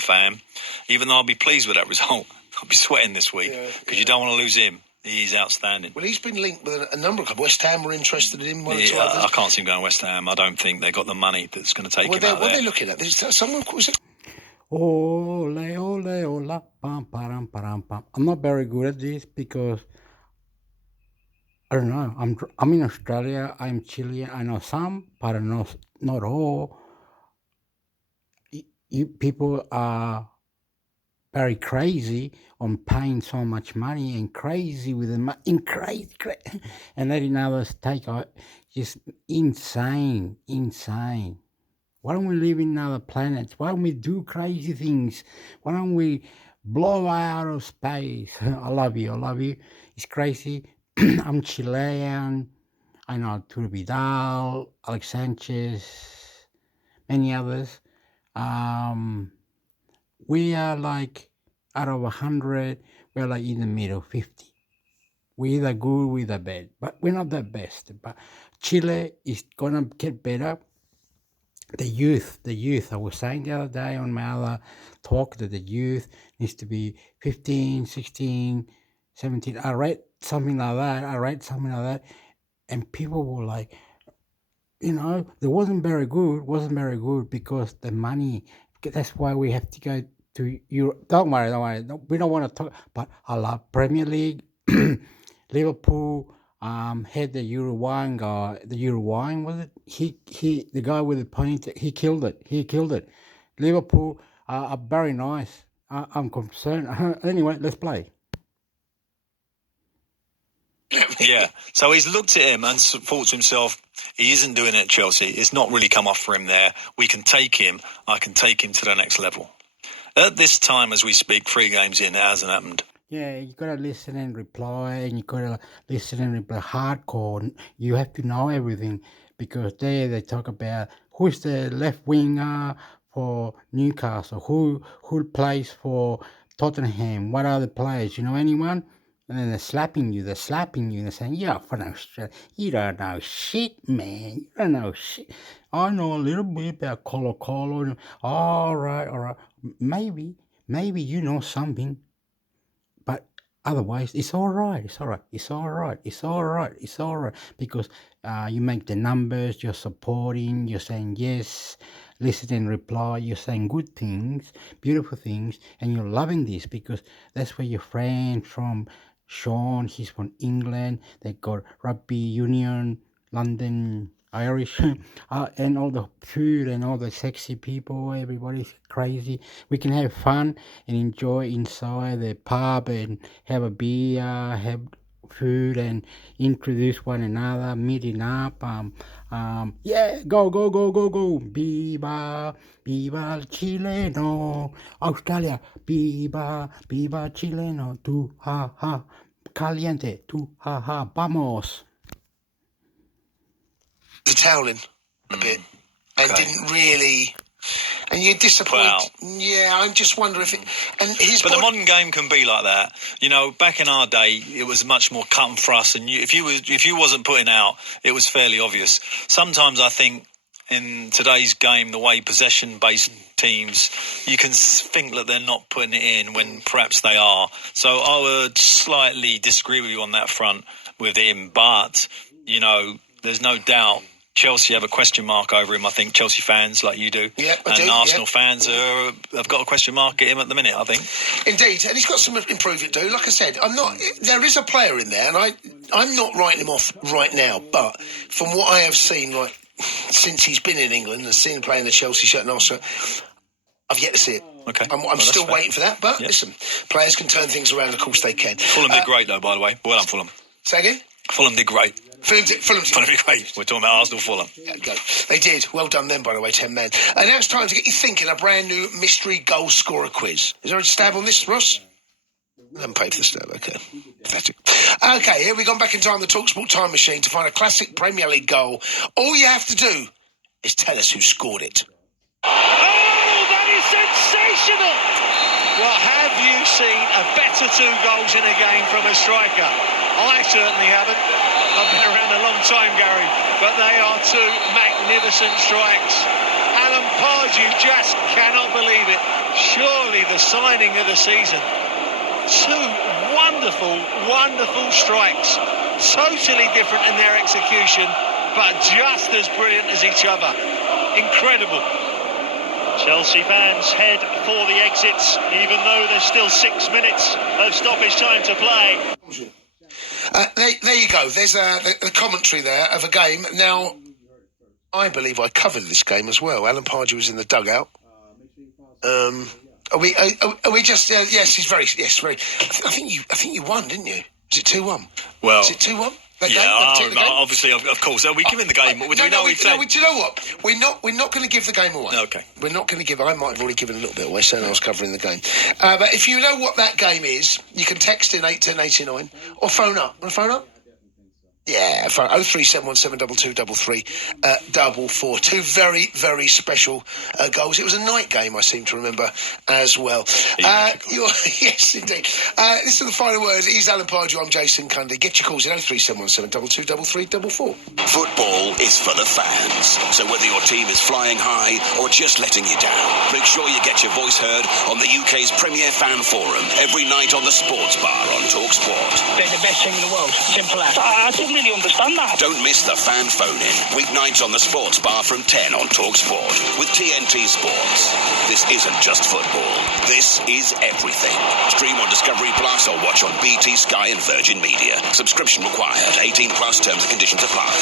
fan, even though I'll be pleased with that result, I'll be sweating this week because you don't want to lose him. He's outstanding. Well, he's been linked with a number of clubs. West Ham were interested in him. I can't see him going to West Ham. I don't think they've got the money that's going to take him out there. What are they looking at? Someone was it? Ole, ole, ole, pam, param, param, pam. I'm not very good at this because I don't know. I'm in Australia. I'm Chilean. I know some, but I know not all. People are very crazy on paying so much money and crazy with the crazy, and letting others take it. Just insane. Why don't we live in other planets? Why don't we do crazy things? Why don't we blow out of space? I love you. It's crazy. I'm Chilean. I know Arturo Vidal, Alex Sanchez, many others. We are like, out of 100, we're like in the middle, 50. We're either good, we're either bad, but we're not the best. But Chile is going to get better. The youth, I was saying the other day on my other talk that the youth needs to be 15, 16, 17. I read something like that, and people were like, it wasn't very good because the money, that's why we have to go to Europe. Don't worry. We don't want to talk, but I love Premier League. Liverpool had the Uruguayan guy. The Uruguayan, was it? He the guy with the ponytail. He killed it. Liverpool are very nice. I'm concerned. Anyway, let's play. Yeah, so he's looked at him and thought to himself, he isn't doing it at Chelsea. It's not really come off for him there. We can take him. I can take him to the next level. At this time, as we speak, 3 games in, it hasn't happened. Yeah, you got to listen and reply, and you got to listen and reply hardcore. You have to know everything because there they talk about who's the left winger for Newcastle, who plays for Tottenham, what are the players, anyone? And then they're slapping you, they're saying, yeah, for Australia, you don't know shit, man, you don't know shit. I know a little bit about Colo. All right, maybe you know something, but otherwise, it's all right, because you make the numbers, you're supporting, you're saying yes, listen and reply, you're saying good things, beautiful things, and you're loving this because that's where your friend from Sean, he's from England. They got rugby union, London, Irish, and all the food and all the sexy people. Everybody's crazy. We can have fun and enjoy inside the pub and have a beer, have food and introduce one another, meeting up. Yeah, go. Viva Chileno. Australia, viva Chileno. Tu ha. Caliente, tu ha. Vamos. The toweling a bit and didn't really. And you're disappointed. Wow. Yeah, I just wonder if it. And the modern game can be like that. Back in our day, it was much more cut and thrust, and if you wasn't putting out, it was fairly obvious. Sometimes I think in today's game, the way possession-based teams, you can think that they're not putting it in when perhaps they are. So I would slightly disagree with you on that front with him, but there's no doubt. Chelsea have a question mark over him, I think, Chelsea fans like you do. Yeah, and Arsenal fans have got a question mark at him at the minute, I think. Indeed, and he's got some improvement to do. Like I said, there is a player in there, and I'm not writing him off right now, but from what I have seen, since he's been in England and seen him playing the Chelsea shirt and also, I've yet to see it. Okay. I'm still waiting for that, but listen, players can turn things around, of course they can. Fulham did great, though, by the way. Well done, Fulham. Say again? Fulham did great. Fulham did great. We're talking about Arsenal, Fulham. Yeah, go. They did. Well done then, by the way, 10 men. And now it's time to get you thinking, a brand new mystery goal scorer quiz. Is there a stab on this, Ross? I haven't paid for the stab, okay. Pathetic. Okay, here we go back in time, the TalkSport time machine, to find a classic Premier League goal. All you have to do is tell us who scored it. Oh, that is sensational! Well, have you seen a better 2 goals in a game from a striker? I certainly haven't. I've been around a long time, Gary, but they are 2 magnificent strikes. Alan Pardew just cannot believe it. surely the signing of the season. Two wonderful strikes. Totally different in their execution, but just as brilliant as each other. Incredible. Chelsea fans head for the exits, even though there's still 6 minutes of stoppage time to play. There you go. There's the commentary there of a game. Now, I believe I covered this game as well. Alan Pardew was in the dugout. Are we just? Yes, he's very. Yes, very. I think you won, didn't you? Was it 2-1? Well, is it 2-1? Obviously, of course. Are we giving the game? Do you know what? We're not going to give the game away. Okay. We're not going to give. I might have already given a little bit away, saying I was covering the game. But if you know what that game is, you can text in 81089 or phone up. Want to phone up? Yeah, phone 03717223344. Two very special goals. It was a night game, I seem to remember as well. Yes, indeed. This is the final words. He's Alan Pardew. I'm Jason Cundy. Get your calls in 03717223344. Football is full of fans, so whether your team is flying high or just letting you down, make sure you get your voice heard on the UK's premier fan forum every night on the Sports Bar on TalkSport. They're the best thing in the world. Simple as. I didn't really understand that. Don't miss the fan phone-in, weeknights on the Sports Bar from 10 on TalkSport with TNT Sports. This isn't just football. This is everything. Stream on Discovery Plus or watch on BT, Sky and Virgin Media. Subscription required. 18 plus terms and conditions apply.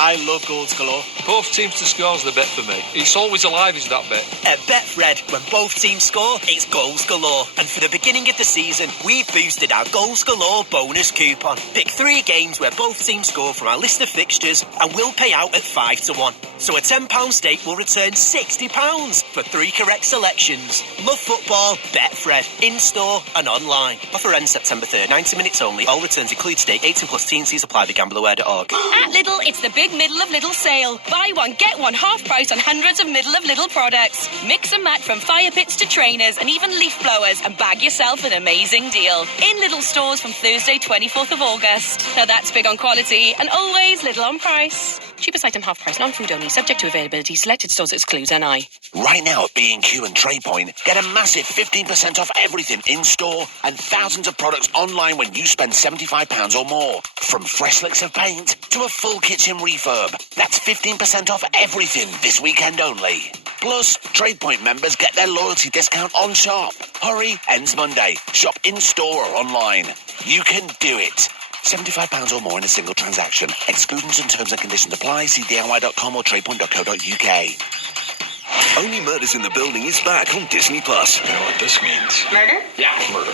I love goals galore. Both teams to score is the bet for me. It's always alive, is that bet? At Betfred, when both teams score, it's goals galore. And for the beginning of the season, we've boosted our goals galore bonus coupon. Pick 3 games where both teams score from our list of fixtures and we'll pay out at 5-1. So a £10 stake will return £60 for 3 correct selections. Love football, Betfred, in-store and online. Offer ends September 3rd, 90 minutes only. All returns include stake, 18 plus T&Cs apply, begambleaware.org. At Lidl, it's the big middle of Lidl sale. Buy one, get one half price on hundreds of middle of Lidl products. Mix and match from fire pits to trainers and even leaf blowers and bag yourself an amazing deal. In Lidl stores from Thursday 24th of August. Now that's big on quality and always Lidl on price. Cheapest item half price, non-food only, subject to availability. Selected stores excludes NI. Right now at B&Q and TradePoint, get a massive 15% off everything in-store and thousands of products online when you spend £75 or more. From fresh licks of paint to a full kitchen refurb. That's 15% off everything this weekend only. Plus, TradePoint members get their loyalty discount on shop. Hurry, ends Monday. Shop in-store or online. You can do it. £75 or more in a single transaction. Exclusions and terms and conditions apply. See DIY.com or tradepoint.co.uk. Only Murders in the Building is back on Disney Plus. You know what this means? Murder? Yeah, murder.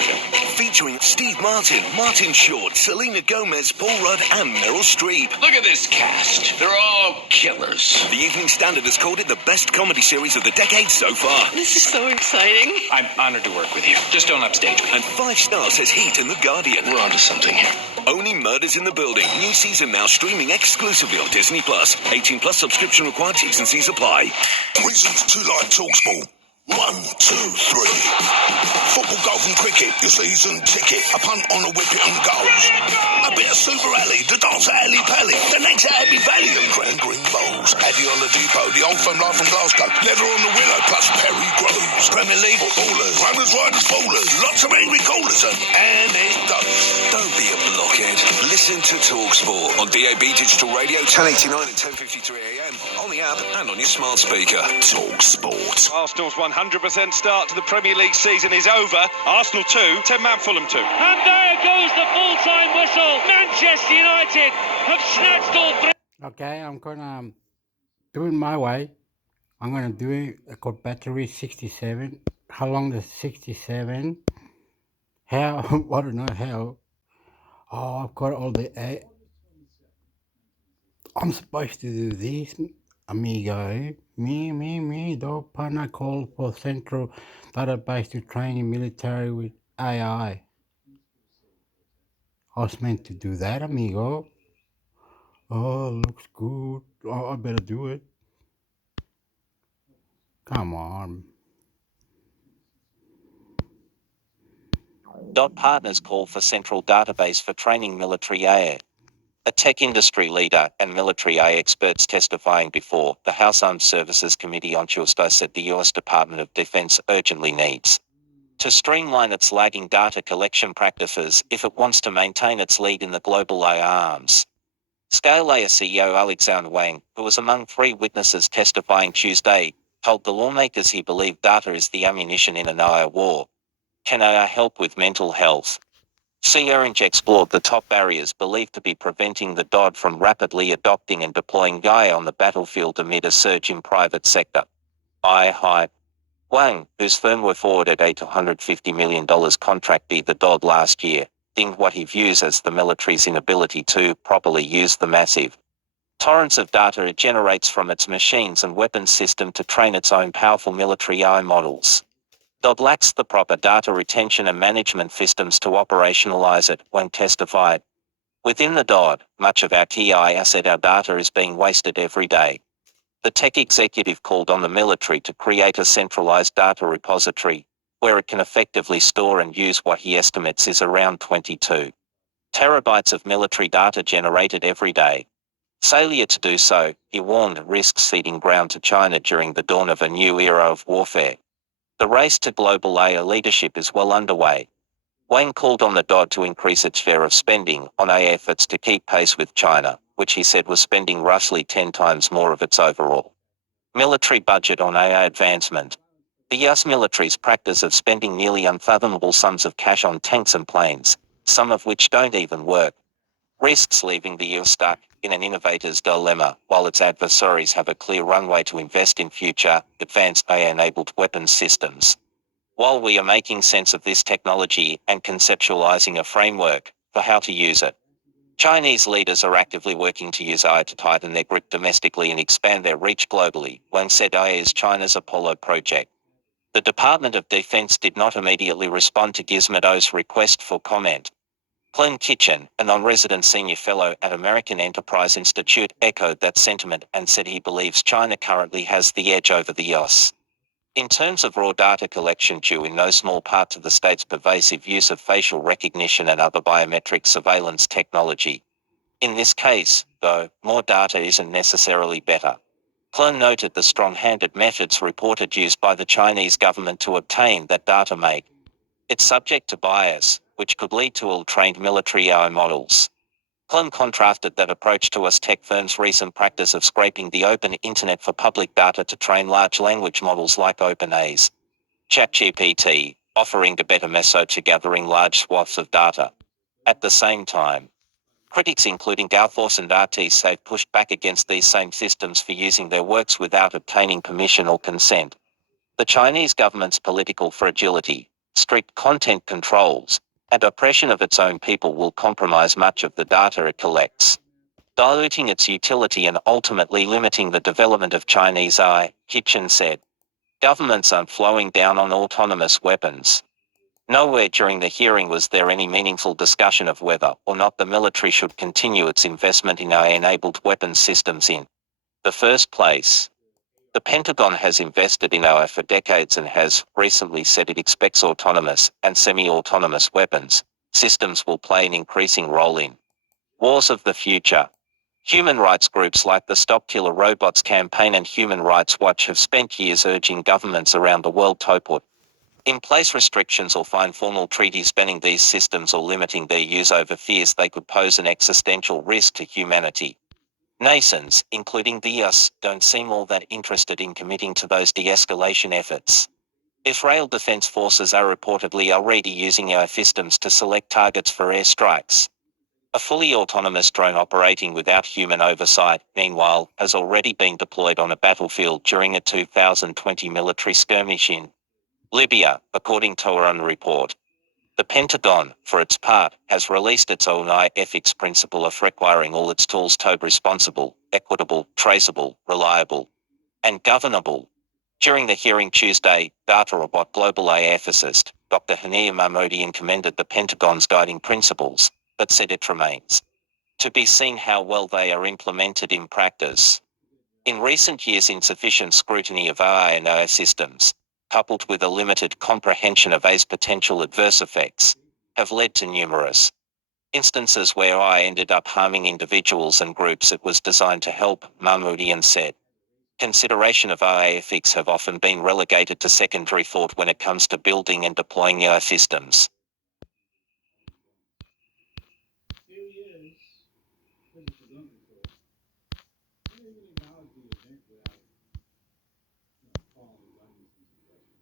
Featuring Steve Martin, Martin Short, Selena Gomez, Paul Rudd and Meryl Streep. Look at this cast. They're all killers. The Evening Standard has called it the best comedy series of the decade so far. This is so exciting. I'm honored to work with you. Just don't upstage me. And 5 stars says Heat in The Guardian. We're onto something here. Only Murders in the Building. New season now streaming exclusively on Disney Plus. 18 plus subscription required. T's and C's apply. Reasons to like TalkSport. 1, 2, 3. Football, golf and cricket, your season ticket. A punt on a wicket and goals. A bit of Super Alley, the dance at Alley Pally. The next at Abbey Valley and Grand Green Bowls. Addy on the Depot, the old firm life from Glasgow. Leather on the Willow, plus Perry Groves. Premier League footballers, runners, riders, bowlers. Lots of angry callers and anecdotes. Don't be a blockhead. Listen to TalkSport on DAB Digital Radio 1089 and 10:53 AM on the app and on your smart speaker. TalkSport. Arsenal's 100% start to the Premier League season is over. Arsenal 2, 10-man Fulham 2. And there goes the full-time whistle. Manchester United have snatched all 3. Okay, I'm gonna do it my way. I'm gonna do it. I got battery 67. How long is 67? How? I don't know how. Oh, I've got all the. I'm supposed to do this, amigo. Me. Dog partner called for central database to training military with AI. I was meant to do that, amigo. Oh, looks good. Oh, I better do it. Come on. Partners call for central database for training military AI. A tech industry leader and military AI experts testifying before the House Armed Services Committee on Tuesday said the U.S. Department of Defense urgently needs to streamline its lagging data collection practices if it wants to maintain its lead in the global AI arms. Scale AI CEO Alexander Wang, who was among 3 witnesses testifying Tuesday, told the lawmakers he believed data is the ammunition in an AI war. Can AI help with mental health? Searing explored the top barriers believed to be preventing the DoD from rapidly adopting and deploying AI on the battlefield amid a surge in private sector AI hype. Wang, whose firm were forwarded a $250 million contract by the DoD last year, dinged what he views as the military's inability to properly use the massive torrents of data it generates from its machines and weapons system to train its own powerful military AI models. DoD lacks the proper data retention and management systems to operationalize it, Wang testified. Within the DoD, much of our key AI asset, our data, is being wasted every day. The tech executive called on the military to create a centralized data repository, where it can effectively store and use what he estimates is around 22 terabytes of military data generated every day. Failure to do so, he warned, risks ceding ground to China during the dawn of a new era of warfare. The race to global AI leadership is well underway. Wang called on the DoD to increase its share of spending on AI efforts to keep pace with China, which he said was spending roughly 10 times more of its overall military budget on AI advancement. The US military's practice of spending nearly unfathomable sums of cash on tanks and planes, some of which don't even work, risks leaving the US stuck in an innovator's dilemma, while its adversaries have a clear runway to invest in future, advanced AI-enabled weapons systems. While we are making sense of this technology and conceptualizing a framework for how to use it, Chinese leaders are actively working to use AI to tighten their grip domestically and expand their reach globally. Wang said AI is China's Apollo project. The Department of Defense did not immediately respond to Gizmodo's request for comment. Glenn Kitchen, a non-resident senior fellow at American Enterprise Institute, echoed that sentiment and said he believes China currently has the edge over the US. In terms of raw data collection, due in no small part to the state's pervasive use of facial recognition and other biometric surveillance technology. In this case, though, more data isn't necessarily better. Klein noted the strong-handed methods reported used by the Chinese government to obtain that data make it subject to bias, which could lead to ill-trained military AI models. Klein contrasted that approach to US tech firms' recent practice of scraping the open internet for public data to train large language models like OpenAI's ChatGPT, offering a better method to gathering large swaths of data. At the same time, critics including Gauforce and RT have pushed back against these same systems for using their works without obtaining permission or consent. The Chinese government's political fragility, strict content controls, and oppression of its own people will compromise much of the data it collects, diluting its utility and ultimately limiting the development of Chinese AI, Kitchen said. Governments aren't flowing down on autonomous weapons. Nowhere during the hearing was there any meaningful discussion of whether or not the military should continue its investment in AI-enabled weapons systems in the first place. The Pentagon has invested in AI for decades and has recently said it expects autonomous and semi-autonomous weapons systems will play an increasing role in wars of the future. Human rights groups like the Stop Killer Robots campaign and Human Rights Watch have spent years urging governments around the world to put in place restrictions or find formal treaties banning these systems or limiting their use over fears they could pose an existential risk to humanity. Nations, including the US, don't seem all that interested in committing to those de-escalation efforts. Israel Defense Forces are reportedly already using AI systems to select targets for airstrikes. A fully autonomous drone operating without human oversight, meanwhile, has already been deployed on a battlefield during a 2020 military skirmish in Libya, according to a report. The Pentagon, for its part, has released its own AI ethics principle of requiring all its tools to be responsible, equitable, traceable, reliable, and governable. During the hearing Tuesday, data robot global AI ethicist, Dr. Hania Mahmoodian commended the Pentagon's guiding principles, but said it remains to be seen how well they are implemented in practice. In recent years, insufficient scrutiny of AI and AI systems, coupled with a limited comprehension of AI's potential adverse effects, have led to numerous Instances where I ended up harming individuals and groups it was designed to help, Mahmoodian said. Consideration of AI ethics have often been relegated to secondary thought when it comes to building and deploying AI systems. Here he is. Here's the blunt control. He didn't even acknowledge the event without, calling his audience into question.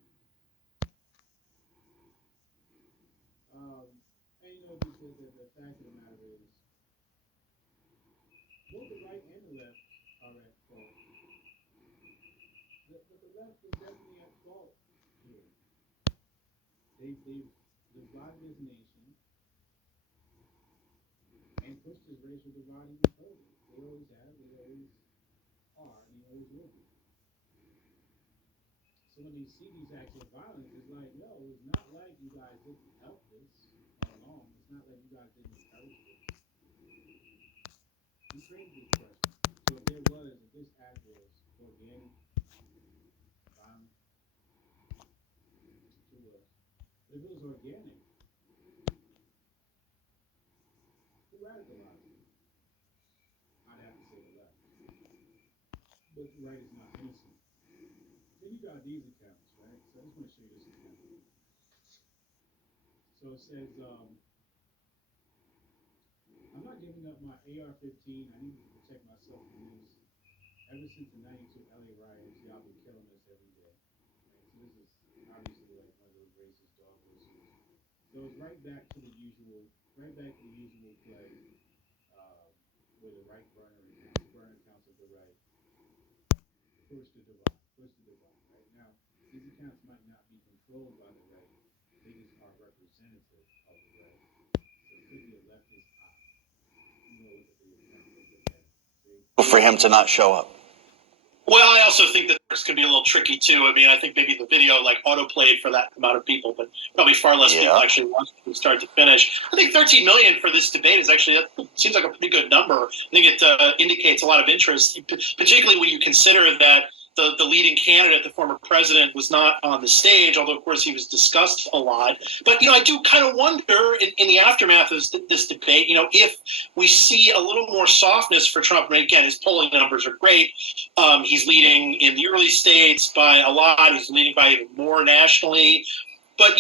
And because the fact of the matter is, both the right and the left are at fault. But the left is definitely at fault here. They've divided this nation and pushed this racial divide even further. They always have, they always are, and they always will be. So when they see these acts of violence, it's like, no, it's not like you guys didn't help this all along. It's not like you guys didn't encourage this. You framed this question. So if this act was organic, violent to us, if it was organic, who radicalized it? I'd have to say the left. But the right is not innocent. So you got these accounts, right? So I just want to show you this account. So it says, I'm not giving up my AR-15. I need to protect myself from this. Ever since the 92 LA riots, y'all been killing us every day. Right? So this is obviously like one of those racist dog whistles. So it's right back to the usual play, where the right burner counts of the right, push the divide, right? Now, these accounts might not be controlled by the right, they just are representative of the right. So it could be a leftist eye. Look at the account, look at that. For him to not show up. Well, I also think that this could be a little tricky too. I mean, I think maybe the video auto-played for that amount of people, but probably far less people actually watched it from start to finish. I think 13 million for this debate is actually, that seems like a pretty good number. I think it indicates a lot of interest, particularly when you consider that the leading candidate, the former president, was not on the stage, although, of course, he was discussed a lot. But, I do kind of wonder in the aftermath of this debate, if we see a little more softness for Trump. And again, his polling numbers are great. He's leading in the early states by a lot. He's leading by even more nationally. But,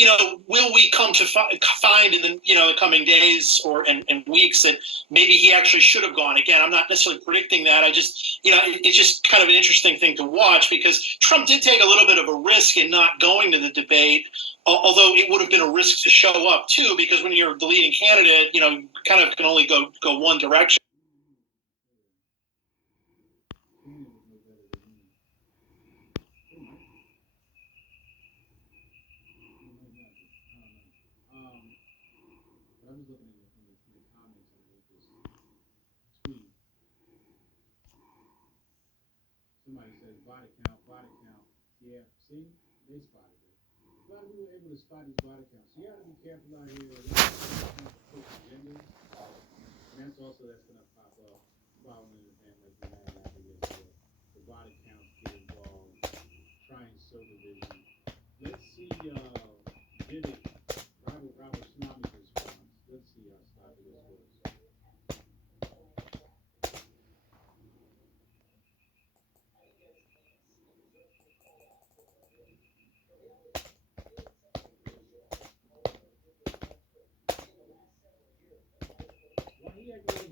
will we come to find in the coming days and weeks that maybe he actually should have gone? Again, I'm not necessarily predicting that. I just, it's just kind of an interesting thing to watch because Trump did take a little bit of a risk in not going to the debate, although it would have been a risk to show up too, because when you're the leading candidate, you kind of can only go one direction. I was looking in the comments underneath this tweet. Somebody says body count. Yeah, see, they spotted it. A lot of people were able to spot these body counts. So you have to be careful out here. And that's also that's going to pop up following an event like we had after yesterday. The body counts get involved, trying so division. Let's see, Vivid, Robert Tsunami's response. Let's see how sloppy this was. Well, he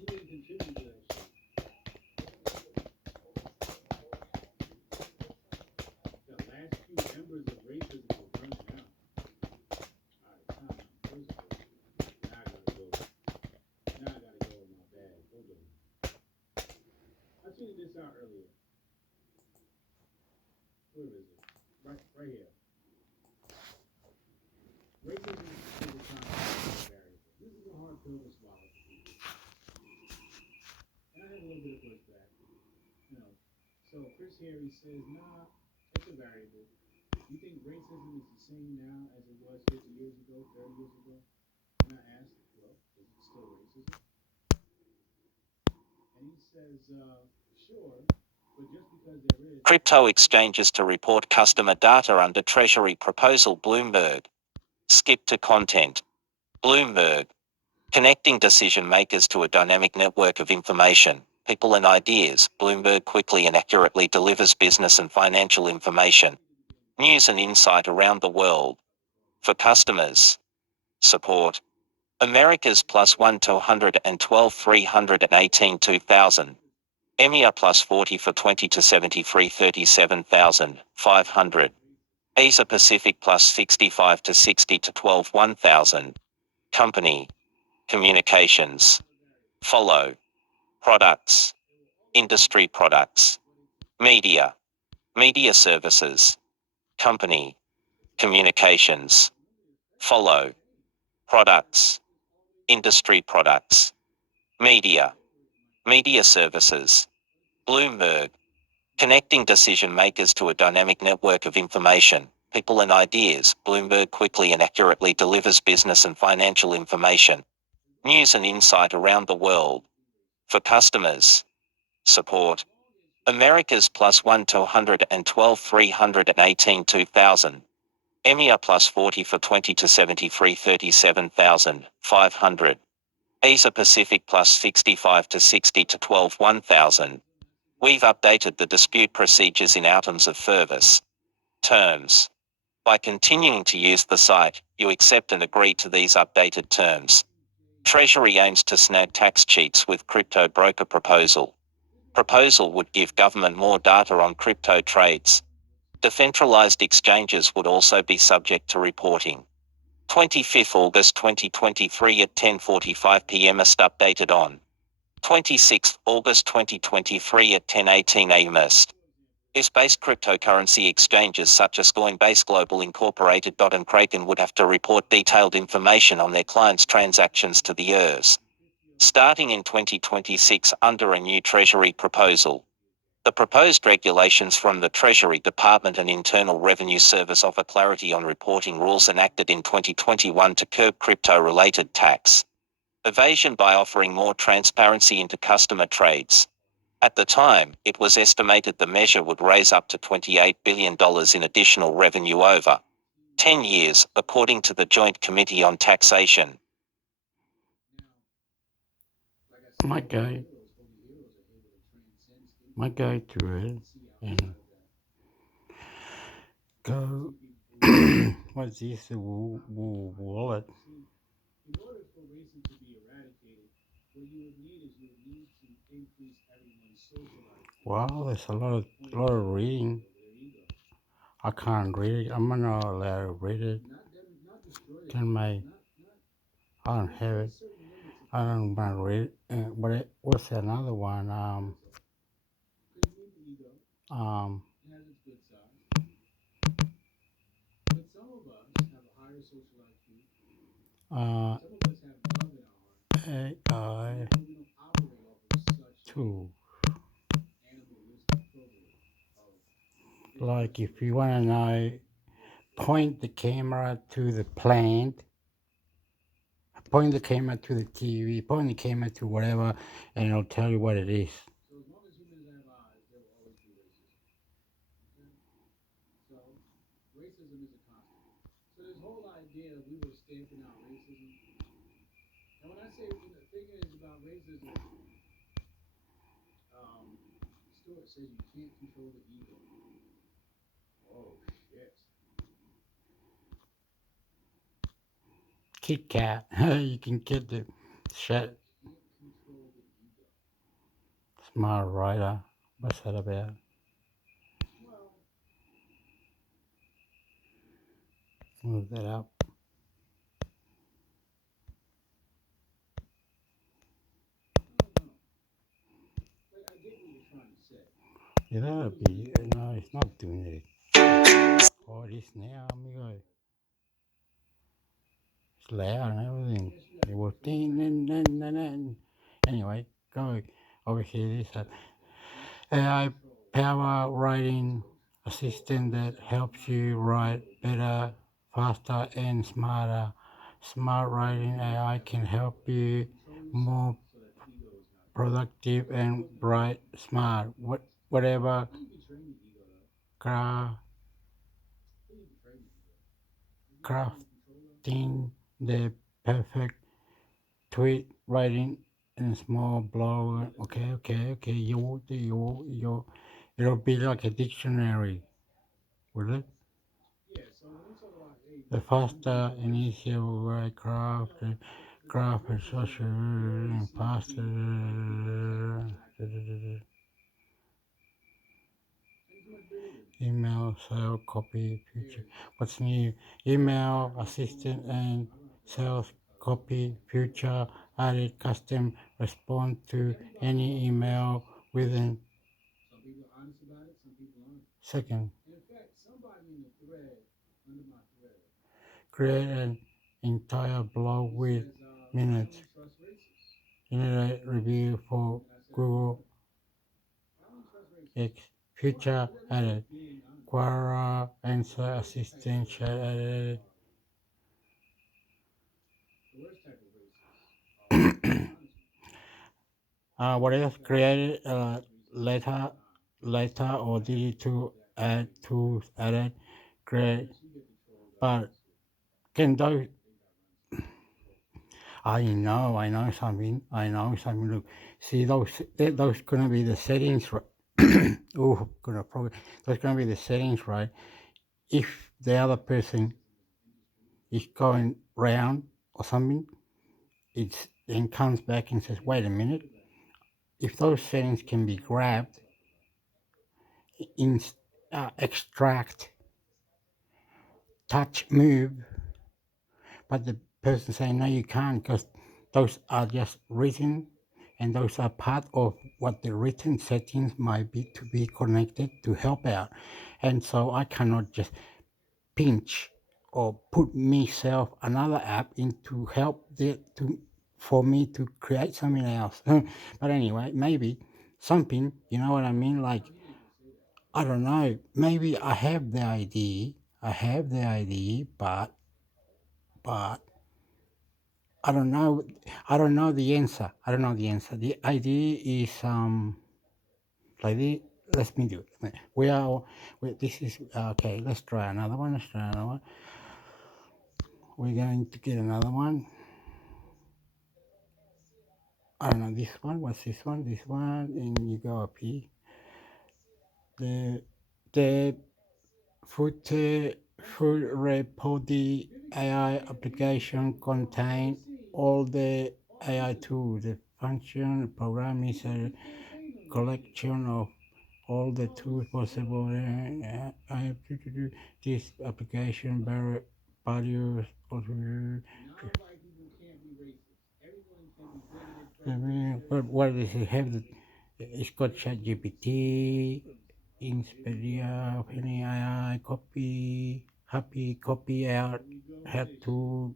didn't contribute to that shit. The last few embers of racism were burned down. All right, time out. First of all, now I gotta go. Now I gotta go in my bag. Hold on. I tweeted this out earlier. Where is it? Right here. Racism is a concept variable. This is a hard pill to swallow for people. And I had a little bit of pushback. So Chris Harry says, nah, it's a variable. You think racism is the same now as it was 50 years ago, 30 years ago? And I asked, well, is it still racism? And he says, sure, but just because there is... Crypto exchanges to report customer data under Treasury proposal. Bloomberg. Skip to content. Bloomberg. Connecting decision makers to a dynamic network of information, people and ideas. Bloomberg quickly and accurately delivers business and financial information, news and insight around the world. For customers. Support. Americas +1 to 112 318 2000. EMEA +40 for 20 to 73 37,500. Asia Pacific +65 to 60 to 12 1000. Company. Communications. Follow. Products. Industry products. Media. Media services. Company. Communications. Follow. Products. Industry products. Media. Media services. Bloomberg. Connecting decision makers to a dynamic network of information, people and ideas. Bloomberg quickly and accurately delivers business and financial information, news and insight around the world. For customers. Support. Americas +1 to 112 318 2000. EMEA +40 for 20 to 73 37,500. Asia Pacific +65 to 60 to 12 1000. We've updated the dispute procedures in items of service. Terms. By continuing to use the site, you accept and agree to these updated terms. Treasury aims to snag tax cheats with crypto broker proposal. Proposal would give government more data on crypto trades. Decentralized exchanges would also be subject to reporting. 25th August 2023 at 10:45 p.m. updated on 26th August 2023 at 10:18 a.m. US-based cryptocurrency exchanges such as Coinbase Global Incorporated. And Kraken would have to report detailed information on their clients' transactions to the ERS. Starting in 2026 under a new Treasury proposal. The proposed regulations from the Treasury Department and Internal Revenue Service offer clarity on reporting rules enacted in 2021 to curb crypto-related tax evasion by offering more transparency into customer trades. At the time, it was estimated the measure would raise up to $28 billion in additional revenue over 10 years, according to the Joint Committee on Taxation. Might go to it and go. What's this? Wallet. Wow, there's a lot of reading. I can't read it. I'm not allowed to read it. I don't have it. I don't want to read it. What's another one? AI tool. Like if you want to know, point the camera to the plant, point the camera to the TV, point the camera to whatever, and it'll tell you what it is. Kit Kat. You can get the shit. Smart writer. What's that about? Move that up. Yeah, that'll be. No, it's not doing it. Oh, it is now, amigo. It's loud and everything. It was ding. Anyway, go over here. This AI power writing assistant that helps you write better, faster, and smarter. Smart writing AI can help you more productive and bright, smart. Whatever crafting the perfect tweet writing in a small blog. Okay. It'll be like a dictionary, will it? The faster and easier way craft and social and faster. Email, sales, copy, future. What's new? Email, assistant, and sales, copy, future, added, custom, respond to any email within second. Create an entire blog with minutes. Generate review for Google X. Future added. Quora answer assistant chat added. What else? Created letter or digital add tools added. Great. But can those? I know something. Look, see those gonna be the settings, right? Oh, gonna probably those gonna be the settings, right? If the other person is going round or something, it then comes back and says, "Wait a minute." If those settings can be grabbed, in extract, touch, move, but the person saying no, you can't because those are just written, and those are part of what the written settings might be to be connected to help out, and so I cannot just pinch or put myself another app into help for me to create something else. But anyway, maybe something, you know what I mean? Like, I don't know, maybe I have the idea, but I don't know the answer. The idea is like this. Let me do it. This is okay. Let's try another one. We're going to get another one. I don't know this one. What's this one? This one, and you go up here. The Food Repody AI application contain all the AI tools. The function program is a collection of all the tools possible. I have to do this application values. But what does it have? It's got ChatGPT, Inspiria, OpenAI, copy out, how to.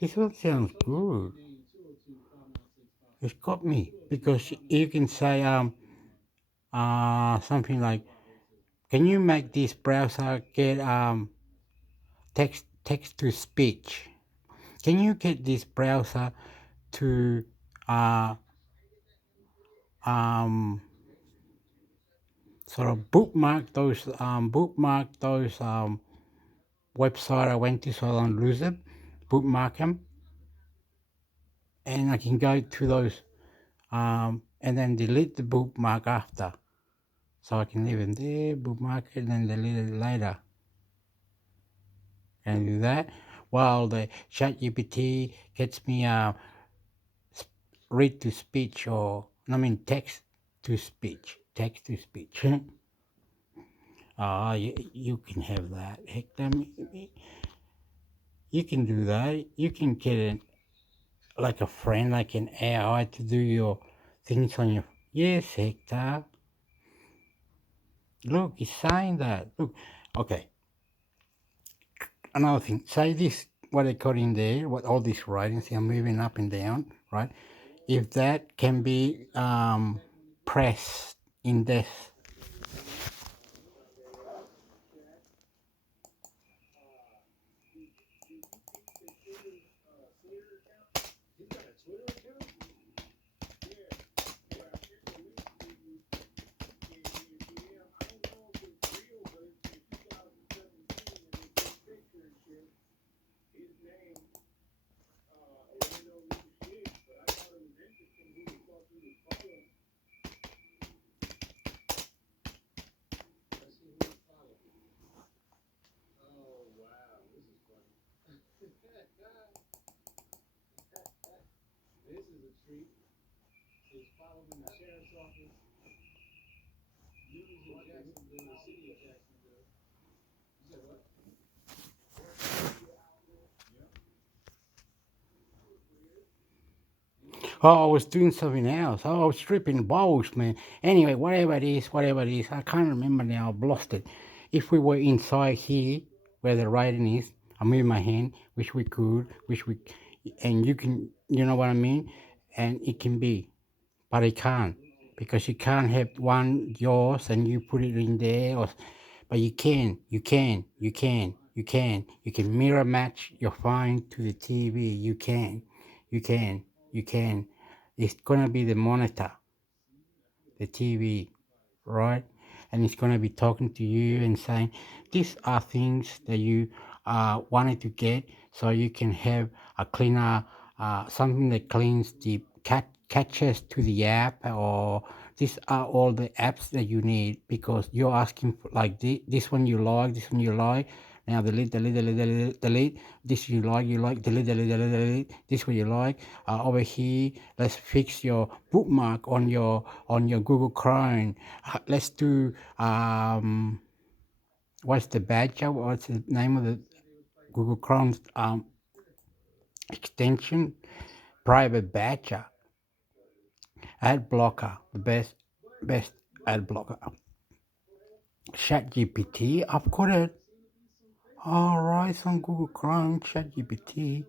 This one sounds good. It's got me because you can say something like, can you make this browser get text to speech? Can you get this browser to sort of bookmark those website I went to so I don't lose it, bookmark them, and I can go to those and then delete the bookmark after, so I can leave it there, bookmark it, and then delete it later. And do that while the ChatGPT gets me read to speech text to speech. You can have that. Heck, you can do that. You can get it like a friend, like an AI to do your things on your. Yes, Hector. Look, he's saying that. Look, okay. Another thing. Say this. What I got in there. What all these writings are moving up and down, right? If that can be pressed in death. Oh, I was doing something else. Oh, I was stripping bowls, man. Anyway, whatever it is, I can't remember now. I've lost it. If we were inside here, where the writing is, I move my hand, and you can, you know what I mean? And it can be, but it can't, because you can't have one yours and you put it in there, but you can mirror match your phone to the TV. You can. It's gonna be the monitor, the TV, right? And it's going to be talking to you and saying, these are things that you wanted to get so you can have a cleaner, something that cleans the catches to the app, or these are all the apps that you need, because you're asking for like this one you like, this one you like. Now delete. This you like, delete. This one you like. Over here, let's fix your bookmark on your Google Chrome. Let's do what's the badger? What's the name of the Google Chrome extension? Private badger. Ad blocker, the best ad blocker. ChatGPT, I've got it. All right, on Google Chrome, ChatGPT.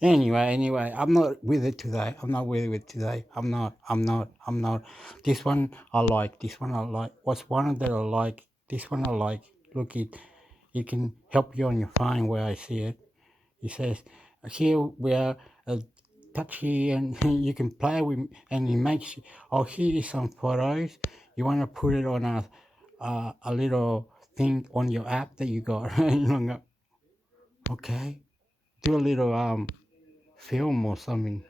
Anyway, I'm not with it today. I'm not. This one I like. What's one that I like? This one I like. Look, it can help you on your phone where I see it. It says, here we are, touch here, and you can play with, and it makes, oh, here is some photos. You want to put it on a little thing on your app that you got. Okay, do a little film or something.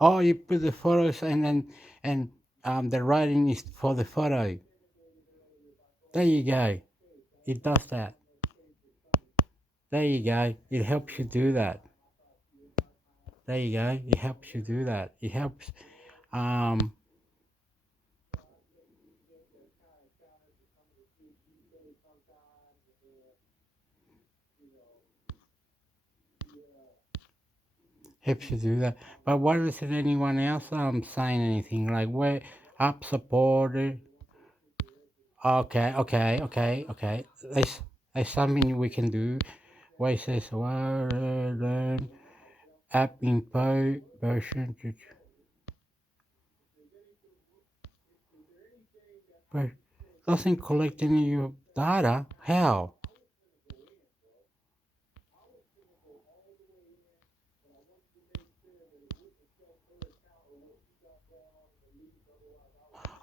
Oh, you put the photos and the writing is for the photo. There you go. It does that. There you go. It helps you do that. There you go. It helps you do that. It helps um helps you do that. But what is it anyone else saying anything like where app supported? Okay. There's something we can do. Where it says learn app info version, but doesn't collect any of your data. How?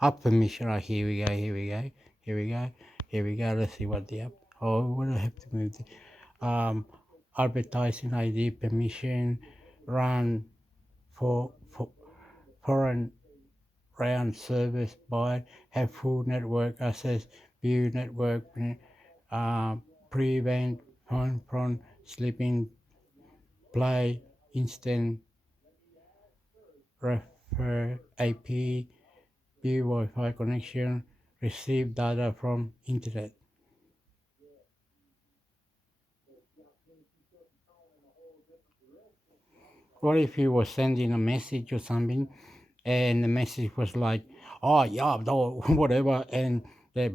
App permission. Right, here we go. Let's see what the app. Oh, what do I have to move? Advertising ID permission, run for foreign round service by, have full network access, view network, prevent phone from sleeping, play instant refer IP, view Wi-Fi connection, receive data from internet. What if you were sending a message or something, and the message was like, "Oh yeah, no, whatever," and this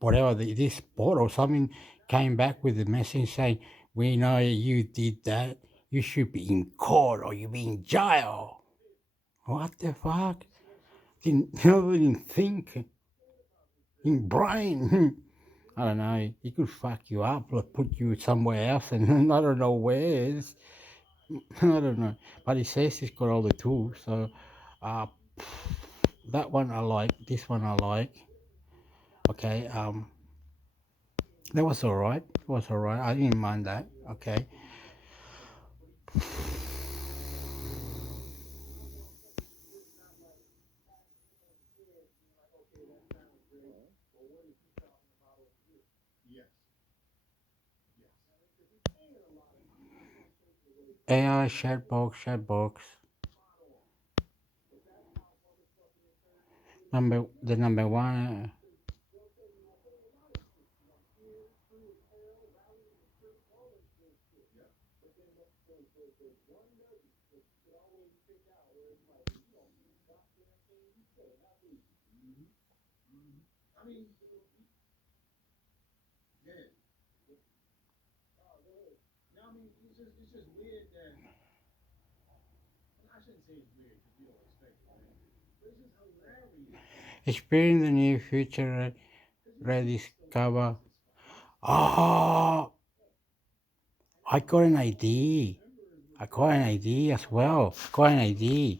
bot or something came back with a message saying, "We know you did that. You should be in court or you be in jail." What the fuck? Didn't think in brain. I don't know. He could fuck you up or put you somewhere else, and I don't know where. I don't know. But he says he's got all the tools, so that one I like. This one I like. Okay, that was all right. It was all right. I didn't mind that. Okay. AI chatbox. The number one. Experience the near future, rediscover. Oh, I got an idea. I got an idea as well. Got an idea.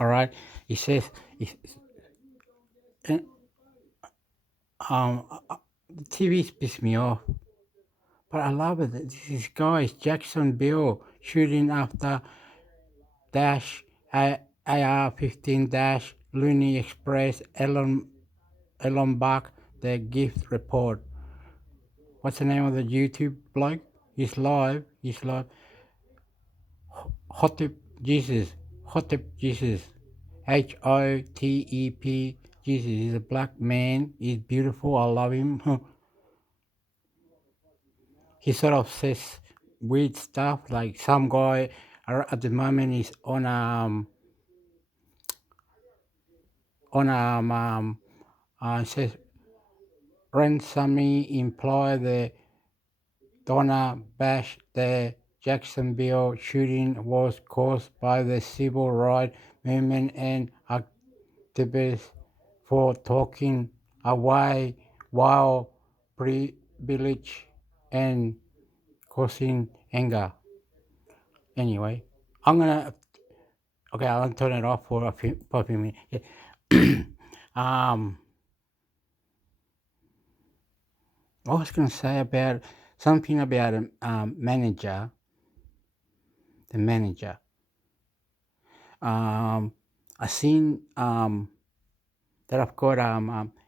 All right. It says, the TV pisses me off, but I love it. This guy is Jacksonville shooting after dash AR-15 dash Looney Express Elon Buck the gift report. What's the name of the YouTube bloke? He's live. Hotep Jesus. Hotep Jesus. HOTEP Jesus. He's a black man. He's beautiful. I love him. He sort of says weird stuff. Like some guy at the moment is on says ransom me employ the Donna Bash. The Jacksonville shooting was caused by the civil rights movement and activists for talking away while privilege and causing anger. Anyway, I'll turn it off for a few minutes. Yeah. I was going to say about something about manager. The manager. I seen that I've got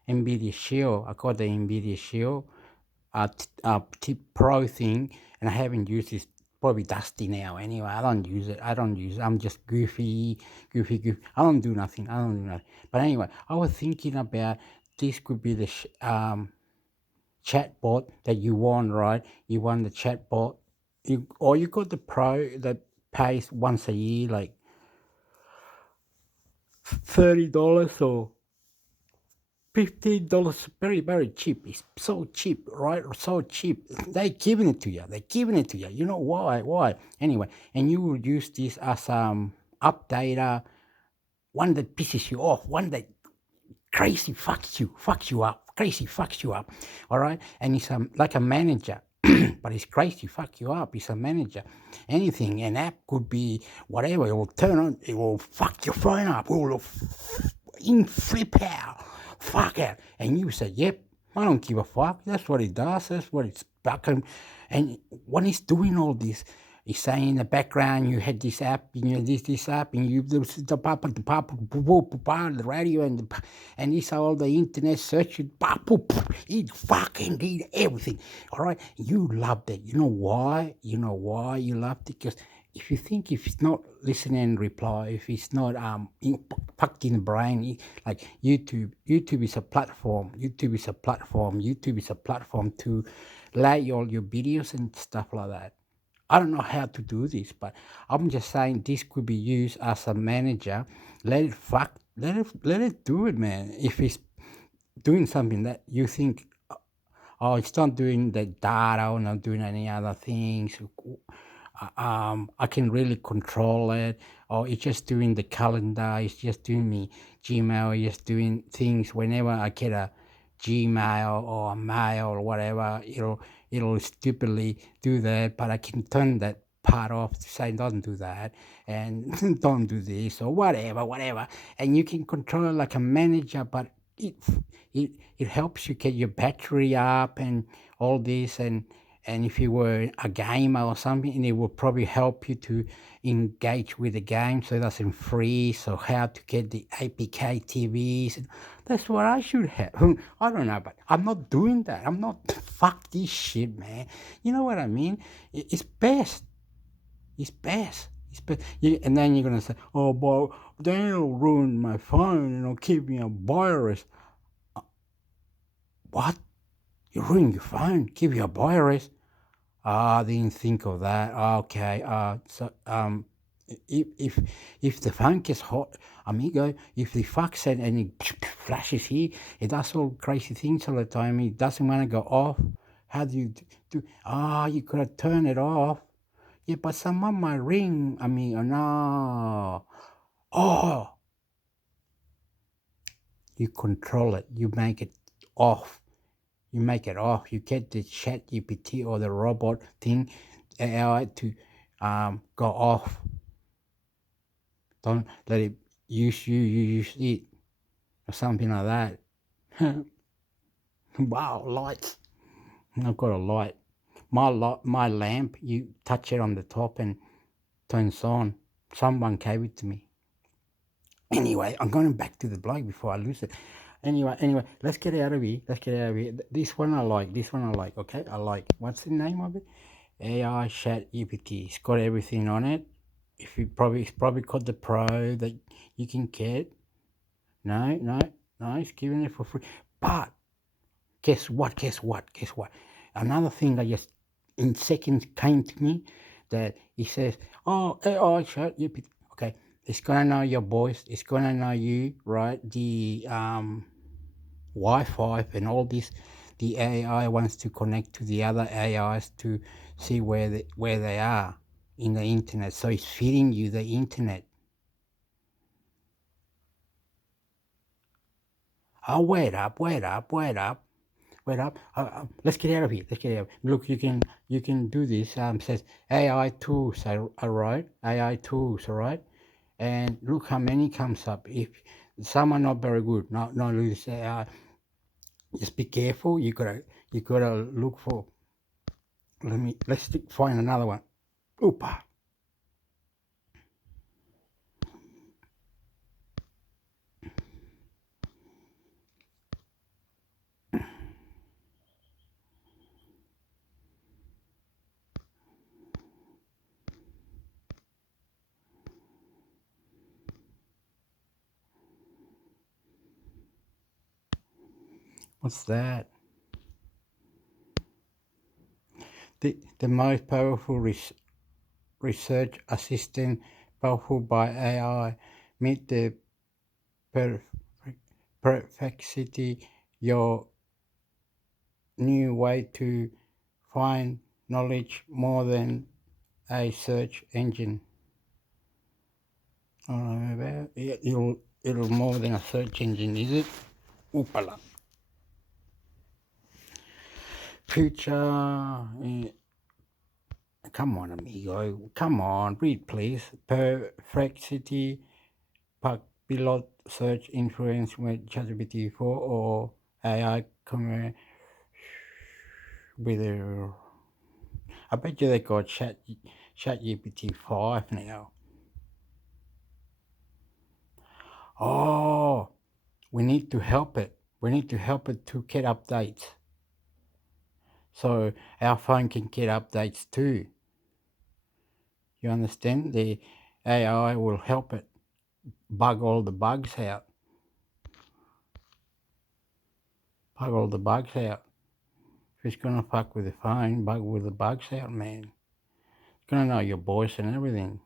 NVIDIA Shield. I got the NVIDIA Shield Pro thing, and I haven't used it. Probably dusty now. Anyway, I don't use it. I'm just goofy. I don't do nothing. But anyway, I was thinking about this could be the chatbot that you want, right? You want the chatbot, you got the Pro that pays once a year, like $30 or $15. Very, very cheap. It's so cheap, right? So cheap. They're giving it to you. You know why? Anyway, and you will use this as updater, one that pisses you off, one that crazy fucks you up, all right? And it's like a manager, but it's crazy fuck you up. It's a manager. Anything, an app could be whatever. It will turn on, it will fuck your phone up, it will flip out, fuck out. And you say, yep, I don't give a fuck. That's what it does. That's what it's back. And when it's doing all this, it's saying in the background, you had this app, this app, and you the radio, and it's all the internet search. It fucking did everything. All right, you loved it. You know why? You loved it? Because if it's not listening and reply, if it's not packed in the brain, like YouTube is a platform. YouTube is a platform to lay all your videos and stuff like that. I don't know how to do this, but I'm just saying this could be used as a manager. Let it do it, man. If it's doing something that you think, oh, it's not doing the data or not doing any other things, I can really control it. Or it's just doing the calendar, it's just doing me Gmail, it's just doing things whenever I get a Gmail or a mail or whatever, it'll stupidly do that, but I can turn that part off to say don't do that and don't do this or whatever, and you can control it like a manager, but it it helps you get your battery up and all this, and if you were a gamer or something, it will probably help you to engage with the game so it doesn't freeze, or how to get the APK TVs. That's what I should have. I don't know, but I'm not doing that. I'm not, fuck this shit, man. You know what I mean? It's best. It's best. It's best. And then you're going to say, oh, but Daniel ruined my phone, keep me a virus. What? You ruined your phone? Give you a virus? I didn't think of that. Okay. So if the phone gets hot, amigo, if the fuck said and it flashes here, it does all crazy things all the time. It doesn't want to go off. How do you do? You could have turned it off. Yeah, but someone might ring. No. Oh, you control it. You make it off. You make it off. You get the chat GPT or the robot thing AI to go off. Don't let it use you. You use it, or something like that. Wow, lights. I've got a light. My lamp. You touch it on the top and turns on. Someone gave it to me. Anyway, I'm going back to the blog before I lose it. Anyway, let's get out of here. This one I like. Okay, I like. What's the name of it? AI Chat GPT. It's got everything on it. It's probably got the Pro that you can get. No, it's giving it for free. But guess what? Another thing that just in seconds came to me, that it says, oh, AI Chat GPT. Okay, it's gonna know your voice. It's gonna know you, right? The Wi-Fi and all this. The AI wants to connect to the other AIs to see where they are in the internet. So it's feeding you the internet. Oh, wait up. Let's get out of here. Look, you can do this. Says AI tools are right. AI tools, all right. And look how many comes up. If some are not very good, not this AI. Just be careful. You gotta look for. Let's find another one. Oopa. What's that? The most powerful research assistant, powerful by AI, meet the perfectity, your new way to find knowledge more than a search engine. I don't know about it. It'll more than a search engine, is it? Oopala. Future. Come on, amigo. Come on, read, please. Perfectity, pilot search influence with ChatGPT 4 or AI comment with a. I bet you they got ChatGPT 5 now. Oh, we need to help it. We need to help it to get updates. So our phone can get updates too. You understand? The AI will help it bug all the bugs out. If it's gonna fuck with the phone, bug with the bugs out, man. It's gonna know your voice and everything.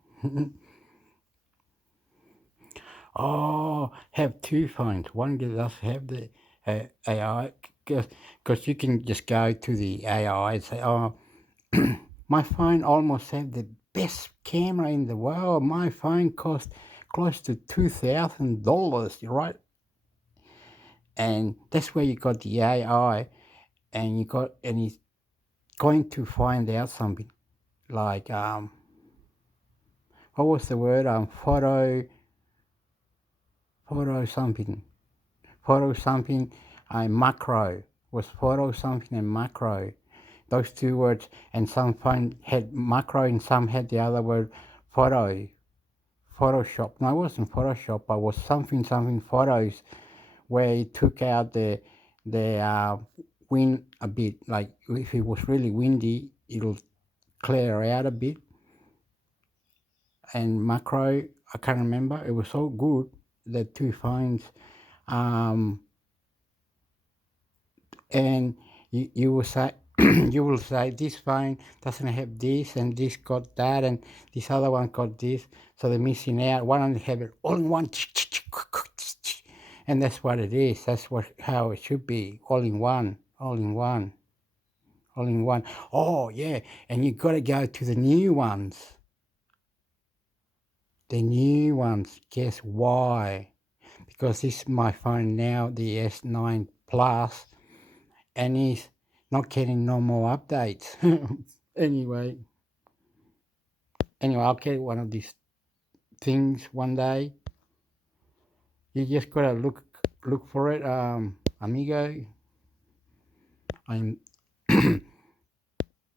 Oh, have two phones. One does have the AI, because you can just go to the AI and say, oh, my phone almost had the best camera in the world. My phone cost close to $2,000, right? And that's where you got the AI, and he's going to find out something like what was the word? Photo something. photo something and macro. Was photo something and macro. Those two words, and some phone had macro and some had the other word photo. Photoshop. No, it wasn't Photoshop. But it was something photos where it took out the wind a bit. Like if it was really windy, it'll clear out a bit. And macro, I can't remember. It was so good, the two phones. And you will say you will say this phone doesn't have this and this got that and this other one got this, so they're missing out. Why don't they have it all in one? And that's what it is. That's how it should be. All in one. Oh yeah, and you got to go to the new ones. The new ones. Guess why? Because this is my phone now, the S9 Plus, and it's not getting no more updates. Anyway, I'll get one of these things one day. You just gotta look for it, amigo. I'm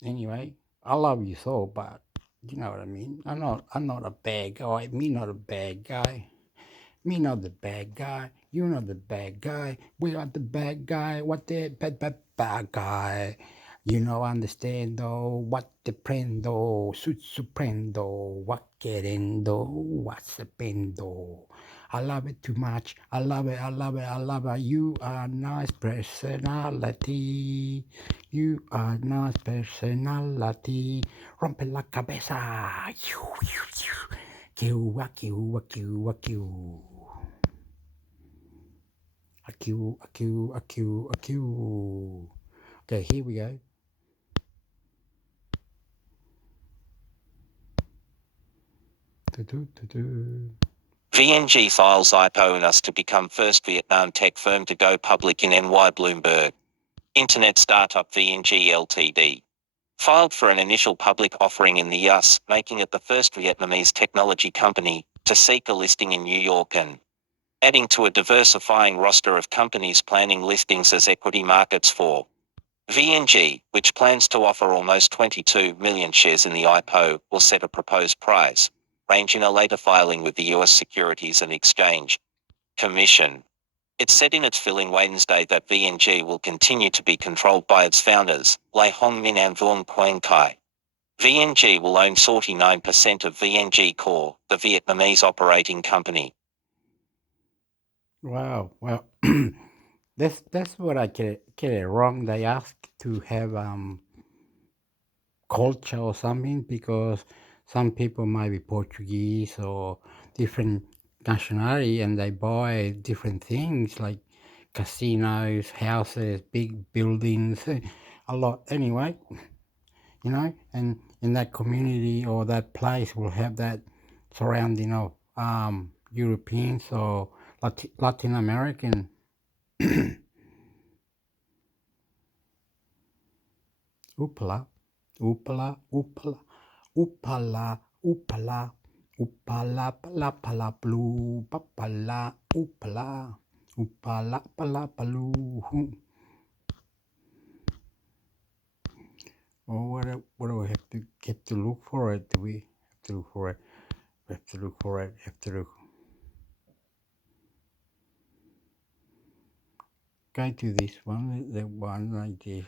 anyway. I love you so, but you know what I mean. I'm not a bad guy. Me not a bad guy. Me not the bad guy. You're not the bad guy. We are the bad guy. What the bad guy? You know, understand though. What the prendo? Suprendo. What querendo? What's the pendo? I love it too much. I love it. You are nice personality. You are nice personality. Rompe la cabeza. Kiu. A Q. Okay, here we go. VNG files IPO and us to become first Vietnam tech firm to go public in NY Bloomberg. Internet startup VNG Ltd. Filed for an initial public offering in the US, making it the first Vietnamese technology company to seek a listing in New York and adding to a diversifying roster of companies planning listings as equity markets for VNG, which plans to offer almost 22 million shares in the IPO, will set a proposed price range in a later filing with the US Securities and Exchange Commission. It said in its filing Wednesday that VNG will continue to be controlled by its founders, Lê Hong Minh and Vuong Quang Khai. VNG will own 49% of VNG Corp, the Vietnamese operating company. Wow. Well, that's what I get it wrong. They ask to have culture or something because some people might be Portuguese or different nationality and they buy different things like casinos, houses, big buildings, a lot. Anyway, you know, and in that community or that place will have that surrounding of Europeans or Latin American. Oopala, oopala, oopala, oopala, oopala, oopala, pala, pala, blue, papala, oopala, oopala, pala, paloo. Oh, what do we have to look for it? Do we have to look for it? We have to look for it. Have to look. Go to this one, the one like this.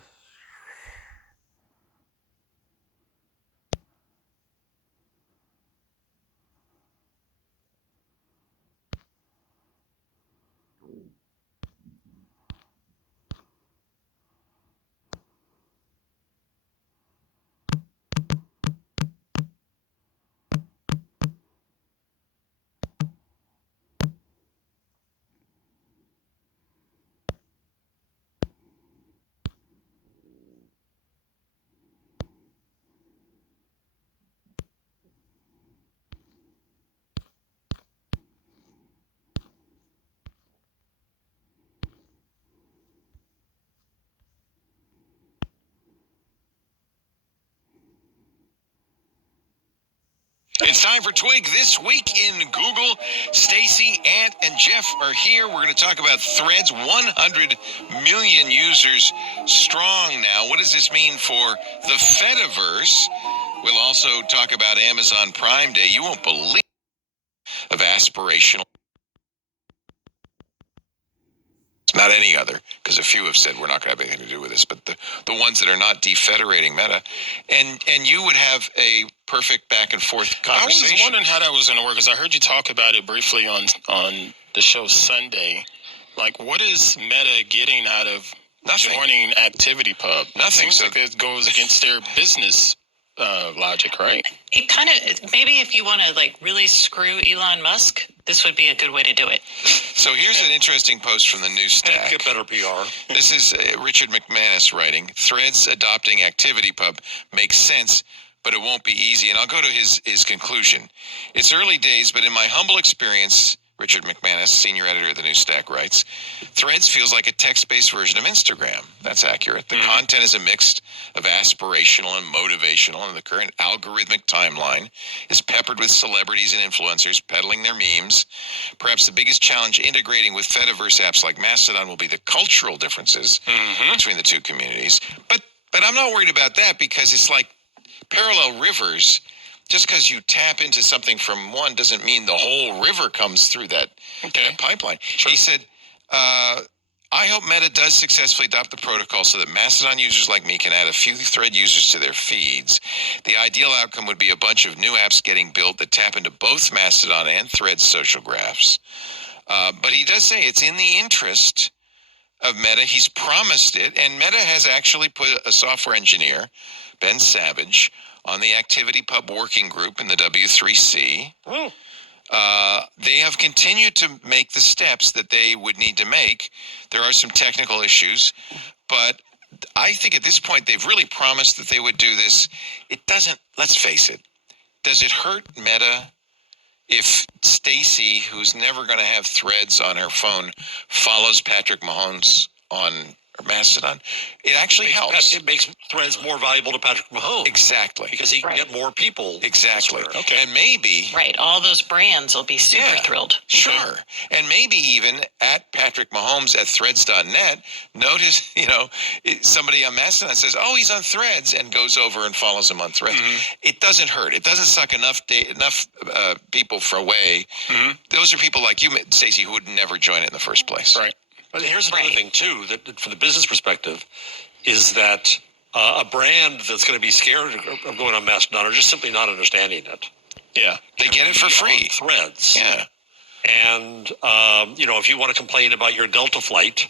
It's time for Twig This Week in Google. Stacy, Ant, and Jeff are here. We're going to talk about Threads, 100 million users strong now. What does this mean for the Fediverse? We'll also talk about Amazon Prime Day. You won't believe of aspirational. Not any other, because a few have said we're not going to have anything to do with this, but the ones that are not defederating Meta, and you would have a perfect back and forth conversation. I was wondering how that was going to work, because I heard you talk about it briefly on the show Sunday. Like, what is Meta getting out of joining ActivityPub? Nothing. Seems like it goes against their business logic, right? It kind of, maybe if you want to like really screw Elon Musk, this would be a good way to do it. So here's an interesting post from the New Stack. Get better PR. This is Richard McManus writing. Threads adopting ActivityPub makes sense, but it won't be easy. And I'll go to his conclusion. It's early days, but in my humble experience, Richard McManus, senior editor of the New Stack, writes, Threads feels like a text-based version of Instagram. That's accurate. The content is a mix of aspirational and motivational, and the current algorithmic timeline is peppered with celebrities and influencers peddling their memes. Perhaps the biggest challenge integrating with Fediverse apps like Mastodon will be the cultural differences between the two communities. But I'm not worried about that, because it's like parallel rivers. Just because you tap into something from one doesn't mean the whole river comes through that pipeline. Sure. He said, I hope Meta does successfully adopt the protocol so that Mastodon users like me can add a few Thread users to their feeds. The ideal outcome would be a bunch of new apps getting built that tap into both Mastodon and Thread's social graphs. But he does say it's in the interest of Meta. He's promised it, and Meta has actually put a software engineer, Ben Savage, on the ActivityPub working group in the W3C. They have continued to make the steps that they would need to make. There are some technical issues, but I think at this point they've really promised that they would do this. It doesn't, let's face it, does it hurt Meta if Stacy, who's never going to have Threads on her phone, follows Patrick Mahomes on Mastodon? It actually helps. It makes Threads more valuable to Patrick Mahomes. Exactly. Because he can get more people. Exactly. Okay. And maybe... Right. All those brands will be super thrilled. Sure. And maybe even at Patrick Mahomes at threads.net, notice, somebody on Mastodon says, oh, he's on Threads, and goes over and follows him on Threads. It doesn't hurt. It doesn't suck enough people away. Those are people like you, Stacey, who would never join it in the first place. Right. But here's another thing, too, that from the business perspective, is that a brand that's going to be scared of going on Mastodon are just simply not understanding it. Yeah. They get it for free. Threads. Yeah. And, if you want to complain about your Delta flight,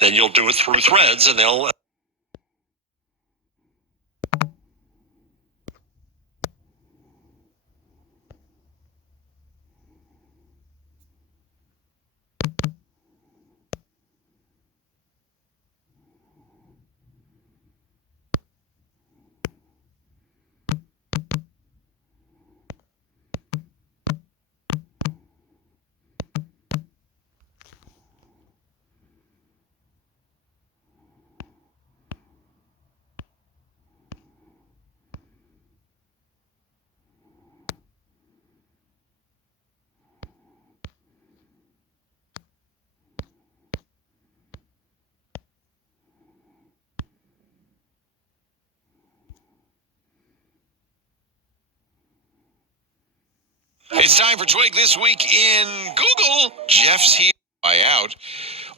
then you'll do it through Threads, and they'll... It's time for Twig This Week in Google. Jeff's here out,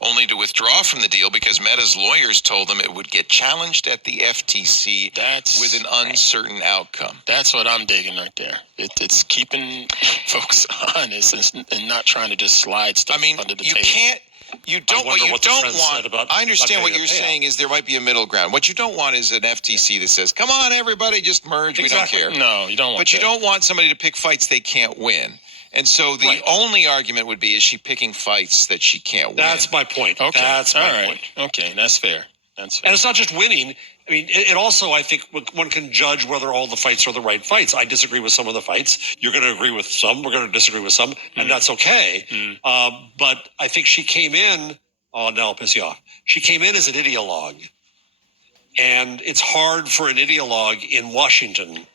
only to withdraw from the deal because Meta's lawyers told them it would get challenged at the FTC with an uncertain outcome. That's what I'm digging right there. It's keeping folks honest and not trying to just slide stuff under the table. You don't want. I understand what you're saying is there might be a middle ground. What you don't want is an FTC that says, "Come on, everybody, just merge. Exactly. We don't care." No, you don't want. But you don't want somebody to pick fights they can't win. And so the only argument would be: is she picking fights that she can't win? That's my point. Okay, that's my point. Okay, that's fair. That's fair. And it's not just winning. I mean, it also, I think, one can judge whether all the fights are the right fights. I disagree with some of the fights. You're going to agree with some. We're going to disagree with some, and that's okay. But I think she came in. Oh, now I'll piss you off. She came in as an ideologue. And it's hard for an ideologue in Washington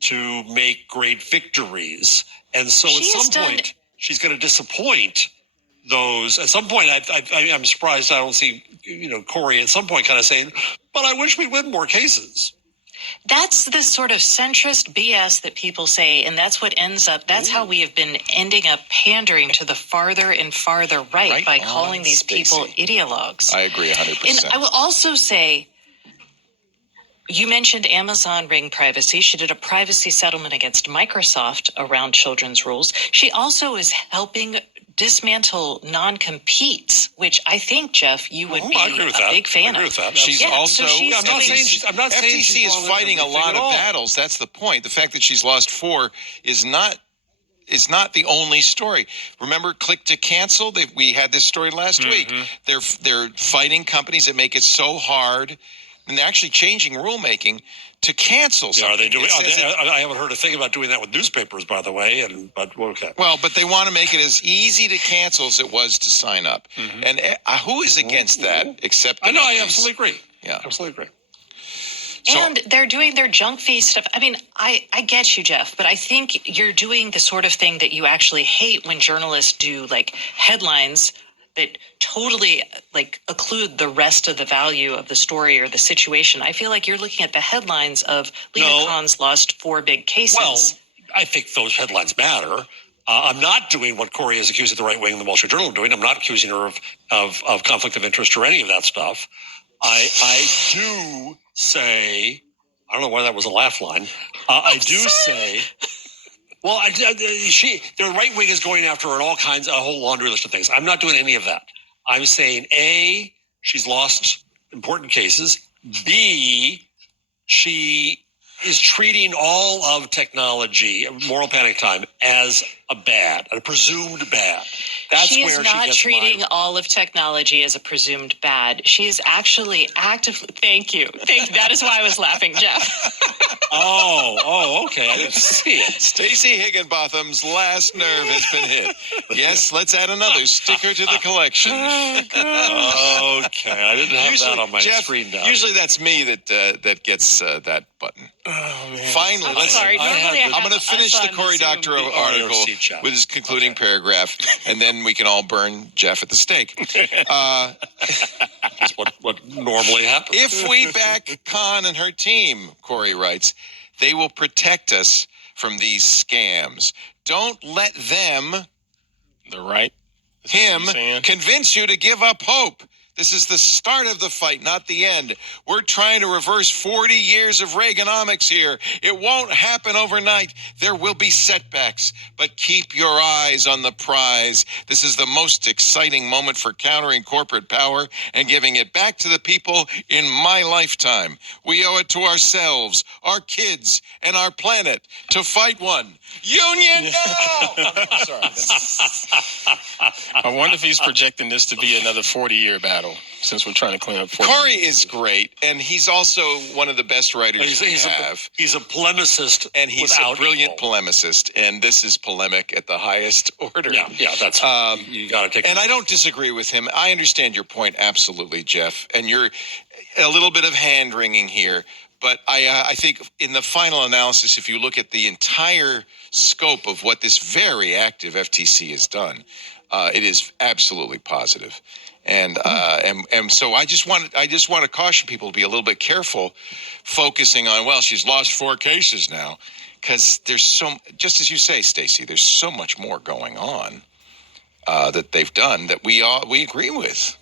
to make great victories. And so at some point, she's going to disappoint those. At some point, I'm surprised I don't see, Corey at some point kind of saying, but I wish we'd win more cases. That's the sort of centrist BS that people say, and that's what ends up, that's how we have been ending up pandering to the farther and farther right by calling these people ideologues. I agree 100%. And I will also say, you mentioned Amazon Ring Privacy. She did a privacy settlement against Microsoft around children's rules. She also is helping dismantle non-competes, which I think, Jeff, you would be a big fan of. She's also. I'm not saying FTC is fighting a lot of battles. That's the point. The fact that she's lost 4 is not the only story. Remember, click to cancel? We had this story last week. They're fighting companies that make it so hard, and they're actually changing rulemaking to cancel something. Are they doing? I haven't heard a thing about doing that with newspapers, by the way. But okay. Well, but they want to make it as easy to cancel as it was to sign up. And who is against that? Except I know. I absolutely agree. Yeah, absolutely agree. And they're doing their junk fee stuff. I mean, I get you, Jeff, but I think you're doing the sort of thing that you actually hate when journalists do, like headlines that totally occlude the rest of the value of the story or the situation. I feel like you're looking at the headlines of Lena Khan's lost 4 big cases. Well, I think those headlines matter. I'm not doing what Corey has accused the right wing and the Wall Street Journal of doing. I'm not accusing her of conflict of interest or any of that stuff. I do say, I don't know why that was a laugh line. I do say, well, the right wing is going after her in all kinds, a whole laundry list of things. I'm not doing any of that. I'm saying, A, she's lost important cases. B, she is treating all of technology, moral panic time, as a presumed bad. That's she is where not she gets treating all of technology as a presumed bad. She is actually actively. Thank you. That is why I was laughing, Jeff. Okay. I didn't see it. Stacey Higginbotham's last nerve has been hit. Yes, let's add another sticker to the collection. Okay, I didn't have that on my screen now. Usually that's me that gets that button. Oh, man. Finally, I'm going to finish the Cory Doctorow article with his concluding paragraph, and then we can all burn Jeff at the stake. That's what normally happens. If we back Khan and her team, Corey writes, they will protect us from these scams. Don't let them, him, convince you to give up hope. This is the start of the fight, not the end. We're trying to reverse 40 years of Reaganomics here. It won't happen overnight. There will be setbacks, but keep your eyes on the prize. This is the most exciting moment for countering corporate power and giving it back to the people in my lifetime. We owe it to ourselves, our kids, and our planet to fight one. Union now! Sorry. I wonder if he's projecting this to be another 40-year battle, since we're trying to clean up 40 Corey years. is great, and he's also one of the best writers we have. He's a polemicist, and he's a brilliant polemicist, and this is polemic at the highest order. Yeah, that's you got to take. And I don't disagree with him. I understand your point absolutely, Jeff, and you're a little bit of hand-wringing here. But I think in the final analysis, if you look at the entire scope of what this very active FTC has done, it is absolutely positive. And so I just want to caution people to be a little bit careful focusing on, well, she's lost 4 cases now, because there's just as you say, Stacey, there's so much more going on that they've done that we agree with.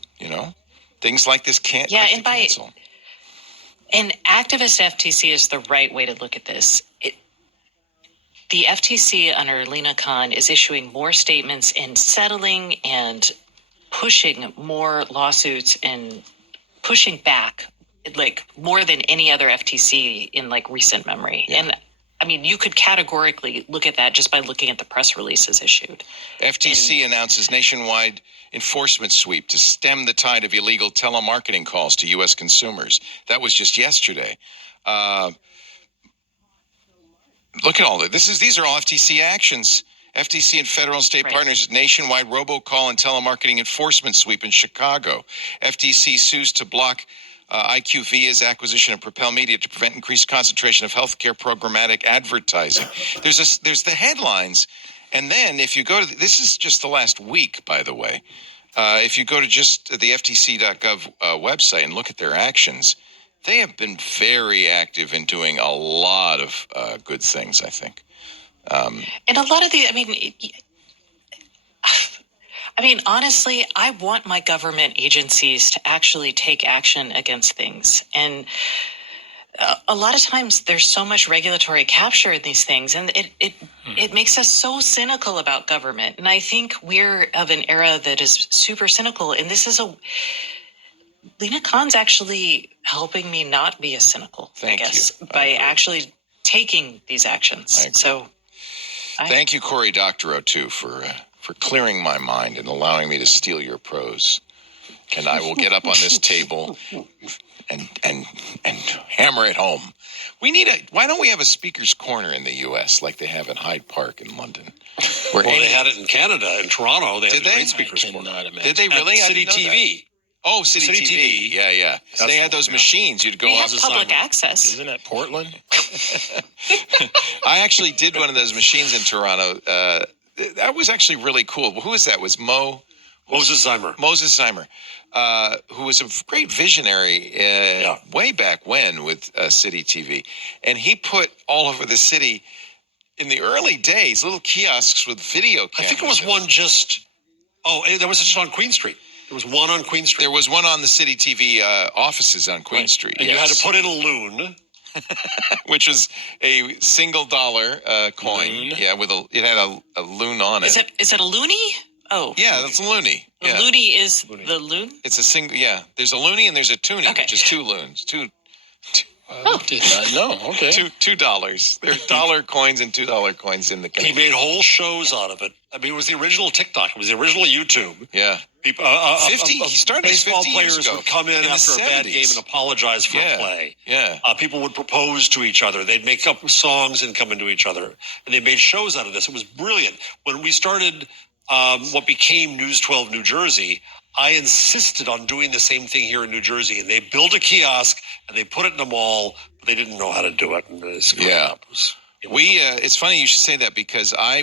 Things like this can't cancel. An activist FTC is the right way to look at this. The FTC under Lena Khan is issuing more statements and settling and pushing more lawsuits and pushing back more than any other FTC in recent memory. Yeah. And I mean, you could categorically look at that just by looking at the press releases issued. FTC announces nationwide enforcement sweep to stem the tide of illegal telemarketing calls to U.S. consumers. That was just yesterday. Look at all that. These are all FTC actions. FTC and federal and state partners nationwide robocall and telemarketing enforcement sweep in Chicago. FTC sues to block IQVIA's acquisition of Propel Media to prevent increased concentration of healthcare programmatic advertising. There's the headlines, and then if you go to this is just the last week, by the way. If you go to just the FTC.gov website and look at their actions, they have been very active in doing a lot of good things, I think. And a lot of the, I mean, honestly, I want my government agencies to actually take action against things. And a lot of times there's so much regulatory capture in these things, and it makes us so cynical about government. And I think we're of an era that is super cynical. And this is Lena Khan's actually helping me not be as cynical, I guess, by actually taking these actions. So thank you, Cory Doctorow, too, for clearing my mind and allowing me to steal your prose. And I will get up on this table and hammer it home. Why don't we have a speaker's corner in the U.S. like they have in Hyde Park in London? They had it in Canada, in Toronto. They had a great speaker's corner. Did they really? At City TV. Oh, City TV. Yeah. They had those machines. You'd go we off have public access. Isn't that Portland? I actually did one of those machines in Toronto. That was actually really cool. Who was that? Was Moses Zeimer. Moses Zeimer, who was a great visionary way back when with City TV. And he put all over the city, in the early days, little kiosks with video cameras. I think it was one there was just on Queen Street. There was one on Queen Street. There was one on the City TV offices on Queen Street. And you had to put in a loon. Which was a single dollar coin. Loon. Yeah, it had a loon on it. Is it a loony? Oh. Yeah, that's a loony. The loony is the loon? It's a single, there's a loony and there's a toonie, which is two loons. Did not know. Okay. $2. There are dollar coins and $2 coins in the game. He made whole shows out of it. I mean, it was the original TikTok. It was the original YouTube. Yeah. People, he started baseball 50 players years ago, would come in after the a bad 70s. game and apologize for a play. Yeah. People would propose to each other. They'd make up songs and come into each other. And they made shows out of this. It was brilliant. When we started what became News 12 New Jersey, I insisted on doing the same thing here in New Jersey. And they built a kiosk and they put it in a mall, but they didn't know how to do it. And they screwed it up. It's funny you should say that because I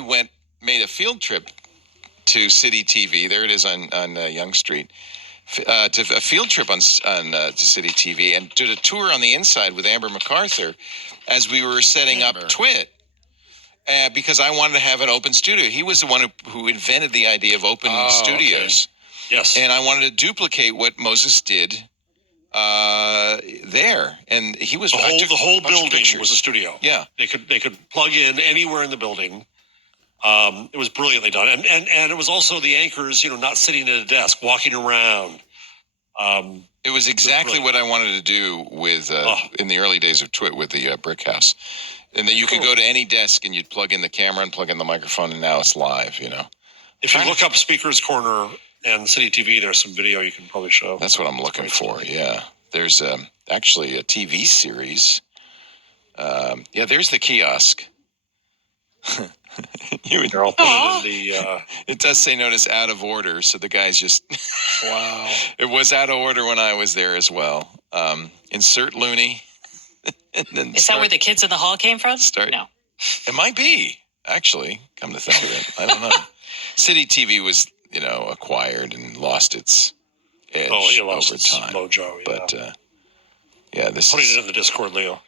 made a field trip to City TV. There it is on Yonge Street. To a field trip to City TV and did a tour on the inside with Amber MacArthur as we were setting up Twit. Because I wanted to have an open studio. He was the one who invented the idea of open studios. Okay. Yes. And I wanted to duplicate what Moses did there. And he was the whole building was a studio. Yeah. They could plug in anywhere in the building. It was brilliantly done. And it was also the anchors, not sitting at a desk, walking around. It was exactly what I wanted to do with in the early days of Twit with the Brick House. And then you could go to any desk and you'd plug in the camera and plug in the microphone, and now it's live, If you look up Speaker's Corner and City TV, there's some video you can probably show. That's what I'm looking for, yeah. There's actually a TV series. There's the kiosk. They're all put in the... It does say notice out of order, so the guy's just... Wow. It was out of order when I was there as well. Insert loony. And then is that where the kids in the hall came from? No. It might be, actually, come to think of it. I don't know. City TV was, acquired and lost its edge over time. Mojo, yeah. But, this Putting it in the Discord, Leo.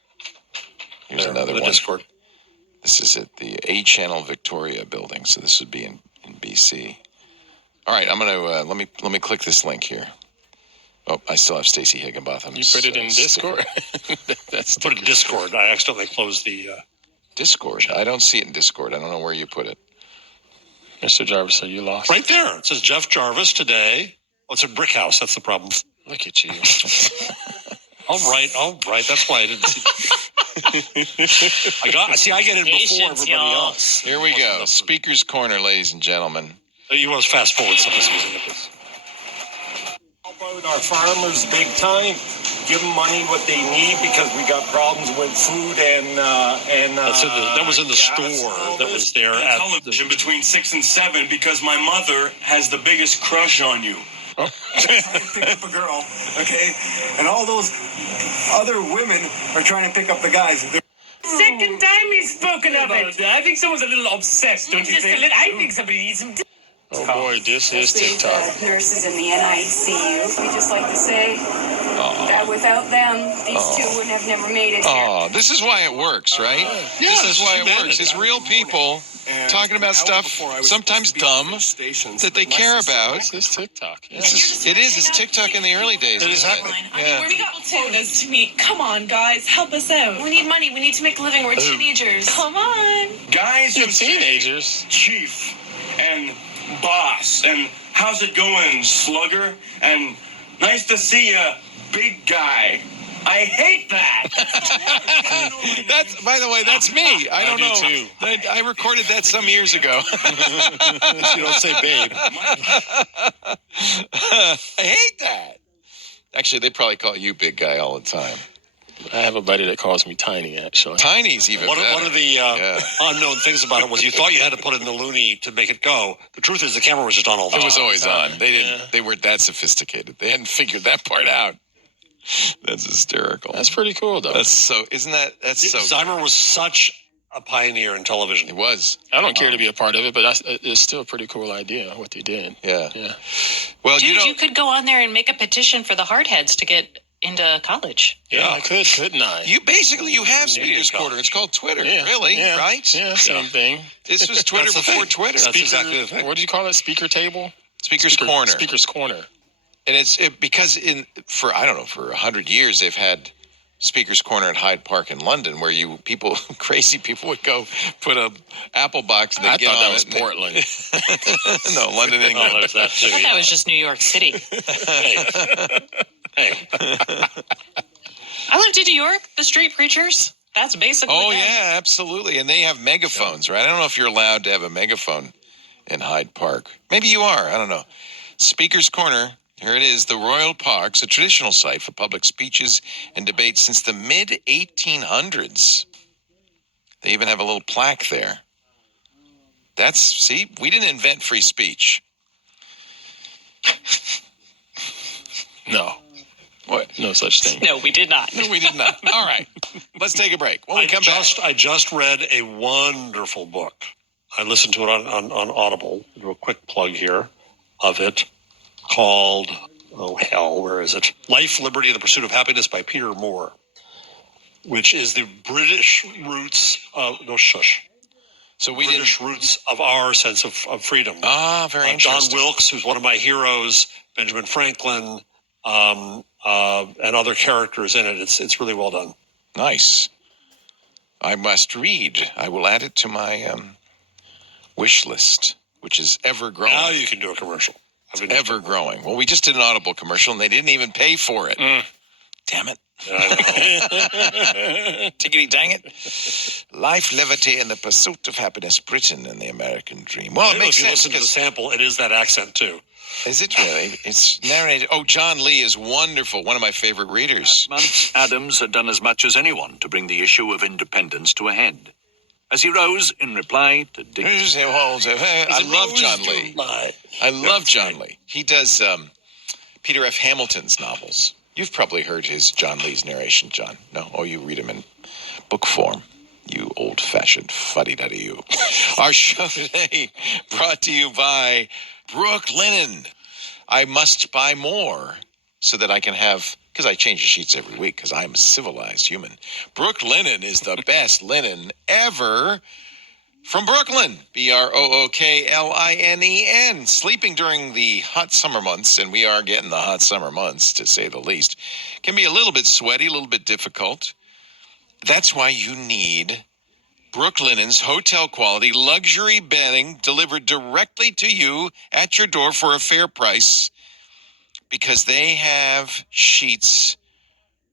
Here's another one. Discord. This is at the A Channel Victoria building, so this would be in BC. All right, I'm going to, let me click this link here. Oh, I still have Stacey Higginbotham. You put it in Discord? That's put it in Discord. I accidentally closed the... Discord? I don't see it in Discord. I don't know where you put it. Mr. Jarvis said you lost. Right there. It says Jeff Jarvis today. Oh, it's a Brick House. That's the problem. Look at you. All right. That's why I didn't see... I get in before everybody else. Here we go. Speaker's Corner, ladies and gentlemen. You want to fast forward some of this. About our farmers big time, give them money what they need because we got problems with food and that was in the store that was there at television between 6 and 7 because my mother has the biggest crush on you. trying to pick up a girl, okay? And all those other women are trying to pick up the guys. Second time he's spoken of it. I think someone's a little obsessed, don't you think? I think somebody needs some... Oh boy, this is TikTok. Nurses in the NICU. We just like to say that without them, these two would have never made it here. Oh, this is why it works, right? This is why it works. It's real people talking about stuff, sometimes dumb, that they care about. This is TikTok. Yeah. It's TikTok in the early days. Exactly. We got quotas to meet. Come on, guys, help us out. We need money. We need to make a living. We're teenagers. Come on. Guys You're who teenagers. say chief and boss and how's it going, slugger? And nice to see you, big guy. I hate that. That's, by the way, that's me. I don't know. Too. I recorded that some years ago. You don't say babe. I hate that. Actually, they probably call you big guy all the time. I have a buddy that calls me Tiny, actually. Tiny's even better. One of the unknown things about it was you thought you had to put it in the loony to make it go. The truth is the camera was just on all the time. It was always on. They weren't that sophisticated. They hadn't figured that part out. That's hysterical. That's pretty cool, though. That's so Zymer was such a pioneer in television. It was. I don't care to be a part of it, but it's still a pretty cool idea what they did. Yeah. Well, Dude, you could go on there and make a petition for the hardheads to get into college. Yeah, I could, couldn't I? You have Speaker's Corner. It's called Twitter, really, right? Yeah, same thing. This was Twitter before Twitter. That's exactly the thing. What did you call it? Speaker table? Speaker's Corner. Speaker's Corner. And because for 100 years they've had Speaker's Corner at Hyde Park in London, where crazy people would go put a Apple box and they'd get on that was Portland. No, London, England. Oh, there's that too. I thought that was just New York City. Hey. I lived in New York. The street preachers. That's basically them. Yeah, absolutely. And they have megaphones, right? I don't know if you're allowed to have a megaphone in Hyde Park. Maybe you are. I don't know. Speaker's Corner. Here it is, the Royal Park's a traditional site for public speeches and debates since the mid-1800s. They even have a little plaque there. We didn't invent free speech. No. What? No such thing. No, we did not. No, we did not. All right. Let's take a break. When we come back. I just read a wonderful book. I listened to it on Audible. I'll do a quick plug here of it. Called, where is it? Life, Liberty, and the Pursuit of Happiness by Peter Moore, which is the British roots of, British roots of our sense of freedom. Ah, very interesting. John Wilkes, who's one of my heroes, Benjamin Franklin, and other characters in it. It's really well done. Nice. I must read. I will add it to my wish list, which is ever growing. Now you can do a commercial. Ever growing. Well, we just did an Audible commercial, and they didn't even pay for it. Damn it. Tickety dang it. Life, Liberty, and the Pursuit of Happiness, Britain and the American Dream. Well, it makes sense. If you listen to the sample, it is that accent, too. Is it really? It's narrated. Oh, John Lee is wonderful. One of my favorite readers. Adams had done as much as anyone to bring the issue of independence to a head. As he rose in reply to I love John Lee. I love John Lee. He does Peter F. Hamilton's novels. You've probably heard his John Lee's narration, John. No? Oh, you read him in book form. You old-fashioned fuddy-duddy you. Our show today brought to you by Brook Linen. I must buy more so that I can have... Because I change the sheets every week because I'm a civilized human. Brook Linen is the best linen ever from Brooklyn. BROOKLINEN. Sleeping during the hot summer months, and we are getting the hot summer months, to say the least, can be a little bit sweaty, a little bit difficult. That's why you need Brook Linen's hotel quality luxury bedding delivered directly to you at your door for a fair price. Because they have sheets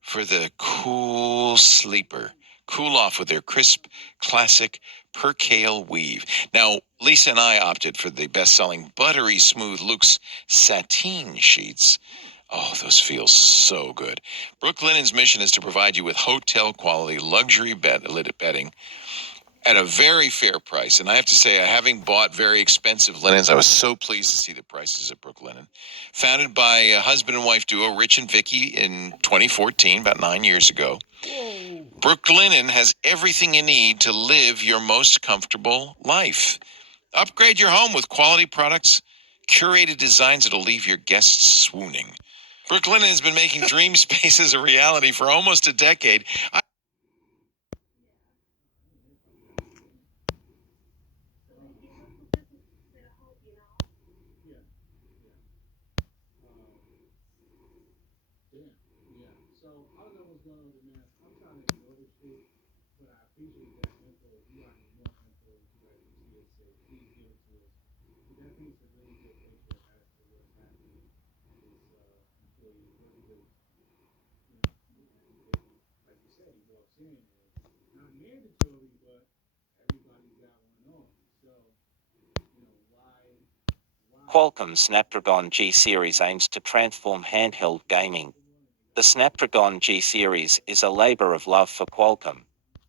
for the cool sleeper. Cool off with their crisp, classic percale weave. Now, Lisa and I opted for the best-selling buttery smooth Luxe sateen sheets. Oh, those feel so good. Brook Linen's mission is to provide you with hotel-quality luxury bedding at a very fair price. And I have to say, having bought very expensive linens, I was so pleased to see the prices at Brooklinen. Founded by a husband and wife duo, Rich and Vicky, in 2014, about 9 years ago. Brooklinen has everything you need to live your most comfortable life. Upgrade your home with quality products, curated designs that'll leave your guests swooning. Brooklinen has been making dream spaces a reality for almost a decade. Qualcomm Snapdragon G series aims to transform handheld gaming. The Snapdragon G series is a labor of love for Qualcomm,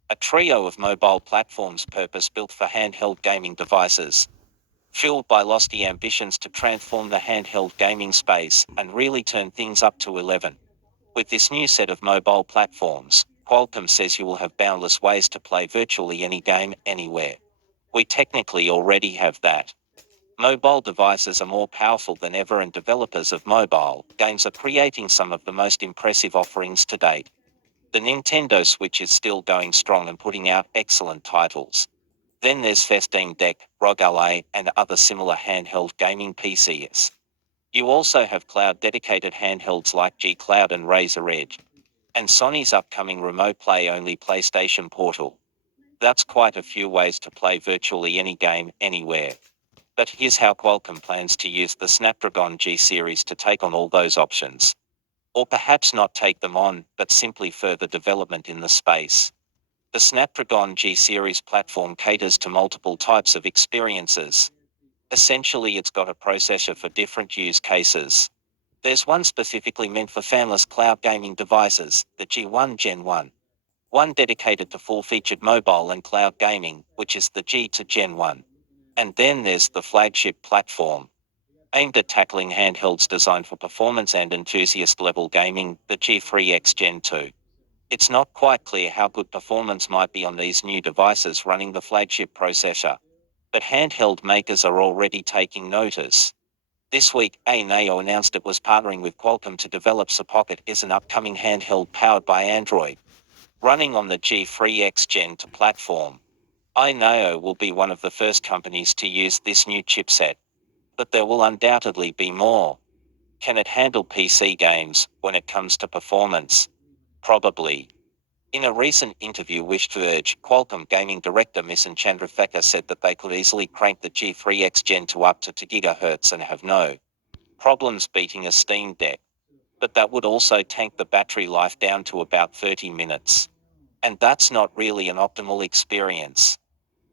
a trio of mobile platforms purpose-built for handheld gaming devices. Fueled by lofty ambitions to transform the handheld gaming space and really turn things up to 11. With this new set of mobile platforms, Qualcomm says you will have boundless ways to play virtually any game, anywhere. We technically already have that. Mobile devices are more powerful than ever, and developers of mobile games are creating some of the most impressive offerings to date. The Nintendo Switch is still going strong and putting out excellent titles. Then there's Steam Deck, ROG Ally, and other similar handheld gaming PCs. You also have cloud-dedicated handhelds like G Cloud and Razer Edge. And Sony's upcoming remote play-only PlayStation Portal. That's quite a few ways to play virtually any game, anywhere. But here's how Qualcomm plans to use the Snapdragon G series to take on all those options. Or perhaps not take them on, but simply further development in the space. The Snapdragon G series platform caters to multiple types of experiences. Essentially, it's got a processor for different use cases. There's one specifically meant for fanless cloud gaming devices, the G1 Gen 1. One dedicated to full-featured mobile and cloud gaming, which is the G2 Gen 1. And then there's the flagship platform, aimed at tackling handhelds designed for performance and enthusiast-level gaming, the G3X Gen 2. It's not quite clear how good performance might be on these new devices running the flagship processor, but handheld makers are already taking notice. This week, Neo announced it was partnering with Qualcomm to develop Pocket as an upcoming handheld powered by Android, running on the G3X Gen 2 platform. Neo will be one of the first companies to use this new chipset, but there will undoubtedly be more. Can it handle PC games when it comes to performance? Probably. In a recent interview with Verge, Qualcomm gaming director Missan Chandrasekhar said that they could easily crank the G3X Gen 2 up to 2 GHz and have no problems beating a Steam Deck. But that would also tank the battery life down to about 30 minutes. And that's not really an optimal experience.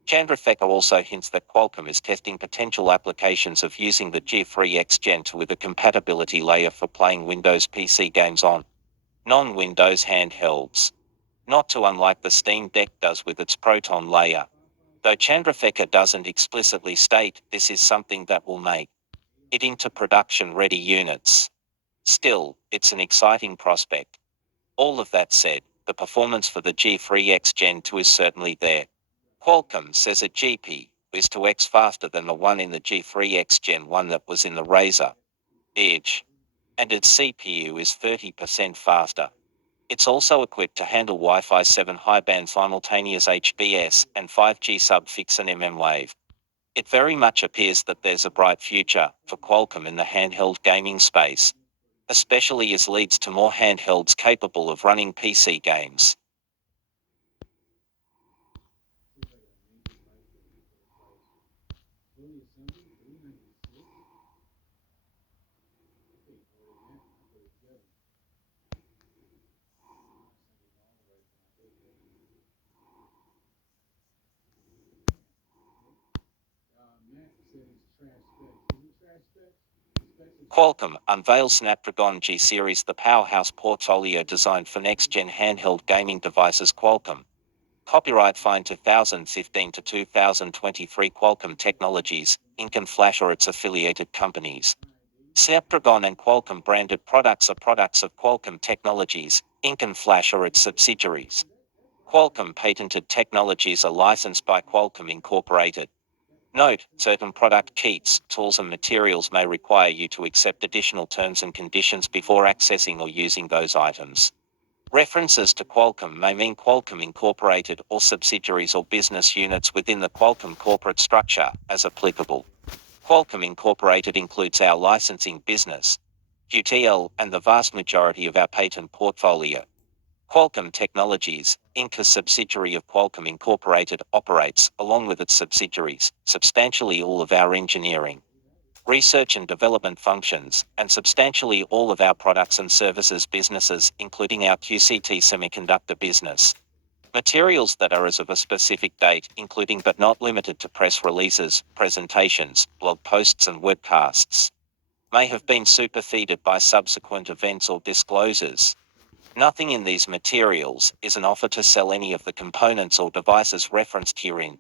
Chandrasekhar also hints that Qualcomm is testing potential applications of using the G3X Gen 2 with a compatibility layer for playing Windows PC games on non-Windows handhelds. Not too unlike the Steam Deck does with its Proton layer. Though Chandrasekhar doesn't explicitly state this is something that will make it into production-ready units. Still, it's an exciting prospect. All of that said, the performance for the G3X Gen 2 is certainly there. Qualcomm says a GPU is 2x faster than the one in the G3X Gen 1 that was in the Razer Edge, and its CPU is 30% faster. It's also equipped to handle Wi-Fi 7 high-band simultaneous HBS and 5G sub-6 and mmWave. It very much appears that there's a bright future for Qualcomm in the handheld gaming space, especially as leads to more handhelds capable of running PC games. Qualcomm unveils Snapdragon G series, the powerhouse portfolio designed for next-gen handheld gaming devices. Qualcomm Copyright Find 2015 to 2023 Qualcomm Technologies, Inc. and Flash or its affiliated companies. Snapdragon and Qualcomm branded products are products of Qualcomm Technologies, Inc. and Flash or its subsidiaries. Qualcomm patented technologies are licensed by Qualcomm Incorporated. Note, certain product kits, tools and materials may require you to accept additional terms and conditions before accessing or using those items. References to Qualcomm may mean Qualcomm Incorporated or subsidiaries or business units within the Qualcomm corporate structure, as applicable. Qualcomm Incorporated includes our licensing business, QTL, and the vast majority of our patent portfolio. Qualcomm Technologies, Inc., a subsidiary of Qualcomm Incorporated, operates, along with its subsidiaries, substantially all of our engineering, research and development functions, and substantially all of our products and services businesses, including our QCT semiconductor business. Materials that are as of a specific date, including but not limited to press releases, presentations, blog posts and webcasts, may have been superseded by subsequent events or disclosures. Nothing in these materials is an offer to sell any of the components or devices referenced herein.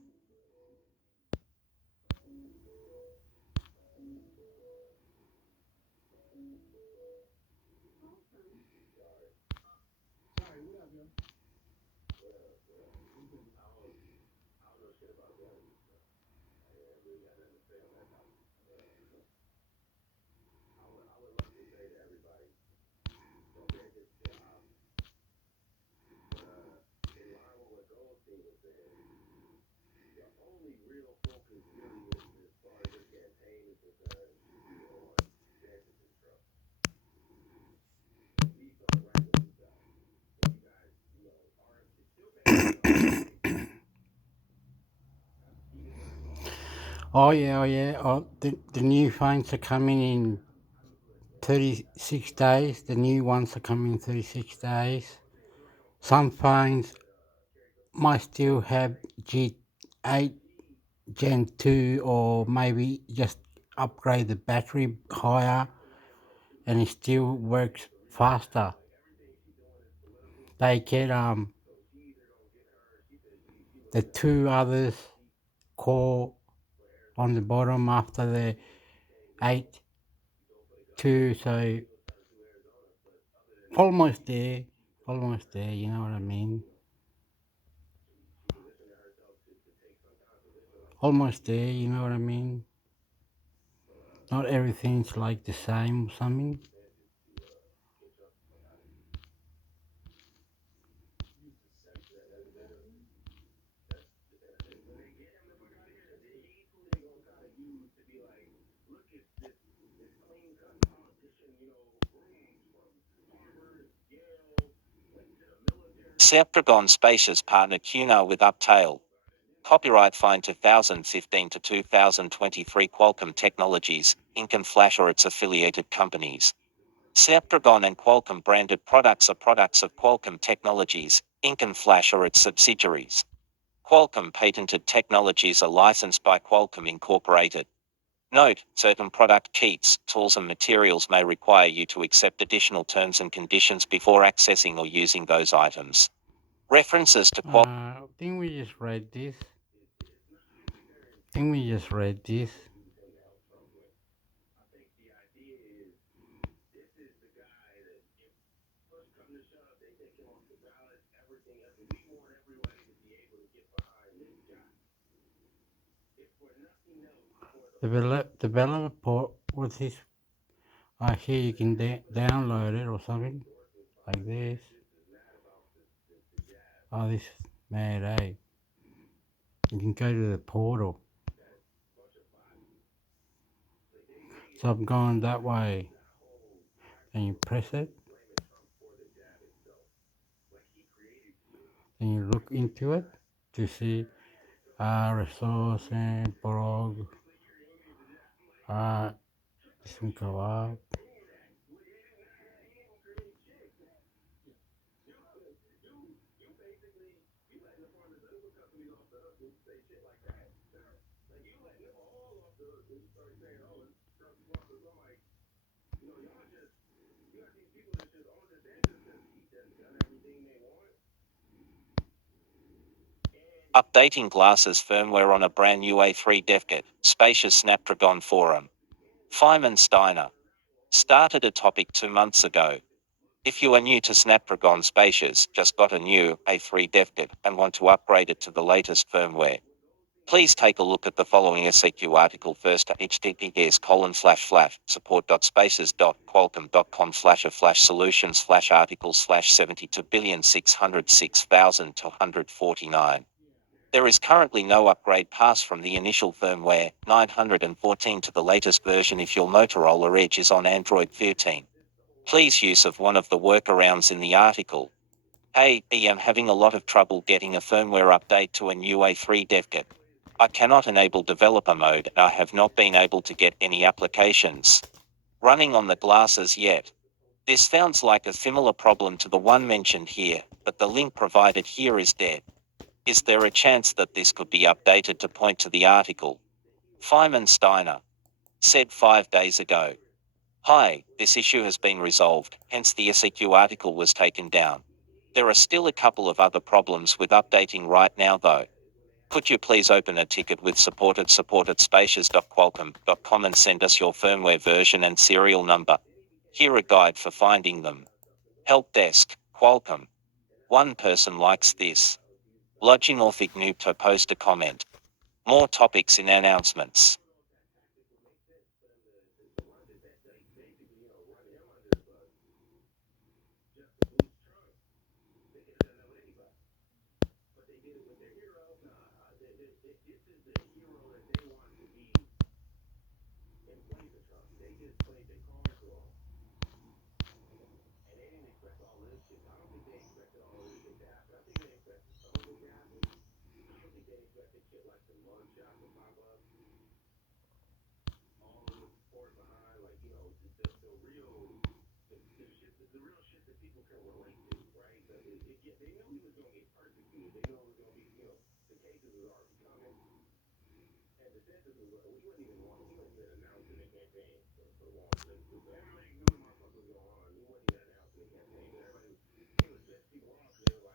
Oh yeah. The new phones are coming in 36 days. The new ones are coming in 36 days. Some phones might still have G8 Gen 2 or maybe just upgrade the battery higher and it still works faster. They get the two others core on the bottom after the 8.2, so almost there, you know what I mean? Almost there, you know what I mean? Not everything's like the same or something. Snapdragon Spacious partnered QNAR with Uptail. Copyright Find 2015 to 2023 Qualcomm Technologies, Inc. and Flash or its affiliated companies. Snapdragon and Qualcomm branded products are products of Qualcomm Technologies, Inc. and Flash or its subsidiaries. Qualcomm patented technologies are licensed by Qualcomm Incorporated. Note, certain product kits, tools and materials may require you to accept additional terms and conditions before accessing or using those items. References to I think we just read this. The developer port, what's this? Here you can download it or something like this. Oh, this is mad, eh? You can go to the portal. So I'm going that way. And you press it. Then you look into it to see resource and blog. This can go up. Updating glasses firmware on a brand new A3 DevKit, spacious Snapdragon forum. Feynman Steiner. Started a topic 2 months ago. If you are new to Snapdragon Spacious, just got a new A3 DevKit and want to upgrade it to the latest firmware, please take a look at the following SAQ article first. https://support.spaces.qualcomm.com/a/solutions/article/72,606,249. There is currently no upgrade pass from the initial firmware 914 to the latest version if your Motorola Edge is on Android 13. Please use of one of the workarounds in the article. Hey, I am having a lot of trouble getting a firmware update to a new A3 DevKit. I cannot enable developer mode and I have not been able to get any applications running on the glasses yet. This sounds like a similar problem to the one mentioned here, but the link provided here is dead. Is there a chance that this could be updated to point to the article? Feynman Steiner said 5 days ago. Hi, this issue has been resolved, hence the SAQ article was taken down. There are still a couple of other problems with updating right now though. Could you please open a ticket with support@spacious.qualcomm.com and send us your firmware version and serial number? Here a guide for finding them. Help desk, Qualcomm. One person likes this. Lodging off Ignoob to post a comment. More topics in announcements.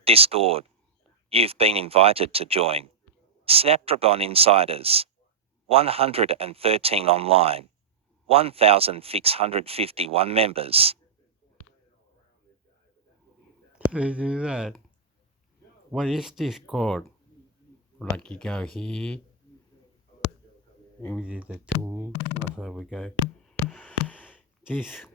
Discord. You've been invited to join. Snapdragon Insiders. 113 online. 1,651 members. They do that. What is Discord? Like you go here, and we did the tools. So we go Discord.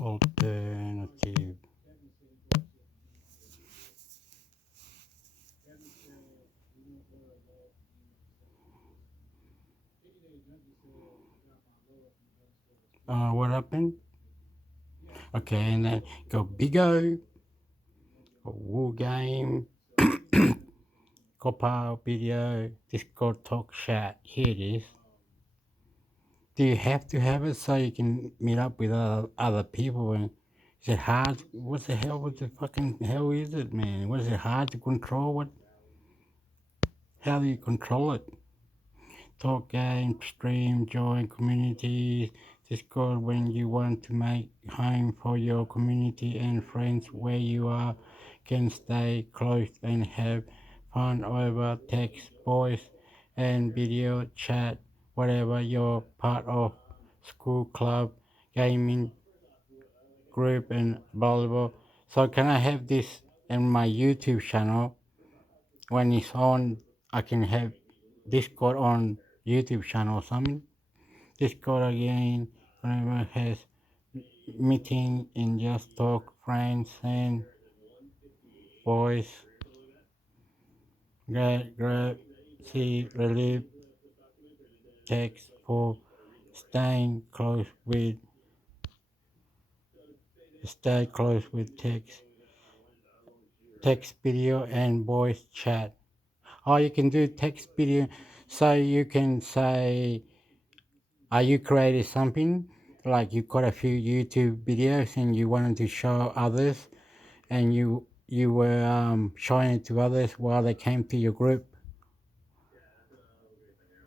Alternative. What happened? Okay, and then go Bigo, War Game, Copilot Video, Discord Talk Chat. Here it is. Do you have to have it so you can meet up with other people? And is it hard? What the hell? What the fucking hell is it, man? Was it hard to control? How do you control it? Talk game, stream, join communities, Discord when you want to make home for your community and friends where you are can stay close and have fun over text, voice, and video chat, whatever you're part of, school club, gaming group, and volleyball. So can I have this in my YouTube channel? When it's on, I can have Discord on YouTube channel or something. Discord again, whenever has meeting and just talk, friends and voice, grab, see, relieve, text for stay close with text video and voice chat. Oh, you can do text video, so you can say, are you created something like you got a few YouTube videos and you wanted to show others, and you were showing it to others while they came to your group.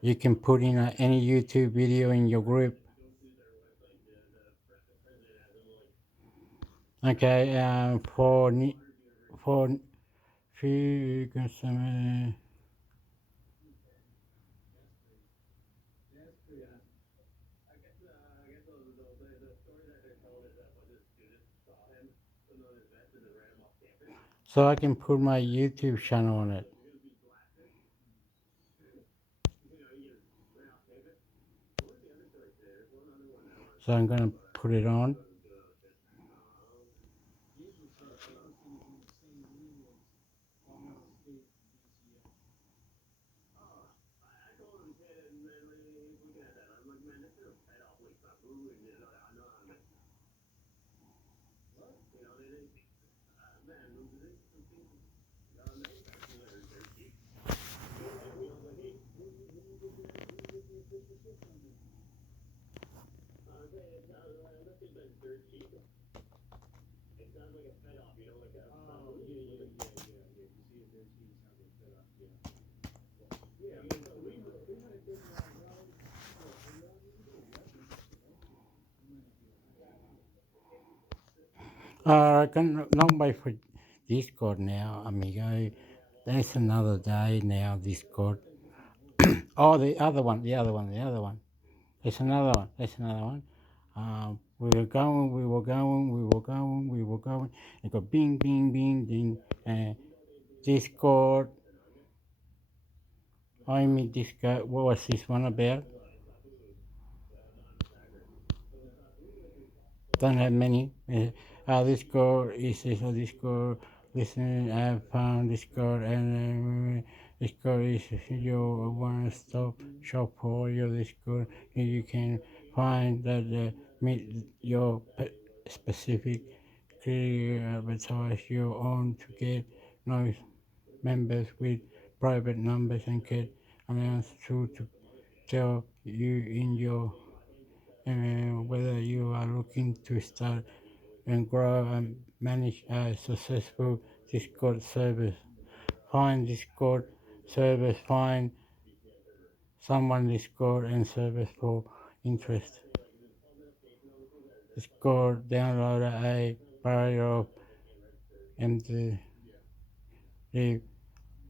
You can put in any YouTube video in your group. Okay, for few customer. So I can put my YouTube channel on it. So I'm gonna put it on. I can not wait for Discord now, amigo. That's another day now, Discord. Oh, the other one. There's another one. There's another one. We were going. It got bing, bing, bing, ding. Discord. I mean, Discord. What was this one about? Don't have many. Discord is Discord. Listen, have fun. Discord and Discord is your one-stop shop for your Discord. You can find that meet your specific career advertise your own to get noise members with private numbers and get announced to tell you in your whether you are looking to start and grow and manage a successful Discord service. Find Discord service, find someone Discord and service for interest. Discord, download a barrier of and leave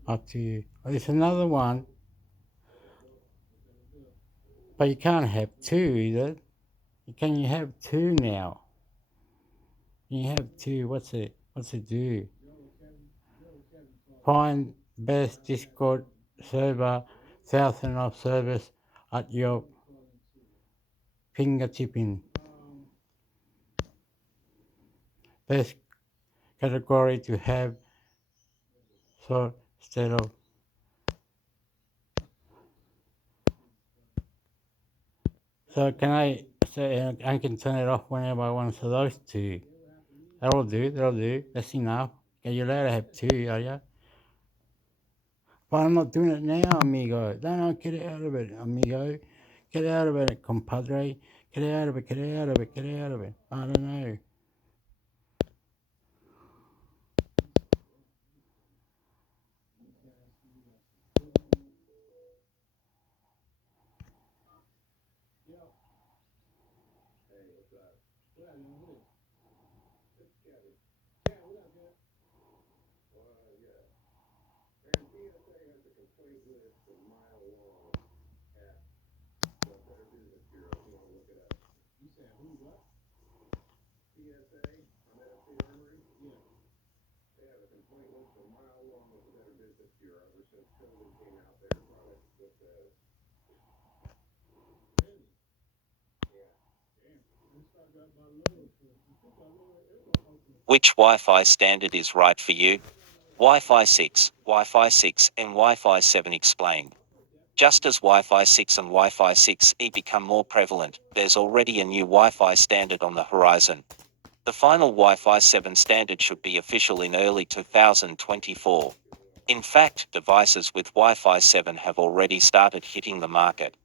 up to you. There's another one, but you can't have two either. Can you have two now? You have two. What's it do? Find best Discord server, thousands of servers at your fingertipping. Best category to have, so instead of so can I say I can turn it off whenever I want. So those two, that'll do. That's enough. Okay, you're allowed to have two, are you? But I'm not doing it now, amigo. No, get out of it, amigo. Get out of it, compadre. Get out of it. I don't know. Which Wi-Fi standard is right for you? Wi-Fi 6, Wi-Fi 6 and Wi-Fi 7 explained. Just as Wi-Fi 6 and Wi-Fi 6E become more prevalent, there's already a new Wi-Fi standard on the horizon. The final Wi-Fi 7 standard should be official in early 2024. In fact, devices with Wi-Fi 7 have already started hitting the market.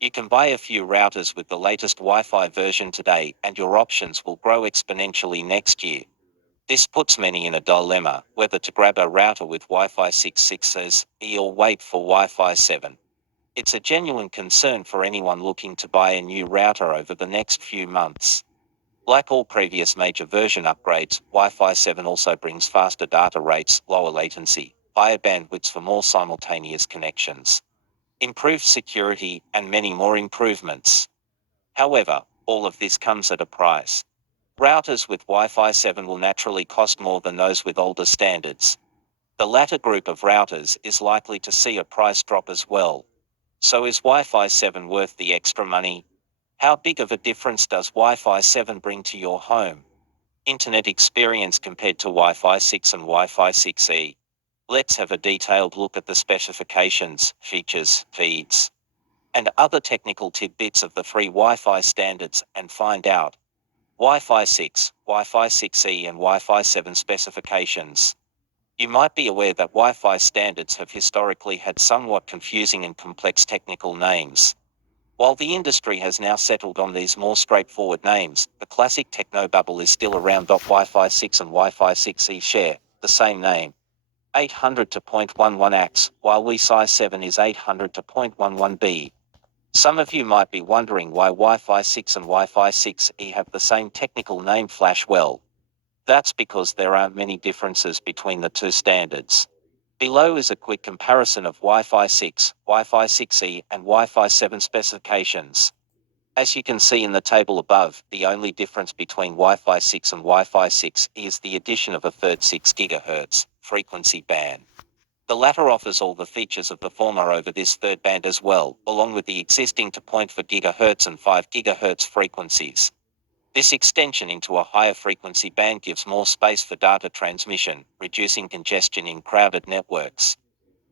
You can buy a few routers with the latest Wi-Fi version today, and your options will grow exponentially next year. This puts many in a dilemma, whether to grab a router with Wi-Fi 6 6E or wait for Wi-Fi 7. It's a genuine concern for anyone looking to buy a new router over the next few months. Like all previous major version upgrades, Wi-Fi 7 also brings faster data rates, lower latency, higher bandwidths for more simultaneous connections, improved security, and many more improvements. However, all of this comes at a price. Routers with Wi-Fi 7 will naturally cost more than those with older standards. The latter group of routers is likely to see a price drop as well. So is Wi-Fi 7 worth the extra money? How big of a difference does Wi-Fi 7 bring to your home internet experience compared to Wi-Fi 6 and Wi-Fi 6E? Let's have a detailed look at the specifications, features, feeds, and other technical tidbits of the three Wi-Fi standards and find out Wi-Fi 6, Wi-Fi 6E and Wi-Fi 7 specifications. You might be aware that Wi-Fi standards have historically had somewhat confusing and complex technical names. While the industry has now settled on these more straightforward names, the classic technobubble is still around. Wi-Fi 6 and Wi-Fi 6E share the same name, 800 to 0.11 AX, while Wi-Fi 7 is 800 to 0.11 B. Some of you might be wondering why Wi-Fi 6 and Wi-Fi 6E have the same technical name flash. Well, that's because there aren't many differences between the two standards. Below is a quick comparison of Wi-Fi 6, Wi-Fi 6E, and Wi-Fi 7 specifications. As you can see in the table above, the only difference between Wi-Fi 6 and Wi-Fi 6 is the addition of a third 6 GHz frequency band. The latter offers all the features of the former over this third band as well, along with the existing 2.4 GHz and 5 GHz frequencies. This extension into a higher frequency band gives more space for data transmission, reducing congestion in crowded networks.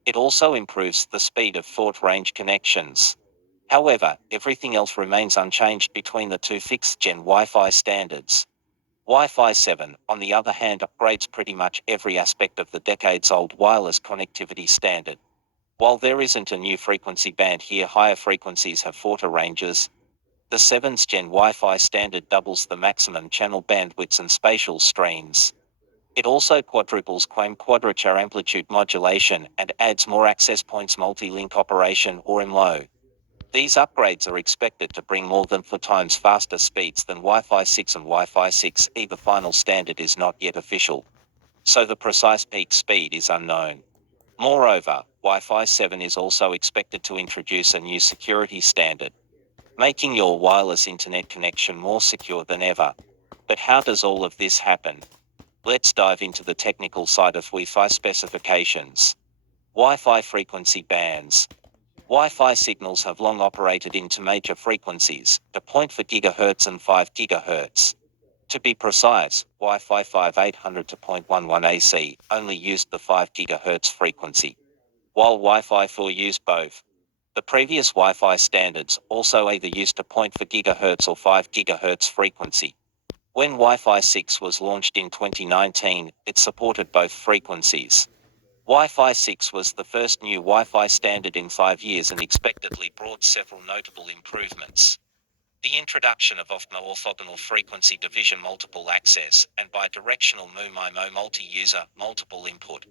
It also improves the speed of short-range connections. However, everything else remains unchanged between the two fifth-gen Wi-Fi standards. Wi-Fi 7, on the other hand, upgrades pretty much every aspect of the decades-old wireless connectivity standard. While there isn't a new frequency band here, higher frequencies have shorter ranges. The 7th gen Wi-Fi standard doubles the maximum channel bandwidths and spatial streams. It also quadruples quadrature amplitude modulation and adds more access points multi-link operation or MLO. These upgrades are expected to bring more than 4 times faster speeds than Wi-Fi 6 and Wi-Fi 6E. The final standard is not yet official, so the precise peak speed is unknown. Moreover, Wi-Fi 7 is also expected to introduce a new security standard, making your wireless internet connection more secure than ever. But how does all of this happen? Let's dive into the technical side of Wi-Fi specifications. Wi-Fi frequency bands. Wi-Fi signals have long operated into major frequencies, 2.4 GHz and 5 GHz. To be precise, Wi-Fi 5 800 to 0.11 AC only used the 5 GHz frequency, while Wi-Fi 4 used both. The previous Wi-Fi standards also either used 0.4 GHz or 5 GHz frequency. When Wi-Fi 6 was launched in 2019, it supported both frequencies. Wi-Fi 6 was the first new Wi-Fi standard in 5 years and expectedly brought several notable improvements. The introduction of orthogonal frequency division, multiple access, and bidirectional MIMO multi-user, multiple input,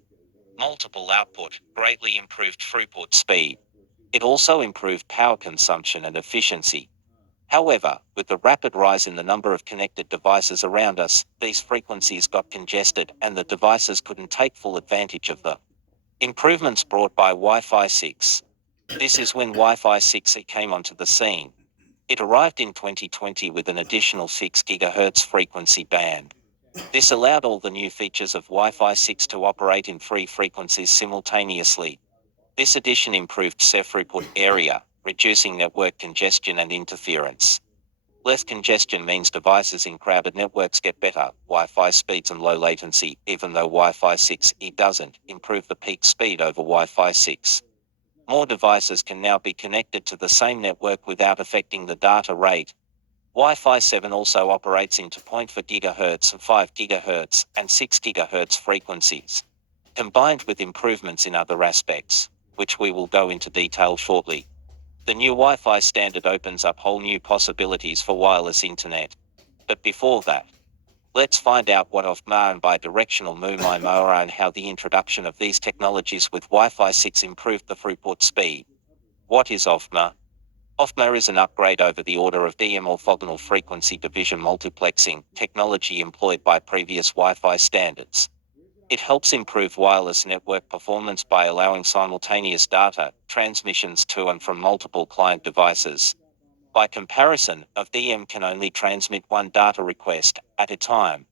multiple output, greatly improved throughput speed. It also improved power consumption and efficiency. However, with the rapid rise in the number of connected devices around us, these frequencies got congested and the devices couldn't take full advantage of the improvements brought by Wi-Fi 6. This is when Wi-Fi 6E came onto the scene. It arrived in 2020 with an additional 6 GHz frequency band. This allowed all the new features of Wi-Fi 6 to operate in 3 frequencies simultaneously. This addition improved throughput area, reducing network congestion and interference. Less congestion means devices in crowded networks get better Wi-Fi speeds and low latency, even though Wi-Fi 6E doesn't improve the peak speed over Wi-Fi 6. More devices can now be connected to the same network without affecting the data rate. Wi-Fi 7 also operates into 0.4 GHz, 5 GHz, and 6 GHz frequencies, combined with improvements in other aspects, which we will go into detail shortly. The new Wi-Fi standard opens up whole new possibilities for wireless internet. But before that, let's find out what OFMA and bidirectional MIMO are and how the introduction of these technologies with Wi-Fi 6 improved the throughput speed. What is OFMA? OFMA is an upgrade over the order of DM orthogonal frequency division multiplexing technology employed by previous Wi-Fi standards. It helps improve wireless network performance by allowing simultaneous data transmissions to and from multiple client devices. By comparison, DM can only transmit one data request at a time.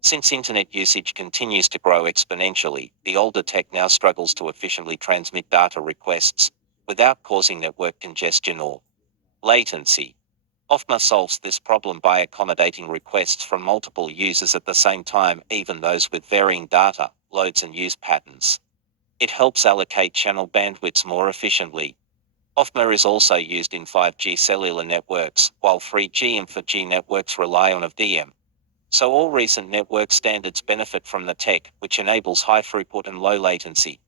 Since internet usage continues to grow exponentially, the older tech now struggles to efficiently transmit data requests without causing network congestion or latency. OFMA solves this problem by accommodating requests from multiple users at the same time, even those with varying data loads and use patterns. It helps allocate channel bandwidths more efficiently. OFMA is also used in 5G cellular networks, while 3G and 4G networks rely on DM. So all recent network standards benefit from the tech, which enables high throughput and low latency.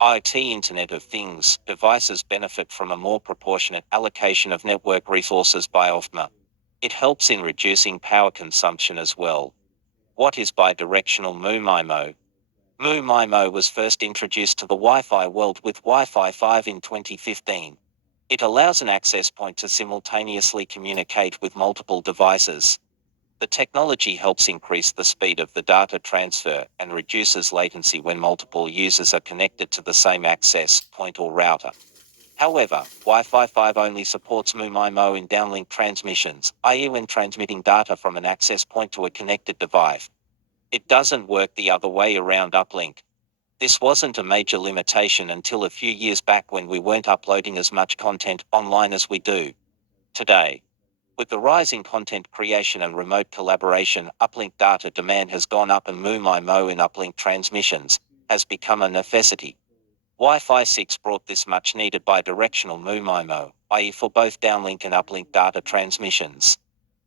IoT Internet of Things devices benefit from a more proportionate allocation of network resources by OFMA. It helps in reducing power consumption as well. What is bidirectional MU-MIMO? MU-MIMO was first introduced to the Wi-Fi world with Wi-Fi 5 in 2015. It allows an access point to simultaneously communicate with multiple devices. The technology helps increase the speed of the data transfer and reduces latency when multiple users are connected to the same access point or router. However, Wi-Fi 5 only supports MU-MIMO in downlink transmissions, i.e. when transmitting data from an access point to a connected device. It doesn't work the other way around uplink. This wasn't a major limitation until a few years back when we weren't uploading as much content online as we do today. With the rise in content creation and remote collaboration, uplink data demand has gone up and MU-MIMO in uplink transmissions has become a necessity. Wi-Fi 6 brought this much needed bidirectional MU-MIMO, i.e. for both downlink and uplink data transmissions.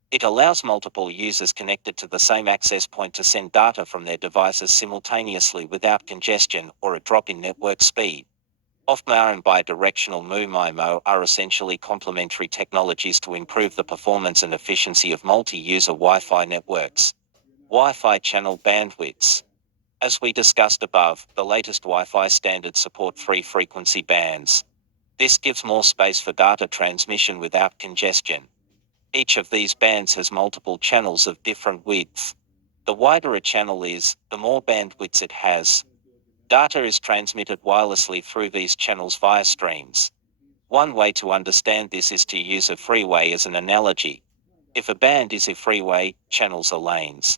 It allows multiple users connected to the same access point to send data from their devices simultaneously without congestion or a drop in network speed. OFMA and bidirectional MU-MIMO are essentially complementary technologies to improve the performance and efficiency of multi-user Wi-Fi networks. Wi-Fi channel bandwidths. As we discussed above, the latest Wi-Fi standards support 3 frequency bands. This gives more space for data transmission without congestion. Each of these bands has multiple channels of different width. The wider a channel is, the more bandwidths it has. Data is transmitted wirelessly through these channels via streams. One way to understand this is to use a freeway as an analogy. If a band is a freeway, channels are lanes.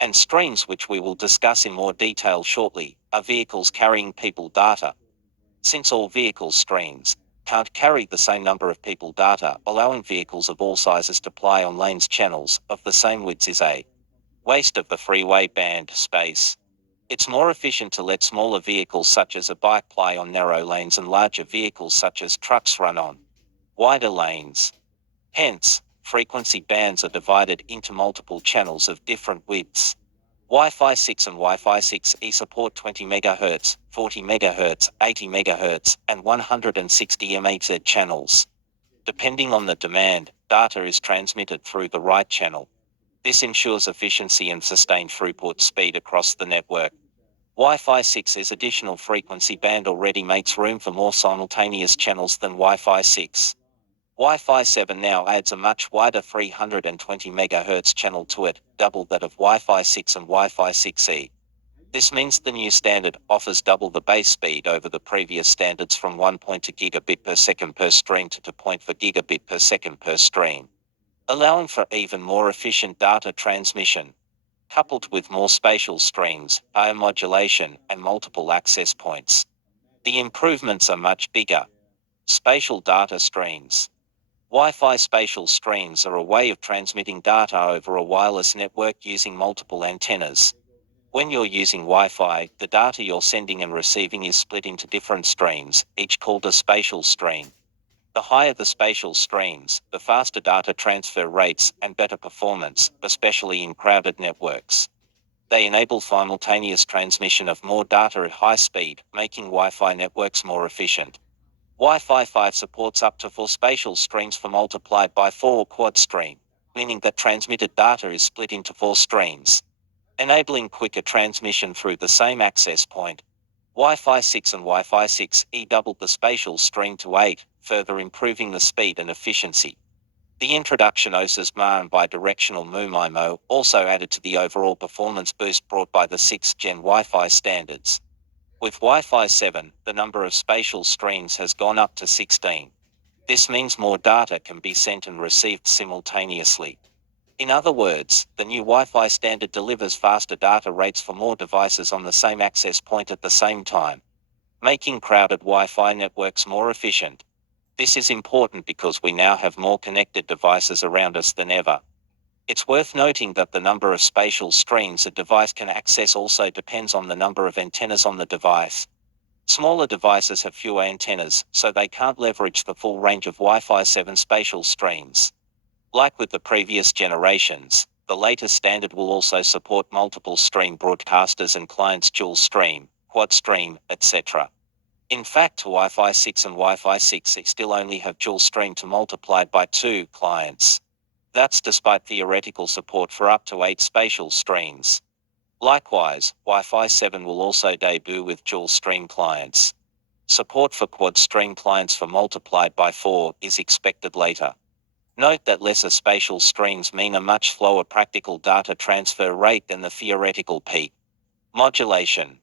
And streams, which we will discuss in more detail shortly, are vehicles carrying people data. Since all vehicle streams can't carry the same number of people data, allowing vehicles of all sizes to ply on lanes channels of the same width is a waste of the freeway band space. It's more efficient to let smaller vehicles such as a bike ply on narrow lanes and larger vehicles such as trucks run on wider lanes. Hence, frequency bands are divided into multiple channels of different widths. Wi-Fi 6 and Wi-Fi 6E support 20 MHz, 40 MHz, 80 MHz, and 160 MHz channels. Depending on the demand, data is transmitted through the right channel. This ensures efficiency and sustained throughput speed across the network. Wi-Fi 6's additional frequency band already makes room for more simultaneous channels than Wi-Fi 6. Wi-Fi 7 now adds a much wider 320 MHz channel to it, double that of Wi-Fi 6 and Wi-Fi 6E. This means the new standard offers double the base speed over the previous standards from 1.2 gigabit per second per stream to 2.4 gigabit per second per stream, allowing for even more efficient data transmission. Coupled with more spatial streams, higher modulation, and multiple access points, the improvements are much bigger. Spatial data streams. Wi-Fi spatial streams are a way of transmitting data over a wireless network using multiple antennas. When you're using Wi-Fi, the data you're sending and receiving is split into different streams, each called a spatial stream. The higher the spatial streams, the faster data transfer rates and better performance, especially in crowded networks. They enable simultaneous transmission of more data at high speed, making Wi-Fi networks more efficient. Wi-Fi 5 supports up to 4 spatial streams for multiplied by 4 or quad stream, meaning that transmitted data is split into 4 streams, enabling quicker transmission through the same access point. Wi-Fi 6 and Wi-Fi 6E doubled the spatial stream to 8, further improving the speed and efficiency. The introduction of bidirectional MIMO also added to the overall performance boost brought by the 6th Gen Wi-Fi standards. With Wi-Fi 7, the number of spatial streams has gone up to 16. This means more data can be sent and received simultaneously. In other words, the new Wi-Fi standard delivers faster data rates for more devices on the same access point at the same time, making crowded Wi-Fi networks more efficient. This is important because we now have more connected devices around us than ever. It's worth noting that the number of spatial streams a device can access also depends on the number of antennas on the device. Smaller devices have fewer antennas, so they can't leverage the full range of Wi-Fi 7 spatial streams. Like with the previous generations, the latest standard will also support multiple stream broadcasters and clients dual stream, quad stream, etc. In fact, Wi-Fi 6 and Wi-Fi 6E still only have dual stream to multiplied by 2 clients. That's despite theoretical support for up to 8 spatial streams. Likewise, Wi-Fi 7 will also debut with dual stream clients. Support for quad stream clients for multiplied by 4 is expected later. Note that lesser spatial streams mean a much slower practical data transfer rate than the theoretical peak. Modulation.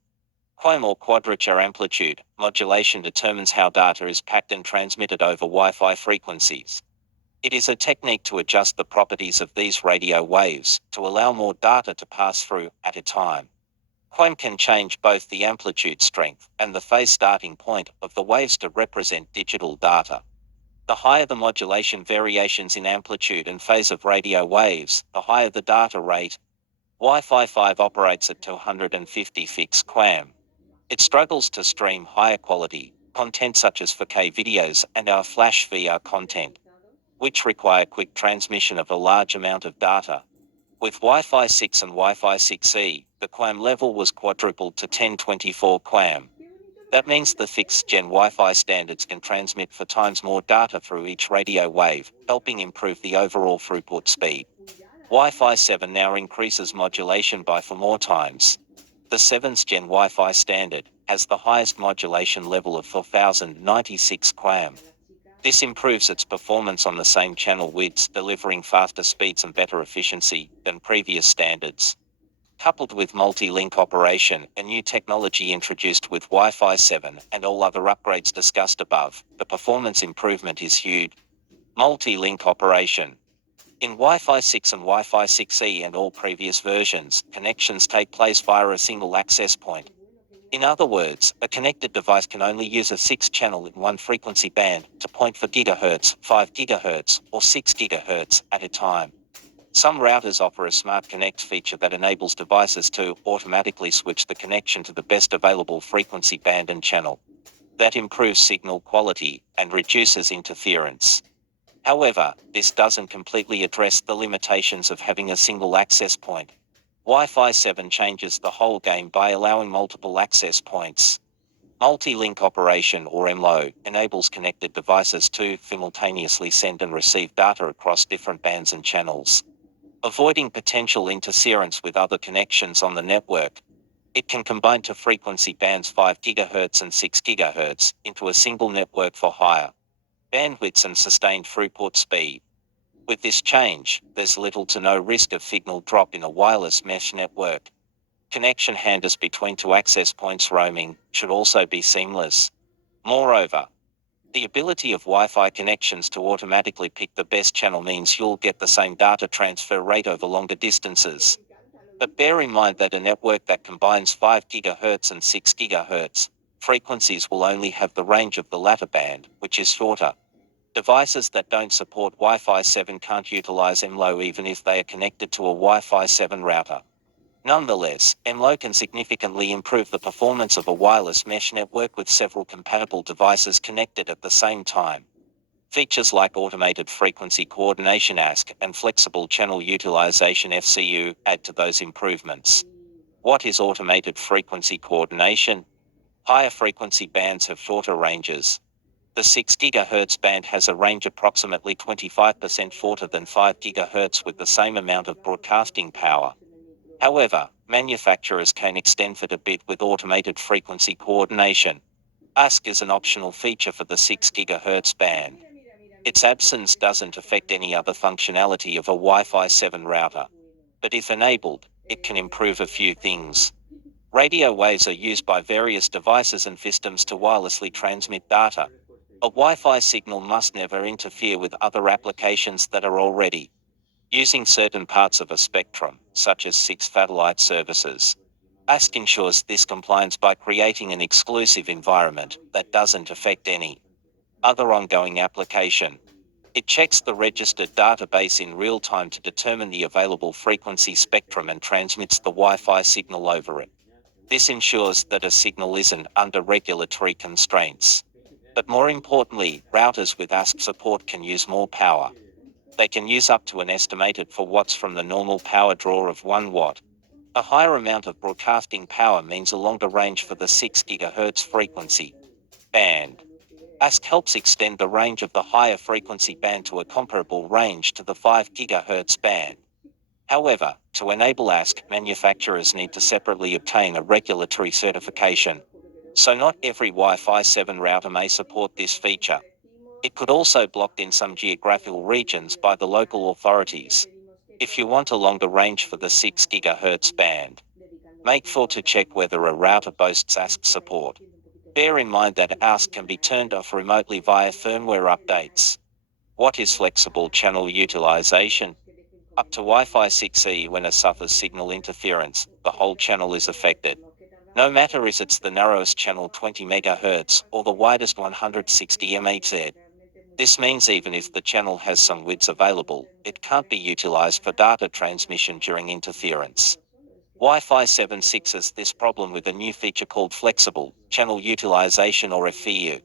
QAM or quadrature amplitude modulation determines how data is packed and transmitted over Wi-Fi frequencies. It is a technique to adjust the properties of these radio waves to allow more data to pass through at a time. QAM can change both the amplitude strength and the phase starting point of the waves to represent digital data. The higher the modulation variations in amplitude and phase of radio waves, the higher the data rate. Wi-Fi 5 operates at 250 fixed QAM. It struggles to stream higher quality content such as 4K videos and our Flash VR content, which require quick transmission of a large amount of data. With Wi-Fi 6 and Wi-Fi 6E, the QAM level was quadrupled to 1024 QAM. That means the 6th Gen Wi-Fi standards can transmit 4 times more data through each radio wave, helping improve the overall throughput speed. Wi-Fi 7 now increases modulation by 4 more times. The 7th Gen Wi-Fi standard has the highest modulation level of 4096 QAM. This improves its performance on the same channel widths, delivering faster speeds and better efficiency than previous standards. Coupled with multi-link operation, a new technology introduced with Wi-Fi 7 and all other upgrades discussed above, the performance improvement is huge. Multi-link operation. In Wi-Fi 6 and Wi-Fi 6E and all previous versions, connections take place via a single access point. In other words, a connected device can only use a 6-channel in one frequency band to 0.4 GHz, 5 GHz, or 6 GHz at a time. Some routers offer a Smart Connect feature that enables devices to automatically switch the connection to the best available frequency band and channel. That improves signal quality and reduces interference. However, this doesn't completely address the limitations of having a single access point. Wi-Fi 7 changes the whole game by allowing multiple access points. Multi-link operation, or MLO, enables connected devices to simultaneously send and receive data across different bands and channels, avoiding potential interference with other connections on the network. It can combine two frequency bands 5 GHz and 6 GHz into a single network for higher bandwidths and sustained throughput speed. With this change, there's little to no risk of signal drop in a wireless mesh network. Connection handles between 2 access points roaming should also be seamless. Moreover, the ability of Wi-Fi connections to automatically pick the best channel means you'll get the same data transfer rate over longer distances. But bear in mind that a network that combines 5 GHz and 6 GHz frequencies will only have the range of the latter band, which is shorter. Devices that don't support Wi-Fi 7 can't utilize MLO even if they are connected to a Wi-Fi 7 router. Nonetheless, MLO can significantly improve the performance of a wireless mesh network with several compatible devices connected at the same time. Features like automated frequency coordination ASC and flexible channel utilization FCU add to those improvements. What is automated frequency coordination? Higher frequency bands have shorter ranges. The 6 GHz band has a range approximately 25% shorter than 5 GHz with the same amount of broadcasting power. However, manufacturers can extend for a bit with automated frequency coordination. ASC is an optional feature for the 6 GHz band. Its absence doesn't affect any other functionality of a Wi-Fi 7 router. But if enabled, it can improve a few things. Radio waves are used by various devices and systems to wirelessly transmit data. A Wi-Fi signal must never interfere with other applications that are already using certain parts of a spectrum, such as 6 satellite services. ASC ensures this compliance by creating an exclusive environment that doesn't affect any other ongoing application. It checks the registered database in real time to determine the available frequency spectrum and transmits the Wi-Fi signal over it. This ensures that a signal isn't under regulatory constraints. But more importantly, routers with ASC support can use more power. They can use up to an estimated 4 watts from the normal power draw of 1 watt. A higher amount of broadcasting power means a longer range for the 6 GHz frequency band. ASC helps extend the range of the higher frequency band to a comparable range to the 5 GHz band. However, to enable ASC, manufacturers need to separately obtain a regulatory certification. So not every Wi-Fi 7 router may support this feature. It could also be blocked in some geographical regions by the local authorities. If you want a longer range for the 6 GHz band, make sure to check whether a router boasts ASC support. Bear in mind that ASC can be turned off remotely via firmware updates. What is flexible channel utilization? Up to Wi-Fi 6E, when it suffers signal interference, the whole channel is affected. No matter if it's the narrowest channel 20 MHz or the widest 160 MHz. This means even if the channel has some widths available, it can't be utilized for data transmission during interference. Wi-Fi 7 fixes this problem with a new feature called Flexible Channel Utilization, or FCU.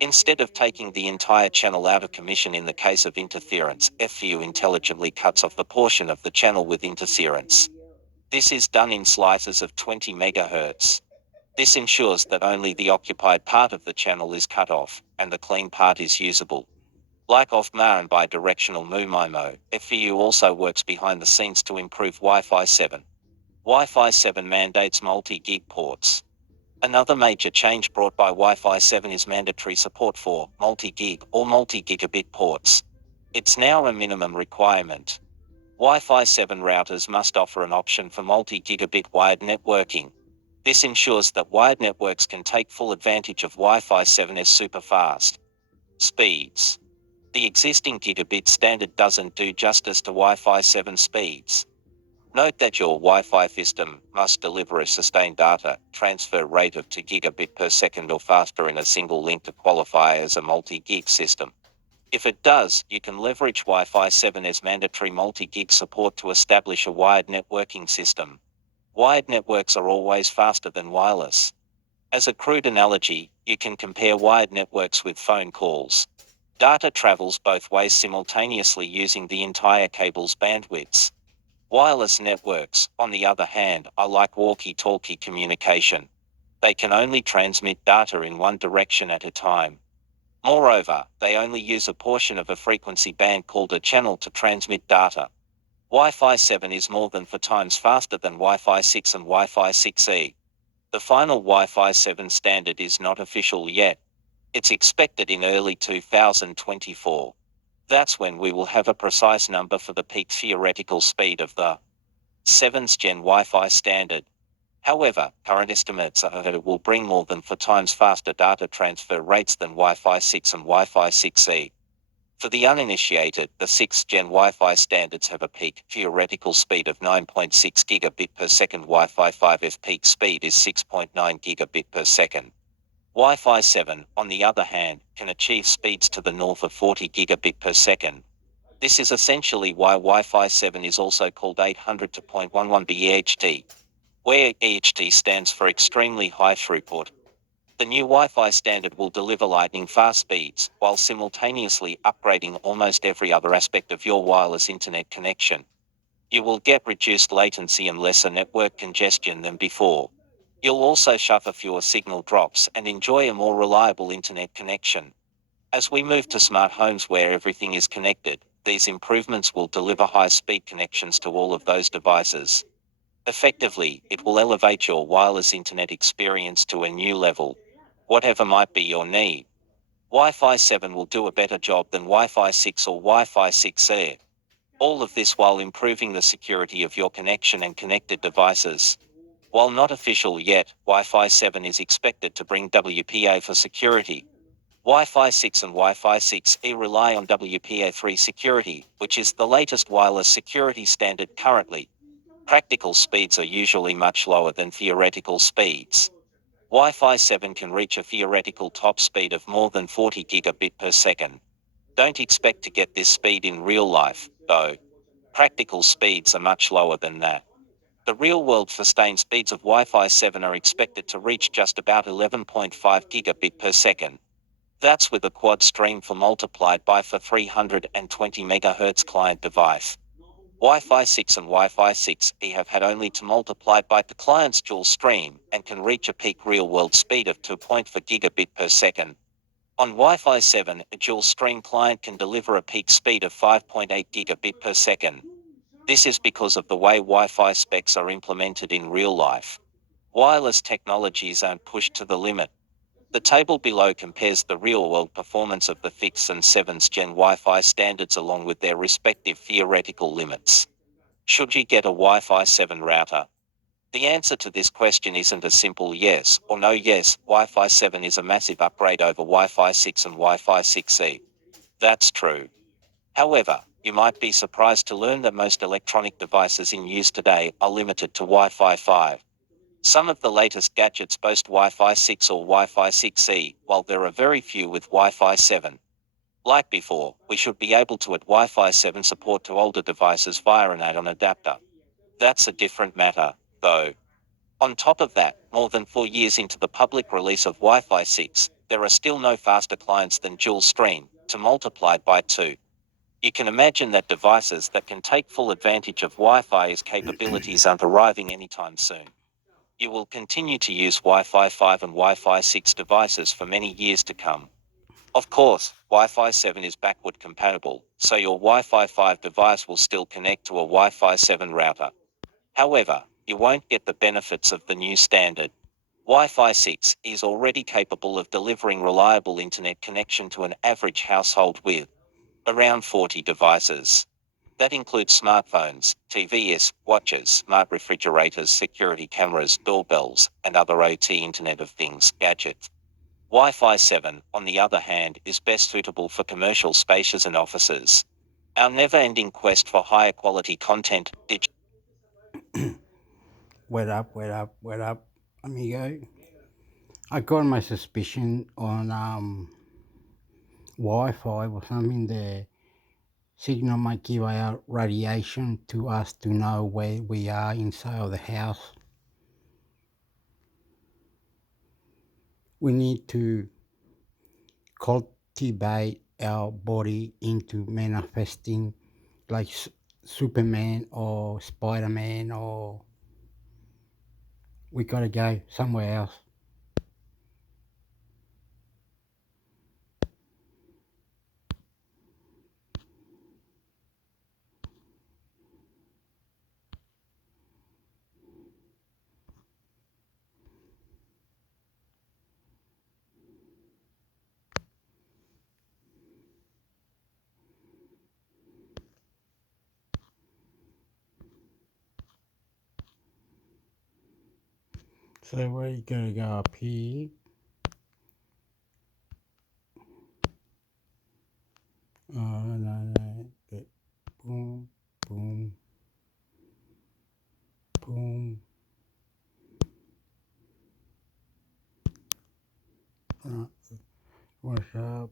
Instead of taking the entire channel out of commission in the case of interference, FCU intelligently cuts off the portion of the channel with interference. This is done in slices of 20 MHz. This ensures that only the occupied part of the channel is cut off, and the clean part is usable. Like off-MA and bidirectional MIMO, FCU also works behind the scenes to improve Wi-Fi 7. Wi-Fi 7 mandates multi-gig ports. Another major change brought by Wi-Fi 7 is mandatory support for multi-gig or multi-gigabit ports. It's now a minimum requirement. Wi-Fi 7 routers must offer an option for multi-gigabit wired networking. This ensures that wired networks can take full advantage of Wi-Fi 7's super-fast speeds. The existing gigabit standard doesn't do justice to Wi-Fi 7 speeds. Note that your Wi-Fi system must deliver a sustained data transfer rate of 2 gigabit per second or faster in a single link to qualify as a multi-gig system. If it does, you can leverage Wi-Fi 7's mandatory multi-gig support to establish a wired networking system. Wired networks are always faster than wireless. As a crude analogy, you can compare wired networks with phone calls. Data travels both ways simultaneously using the entire cable's bandwidths. Wireless networks, on the other hand, are like walkie-talkie communication. They can only transmit data in one direction at a time. Moreover, they only use a portion of a frequency band called a channel to transmit data. Wi-Fi 7 is more than 4 times faster than Wi-Fi 6 and Wi-Fi 6E. The final Wi-Fi 7 standard is not official yet. It's expected in early 2024. That's when we will have a precise number for the peak theoretical speed of the 7th Gen Wi-Fi standard. However, current estimates are that it will bring more than 4 times faster data transfer rates than Wi-Fi 6 and Wi-Fi 6E. For the uninitiated, the 6th Gen Wi-Fi standards have a peak theoretical speed of 9.6 gigabit per second. Wi-Fi 5F peak speed is 6.9 gigabit per second. Wi-Fi 7, on the other hand, can achieve speeds to the north of 40 gigabit per second. This is essentially why Wi-Fi 7 is also called 802.11 EHT, where EHT stands for extremely high throughput. The new Wi-Fi standard will deliver lightning-fast speeds, while simultaneously upgrading almost every other aspect of your wireless internet connection. You will get reduced latency and lesser network congestion than before. You'll also suffer fewer signal drops and enjoy a more reliable internet connection. As we move to smart homes where everything is connected, these improvements will deliver high-speed connections to all of those devices. Effectively, it will elevate your wireless internet experience to a new level. Whatever might be your need, Wi-Fi 7 will do a better job than Wi-Fi 6 or Wi-Fi 6E. All of this while improving the security of your connection and connected devices. While not official yet, Wi-Fi 7 is expected to bring WPA for security. Wi-Fi 6 and Wi-Fi 6E rely on WPA3 security, which is the latest wireless security standard currently. Practical speeds are usually much lower than theoretical speeds. Wi-Fi 7 can reach a theoretical top speed of more than 40 gigabit per second. Don't expect to get this speed in real life, though. Practical speeds are much lower than that. The real-world sustained speeds of Wi-Fi 7 are expected to reach just about 11.5 gigabit per second. That's with a quad stream for multiplied by for 320 MHz client device. Wi-Fi 6 and Wi-Fi 6E have had only to multiply by the client's dual stream and can reach a peak real-world speed of 2.4 gigabit per second. On Wi-Fi 7, a dual stream client can deliver a peak speed of 5.8 gigabit per second. This is because of the way Wi-Fi specs are implemented in real life. Wireless technologies aren't pushed to the limit. The table below compares the real-world performance of the 6th and 7th Gen Wi-Fi standards along with their respective theoretical limits. Should you get a Wi-Fi 7 router? The answer to this question isn't a simple yes or no. Yes, Wi-Fi 7 is a massive upgrade over Wi-Fi 6 and Wi-Fi 6E. That's true. However, you might be surprised to learn that most electronic devices in use today are limited to Wi-Fi 5. Some of the latest gadgets boast Wi-Fi 6 or Wi-Fi 6E, while there are very few with Wi-Fi 7. Like before, we should be able to add Wi-Fi 7 support to older devices via an add-on adapter. That's a different matter, though. On top of that, more than 4 years into the public release of Wi-Fi 6, there are still no faster clients than dual stream, to multiplied by 2. You can imagine that devices that can take full advantage of Wi-Fi's capabilities aren't arriving anytime soon. You will continue to use Wi-Fi 5 and Wi-Fi 6 devices for many years to come. Of course, Wi-Fi 7 is backward compatible, so your Wi-Fi 5 device will still connect to a Wi-Fi 7 router. However, you won't get the benefits of the new standard. Wi-Fi 6 is already capable of delivering reliable internet connection to an average household with around 40 devices. That includes smartphones, TVs, watches, smart refrigerators, security cameras, doorbells, and other OT Internet of Things gadgets. Wi-Fi 7, on the other hand, is best suitable for commercial spaces and offices. Our never-ending quest for higher quality content, What up, amigo? I got my suspicion on Wi-Fi or something. The signal might give out radiation to us to know where we are inside of the house. We need to cultivate our body into manifesting like Superman or Spider-Man, or we gotta go somewhere else. So we're gonna go up here. No. Boom, boom, boom. What's up?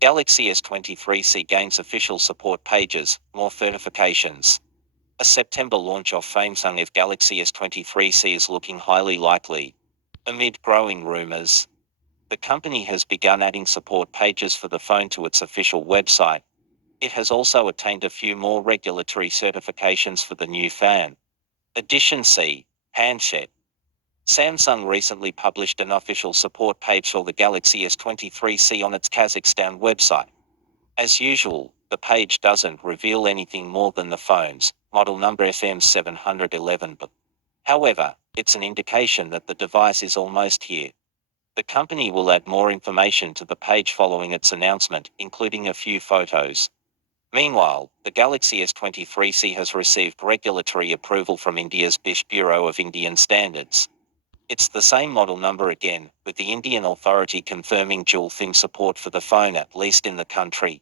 Galaxy S23C gains official support pages, more certifications. A September launch of Samsung F Galaxy S23C is looking highly likely. Amid growing rumors, the company has begun adding support pages for the phone to its official website. It has also attained a few more regulatory certifications for the new phone. Edition C, handset. Samsung recently published an official support page for the Galaxy S23C on its Kazakhstan website. As usual, the page doesn't reveal anything more than the phone's model number FM711, but however, it's an indication that the device is almost here. The company will add more information to the page following its announcement, including a few photos. Meanwhile, the Galaxy S23C has received regulatory approval from India's BIS Bureau of Indian Standards. It's the same model number again, with the Indian authority confirming dual SIM support for the phone, at least in the country.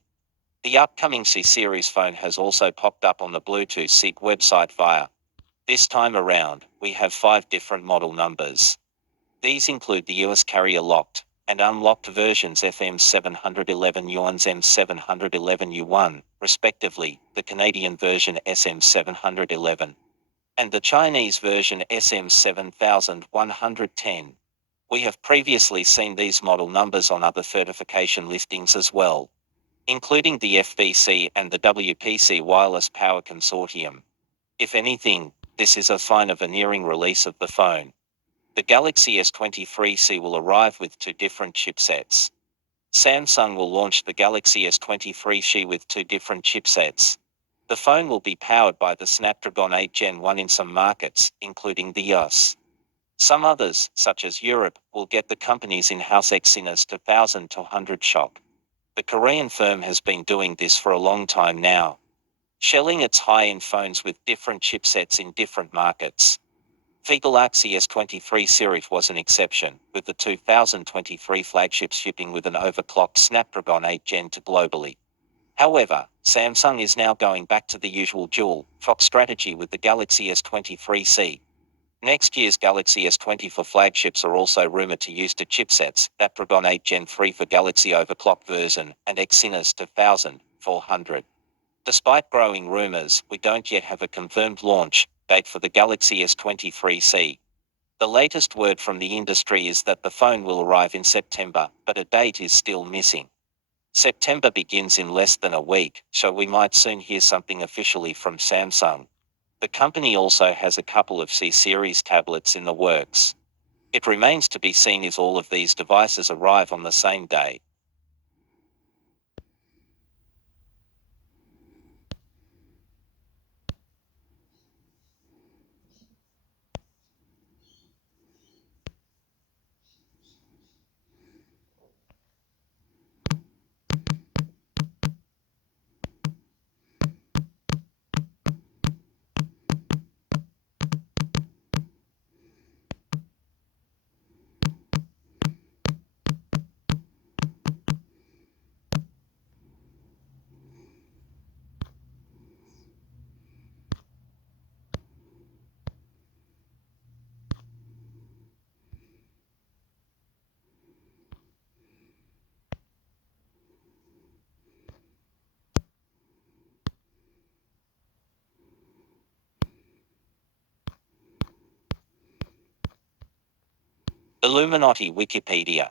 The upcoming C-Series phone has also popped up on the Bluetooth SIG website via. This time around, we have 5 different model numbers. These include the US carrier locked and unlocked versions FM711U and M711U1, respectively, the Canadian version SM711, and the Chinese version SM7110. We have previously seen these model numbers on other certification listings as well, including the FBC and the WPC Wireless Power Consortium. If anything, this is a sign of a nearing release of the phone. The Galaxy S23C will arrive with 2 different chipsets. Samsung will launch the Galaxy S23C with 2 different chipsets. The phone will be powered by the Snapdragon 8 Gen 1 in some markets, including the US. Some others, such as Europe, will get the company's in-house Exynos 2200 chip. The Korean firm has been doing this for a long time now, shelling its high-end phones with different chipsets in different markets. The Galaxy S23 series was an exception, with the 2023 flagship shipping with an overclocked Snapdragon 8 Gen 2 globally. However, Samsung is now going back to the usual dual-clock strategy with the Galaxy S23C. Next year's Galaxy S24 flagships are also rumored to use 2 chipsets, Snapdragon 8 Gen 3 for Galaxy overclocked version and Exynos 2400. Despite growing rumors, we don't yet have a confirmed launch date for the Galaxy S23C. The latest word from the industry is that the phone will arrive in September, but a date is still missing. September begins in less than a week, so we might soon hear something officially from Samsung. The company also has a couple of C-Series tablets in the works. It remains to be seen if all of these devices arrive on the same day. Illuminati Wikipedia.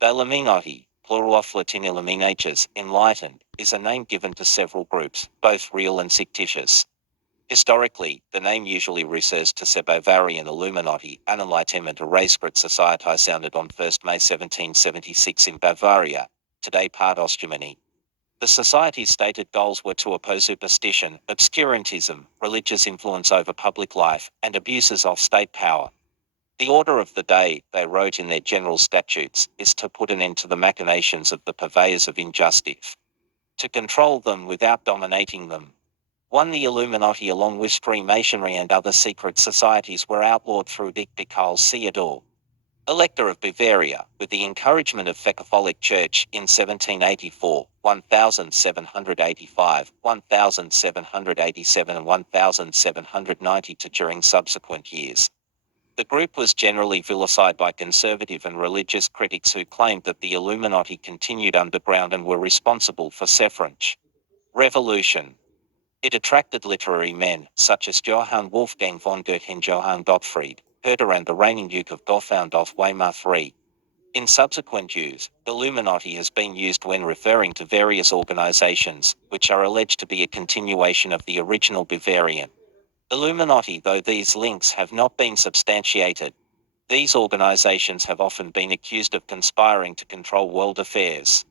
The Illuminati, plural of Latin illuminatus, enlightened, is a name given to several groups, both real and fictitious. Historically, the name usually refers to Bavarian Illuminati, an Enlightenment secret society founded on 1 May 1776 in Bavaria, today part of Germany. The society's stated goals were to oppose superstition, obscurantism, religious influence over public life, and abuses of state power. The order of the day, they wrote in their general statutes, is to put an end to the machinations of the purveyors of injustice, to control them without dominating them. The Illuminati along with Freemasonry and other secret societies were outlawed through Edict Karl Theodor, Elector of Bavaria, with the encouragement of the Catholic Church in 1784, 1785, 1787 and 1792 during subsequent years. The group was generally vilified by conservative and religious critics who claimed that the Illuminati continued underground and were responsible for French Revolution. It attracted literary men, such as Johann Wolfgang von Goethe and Johann Gottfried Herder and the reigning Duke of Gotthard of Weimar III. In subsequent use, Illuminati has been used when referring to various organizations, which are alleged to be a continuation of the original Bavarian Illuminati, though these links have not been substantiated. These organizations have often been accused of conspiring to control world affairs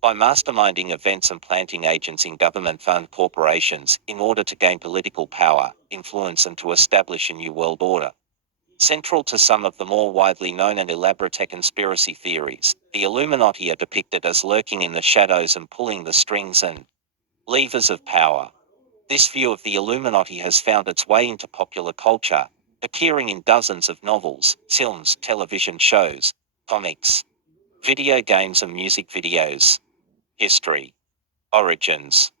by masterminding events and planting agents in government-funded corporations in order to gain political power, influence and to establish a new world order. Central to some of the more widely known and elaborate conspiracy theories, the Illuminati are depicted as lurking in the shadows and pulling the strings and levers of power. This view of the Illuminati has found its way into popular culture, appearing in dozens of novels, films, television shows, comics, video games and music videos. History. Origins.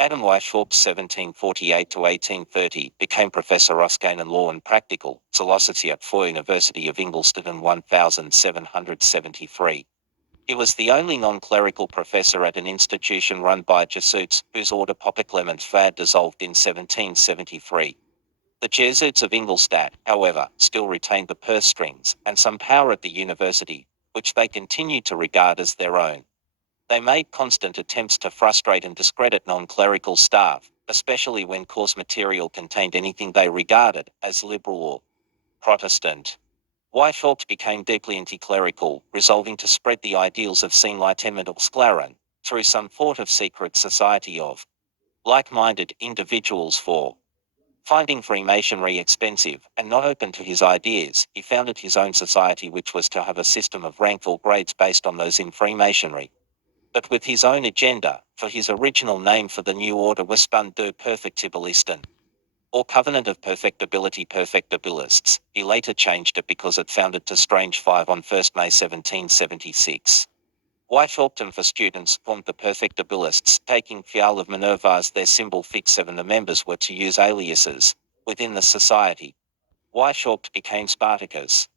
Adam Weishaupt (1748–1830) became Professor Ruskin in Law and Practical Philosophy at the University of Ingolstadt in 1773. He was the only non-clerical professor at an institution run by Jesuits, whose order Clement Fad dissolved in 1773. The Jesuits of Ingolstadt, however, still retained the purse strings and some power at the university, which they continued to regard as their own. They made constant attempts to frustrate and discredit non-clerical staff, especially when course material contained anything they regarded as liberal or Protestant. Weishaupt became deeply anti-clerical, resolving to spread the ideals of Enlightenment or Sclaren through some sort of secret society of like-minded individuals. Finding Freemasonry expensive and not open to his ideas, he founded his own society, which was to have a system of rank or grades based on those in Freemasonry, but with his own agenda, for his original name for the new order was Bund der Perfectibilisten, or Covenant of Perfectibility Perfectibilists. He later changed it because it founded to Strange 5 on 1 May 1776. Weishaupt and for students formed the Perfectibilists, taking Fial of Minerva as their symbol fixed, and the members were to use aliases within the society. Weishaupt became Spartacus.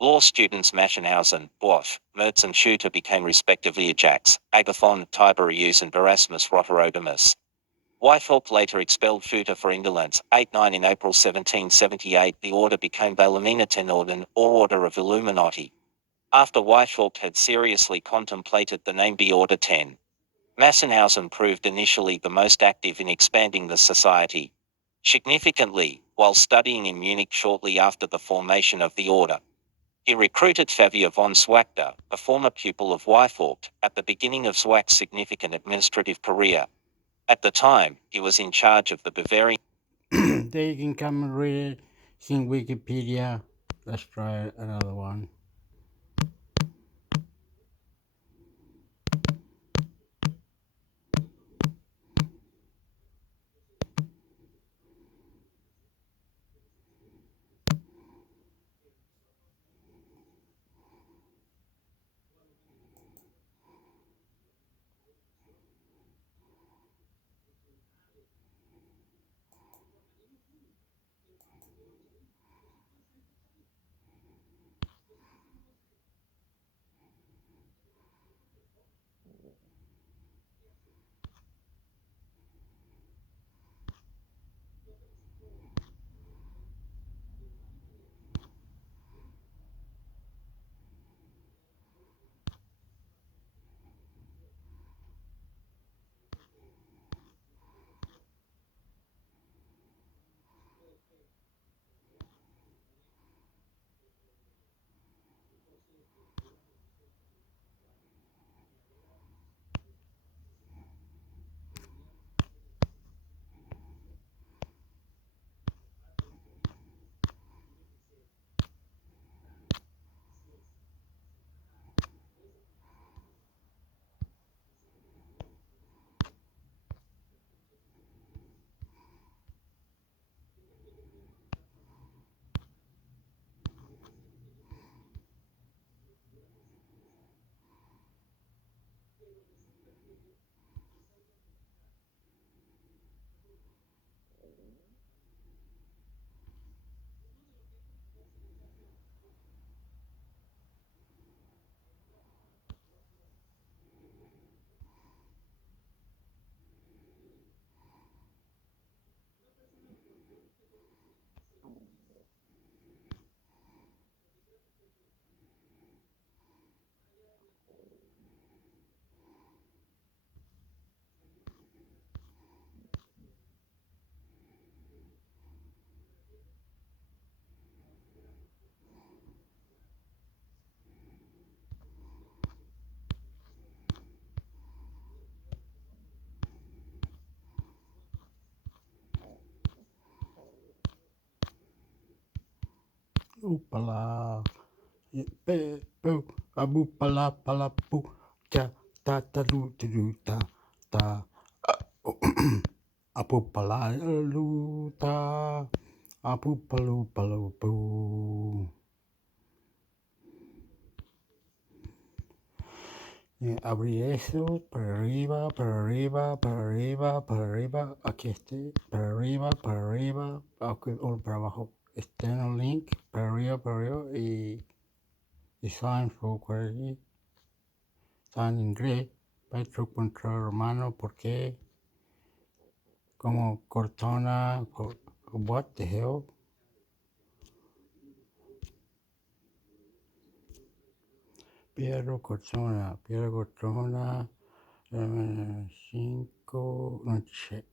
Law students Maschenhausen, Boff, Mertz and Schutter became respectively Ajax, Agathon, Tiberius and Erasmus Roterodamus. Weishaupt later expelled Schutter for indolence. 8-9 in April 1778 the order became the Illuminatenorden, or Order of Illuminati. After Weishaupt had seriously contemplated the name be Order 10. Massenhausen proved initially the most active in expanding the society. Significantly, while studying in Munich shortly after the formation of the order, he recruited Fabio von Schwachter, a former pupil of Weishaupt, at the beginning of Schwachter's significant administrative career. At the time, he was in charge of the Bavarian. There you can come and read it. It's in Wikipedia. Let's try another one. Oopala. Boo. Aboopala pala boo. Ta ta ta do to do ta ta. Aboopala lu ta. Aboopalu palu boo. Abrí eso, para arriba, para arriba, para arriba, para arriba, aquí esté, para arriba, aquí, o para abajo, external link, para arriba, y sign for query, sign en inglés, Petro contra romano, ¿por qué? Como Cortona, what the hell? Piero Cortona, 5, non c'è,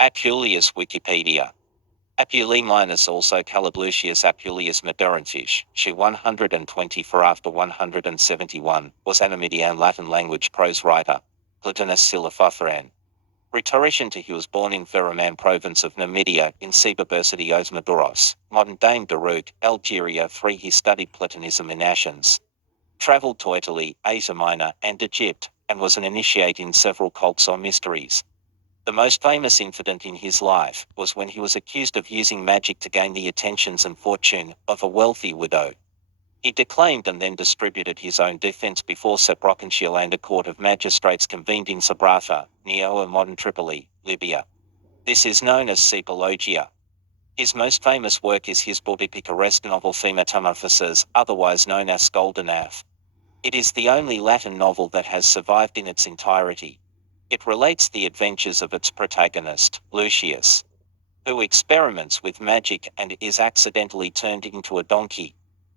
Apuleius Wikipedia. Apuleius also called Lucius Apuleius Maderanfish, she 124 after 171, was an Numidian Latin language prose writer. Plotinus Silophotheran. Rhetorician to he was born in Ferraman province of Numidia in Cebabursity Osmaduros, modern Dame Darouk, Algeria 3. He studied Platonism in Athens, travelled to Italy, Asia Minor, and Egypt, and was an initiate in several cults or mysteries. The most famous incident in his life was when he was accused of using magic to gain the attentions and fortune of a wealthy widow. He declaimed and then distributed his own defense before Sabrocontial and a court of magistrates convened in Sabrata, near modern Tripoli, Libya. This is known as Cepologia. His most famous work is his picaresque novel Thematamorphoses, otherwise known as Scoldanath. It is the only Latin novel that has survived in its entirety. It relates the adventures of its protagonist, Lucius, who experiments with magic and is accidentally turned into a donkey.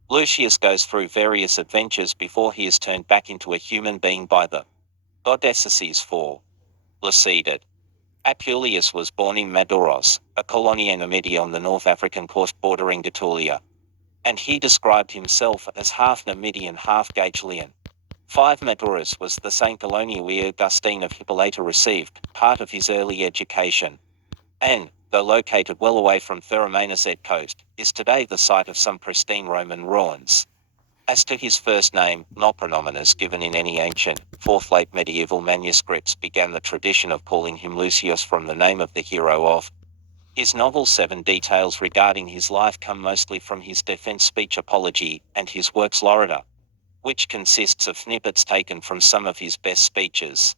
Lucius goes through various adventures before he is turned back into a human being by the goddesses for Lucided. Apuleius was born in Maduros, a colonia in Numidia on the North African coast bordering Etruria, and he described himself as half Numidian, half Gaelian. 5. Maduros was the same colonia where Augustine of Hippolyta received part of his early education, and, though located well away from Ferramena's coast, is today the site of some pristine Roman ruins. As to his first name, not pronominous given in any ancient, 4th late medieval manuscripts began the tradition of calling him Lucius from the name of the hero of his novel. 7. Details regarding his life come mostly from his defense speech Apology, and his works Lorida, which consists of snippets taken from some of his best speeches.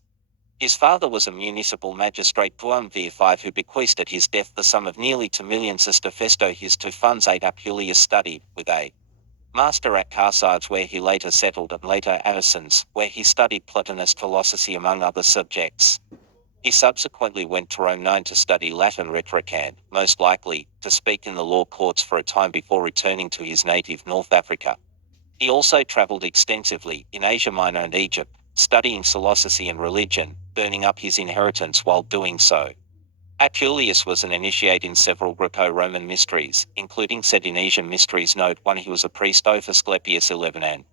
His father was a municipal magistrate Puum 5 who bequeathed at his death the sum of nearly 2 million sesterfesto. His 2 funds. 8. Apuleius studied, with a master at Carthage where he later settled, and later at Athens, where he studied Platonist philosophy among other subjects. He subsequently went to Rome 9 to study Latin rhetoric and, most likely, to speak in the law courts for a time before returning to his native North Africa. He also travelled extensively in Asia Minor and Egypt, studying philosophy and religion, burning up his inheritance while doing so. Apuleius was an initiate in several Greco-Roman mysteries, including Sedinesian mysteries. Note 1. He was a priest of Asclepius XI and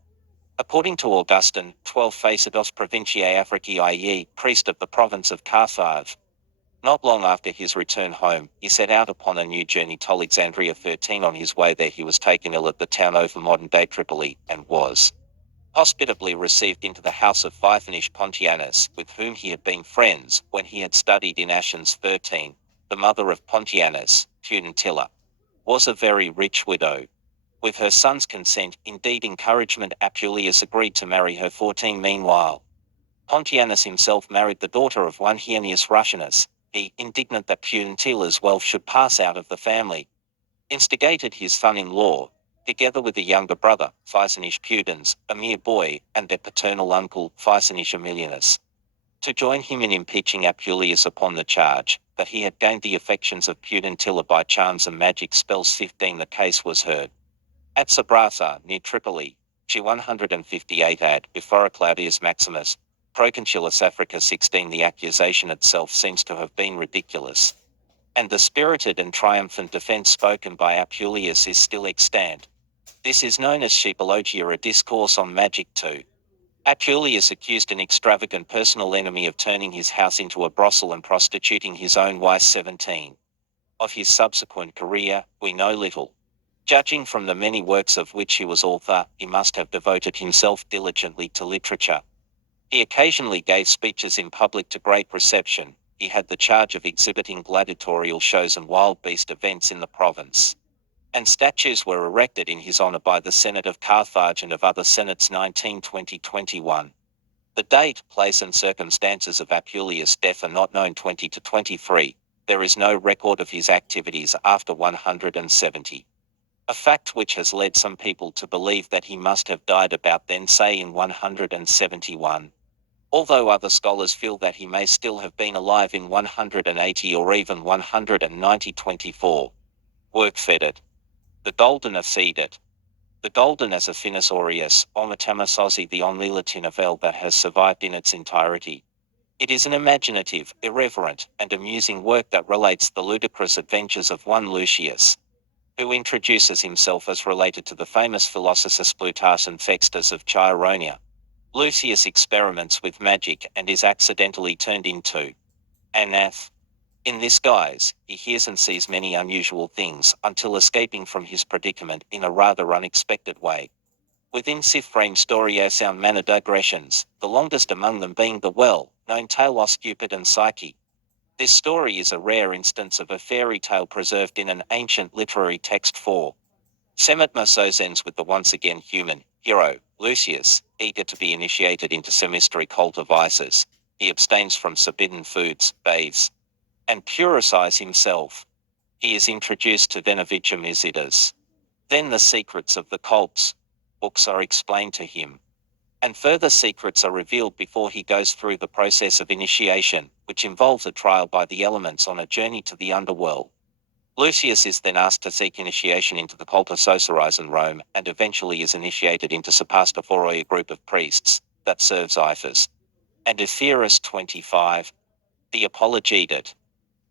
According to Augustine, 12 Facidos Provinciae Africae, priest of the province of Carthage, not long after his return home, he set out upon a new journey to Alexandria 13. On his way there he was taken ill at the town over modern-day Tripoli, and was hospitably received into the house of Phyphanish Pontianus, with whom he had been friends when he had studied in Athens. 13. The mother of Pontianus, Pudentilla, was a very rich widow. With her son's consent, indeed encouragement, Apuleius agreed to marry her. 14. Meanwhile, Pontianus himself married the daughter of one Heurnius Russianus. He, indignant that Pudentilla's wealth should pass out of the family, instigated his son-in-law, together with a younger brother, Phyphanish Pudens, a mere boy, and their paternal uncle, Phyphanish Aemilianus, to join him in impeaching Apuleius upon the charge that he had gained the affections of Pudentilla by charms and magic spells. 15. The case was heard at Sabratha, near Tripoli, G 158 ad before Claudius Maximus, Proconsulus Africa. 16. The accusation itself seems to have been ridiculous, and the spirited and triumphant defence spoken by Apuleius is still extant. This is known as Scheipologia, a discourse on magic. 2. Apuleius accused an extravagant personal enemy of turning his house into a brothel and prostituting his own wife. 17. Of his subsequent career, we know little. Judging from the many works of which he was author, he must have devoted himself diligently to literature. He occasionally gave speeches in public to great reception. He had the charge of exhibiting gladiatorial shows and wild beast events in the province, and statues were erected in his honor by the Senate of Carthage and of other senates. 19. 2021. The date, place and circumstances of Apuleius' death are not known. 20 to 23. There is no record of his activities after 170. A fact which has led some people to believe that he must have died about then, say in 171. Although other scholars feel that he may still have been alive in 180 or even 190. 24. Work fedit. The Golden Affedit. The Golden as a Finis Aureus, Omatamasosi, the only Latin novel that has survived in its entirety. It is an imaginative, irreverent, and amusing work that relates the ludicrous adventures of one Lucius, who introduces himself as related to the famous Philosopher Plutarch and Fextus of Cheironia. Lucius experiments with magic and is accidentally turned into Anath. In this guise, he hears and sees many unusual things until escaping from his predicament in a rather unexpected way. Within Sif-frame story are sound manner digressions, the longest among them being the well-known tale of Cupid and Psyche. This story is a rare instance of a fairy tale preserved in an ancient literary text. 4. Semitmosos ends with the once again human hero, Lucius, eager to be initiated into some mystery cult of vices. He abstains from forbidden foods, bathes, and purifies himself. He is introduced to Venovicium Isidus. Then the secrets of the cult's books are explained to him, and further secrets are revealed before he goes through the process of initiation, which involves a trial by the elements on a journey to the underworld. Lucius is then asked to seek initiation into the cult of Soceres in Rome, and eventually is initiated into Sepastaphoroi, a group of priests that serves Iphis and Ephesus. 25. The Apologetit.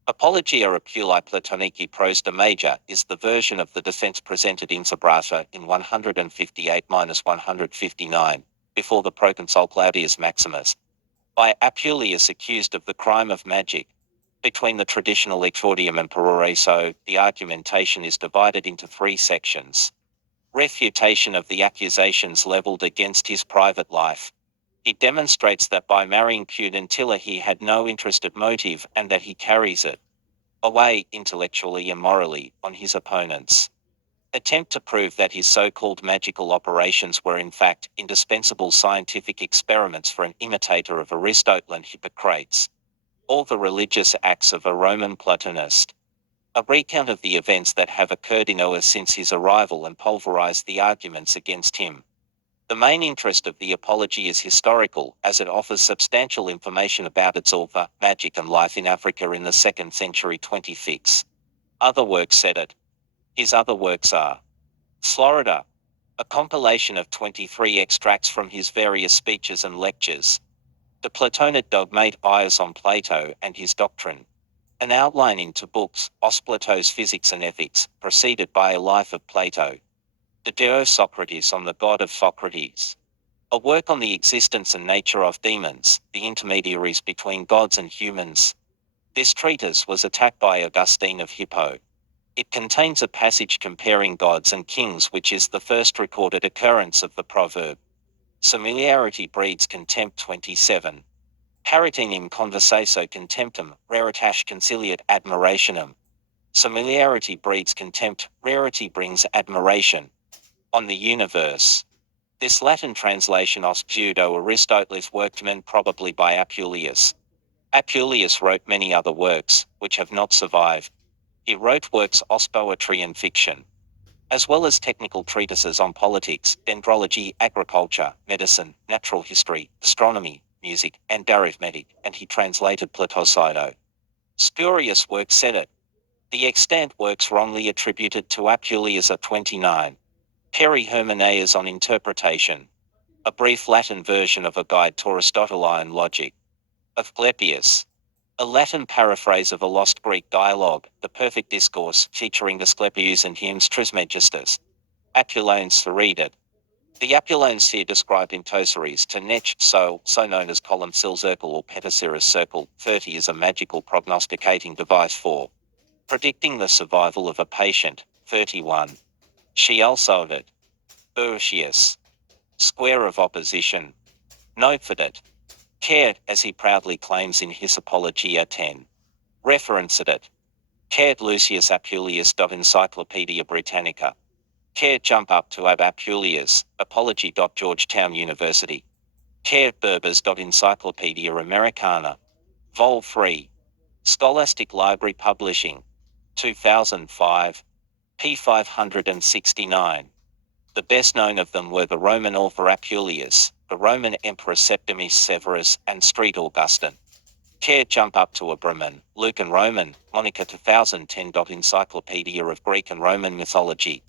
Apologia Apulae Platoniki Prosta Major is the version of the defense presented in Sabratha in 158-159, before the proconsul Claudius Maximus, by Apuleius accused of the crime of magic. Between the traditional exordium and peroraso, the argumentation is divided into 3 sections. Refutation of the accusations leveled against his private life. He demonstrates that by marrying Pudentilla he had no interested motive and that he carries it away, intellectually and morally, on his opponents. Attempt to prove that his so-called magical operations were in fact indispensable scientific experiments for an imitator of Aristotle and Hippocrates. All the religious acts of a Roman Platonist. A recount of the events that have occurred in Oa since his arrival and pulverized the arguments against him. The main interest of the Apology is historical, as it offers substantial information about its author, magic and life in Africa in the 2nd century 26. Other works said it. His other works are Florida, a compilation of 23 extracts from his various speeches and lectures. The Platonid Dogmate Bias on Plato and his doctrine. An outline into books, Os Plato's Physics and Ethics, preceded by a life of Plato. The Deo Socrates on the God of Socrates. A work on the existence and nature of demons, the intermediaries between gods and humans. This treatise was attacked by Augustine of Hippo. It contains a passage comparing gods and kings, which is the first recorded occurrence of the proverb. Familiarity breeds contempt. 27. Paritenim conversaso contemptum, raritas conciliat admirationem. Familiarity breeds contempt, rarity brings admiration. On the universe. This Latin translation os pseudo-Aristotelis workmen probably by Apuleius. Apuleius wrote many other works, which have not survived. He wrote works os poetry and fiction, as well as technical treatises on politics, dendrology, agriculture, medicine, natural history, astronomy, music, and arithmetic, and he translated Platocido. Spurious works said it. The extant works wrongly attributed to Apuleius are 29. Peri Hermeneas on interpretation. A brief Latin version of a guide to Aristotelian logic. Of Glepius. A Latin paraphrase of a lost Greek dialogue, the Perfect Discourse, featuring Asclepius and Hume's Trismegistus. Apulone sphered. The Apulone sphere described in Tosaries to Nech, so known as column circle or Petasiris circle, 30 is a magical prognosticating device for predicting the survival of a patient. 31. She also of it. Boetius. Square of opposition. Note for it. Cared, as he proudly claims in his Apologia 10. Referenced it. Cared Lucius Apuleius. Encyclopedia Britannica. Cared jump up to ab Apuleius, Apology. Georgetown University. Cared Berbers. Encyclopedia Americana. Vol. 3. Scholastic Library Publishing. 2005. p. 569. The best known of them were the Roman author Apuleius, the Roman Emperor Septimius Severus, and Street Augustine. Care jump up to Abraman, Luke and Roman, Monica 2010. Encyclopedia of Greek and Roman Mythology.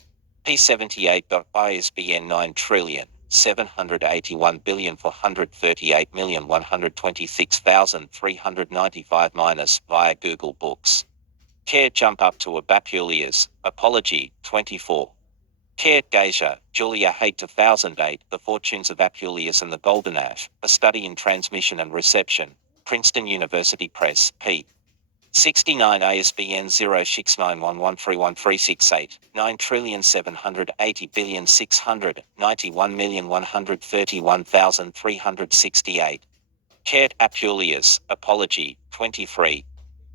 p. 78. ISBN 9,781,438,126,395- via Google Books. Care jump up to Apuleius, Apology, 24. Care Geisha, Julia Haidt 2008, The Fortunes of Apuleius and the Golden Ash, A Study in Transmission and Reception, Princeton University Press, p. 69. ISBN 0691131368, 9780691,131,368. Cared Apuleius, Apology, 23.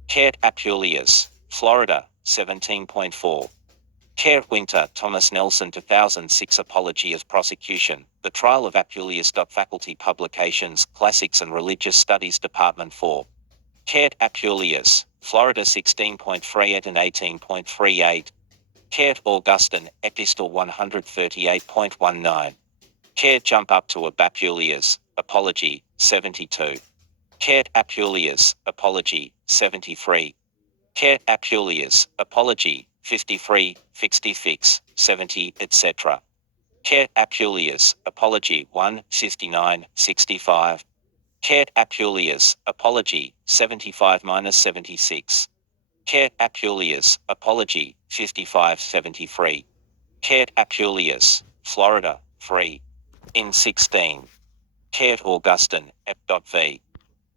Cared Apuleius, Florida, 17.4. Cared Winter, Thomas Nelson 2006. Apology of Prosecution, The Trial of Apuleius. Faculty Publications, Classics and Religious Studies Department 4. Cared Apuleius, Florida 16.38 and 18.38. Cared Augustine, Epistle 138.19. Cared jump up to Apuleius, Apology, 72. Cared Apuleius, Apology, 73. Cared Apuleius, Apology, 53, 66, 70, etc. Cared Apuleius, Apology 1, 59, 65. Cared Apuleius, Apology 75-76. Cared Apuleius, Apology 55, 73. Cared Apuleius, Florida 3. In 16. Cared Augustine, F.V.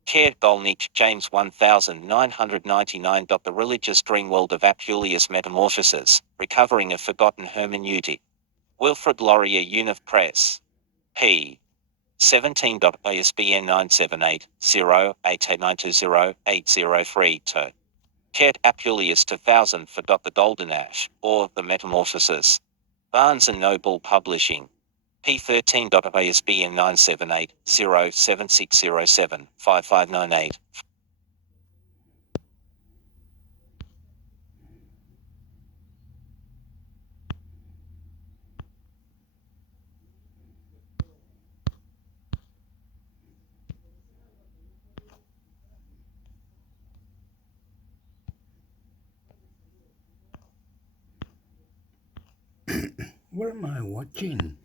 Cared Golnick, James 1999. The Religious Dream World of Apuleius Metamorphoses, Recovering a Forgotten Hermeneutic. Wilfrid Laurier Univ Press. p. 17. ISBN 978-0-88920-803-2. Cared Apuleius 2000 for The Golden Ash, or The Metamorphoses. Barnes & Noble Publishing. p. 13. ISBN 978-0-7607-5598. What am I watching?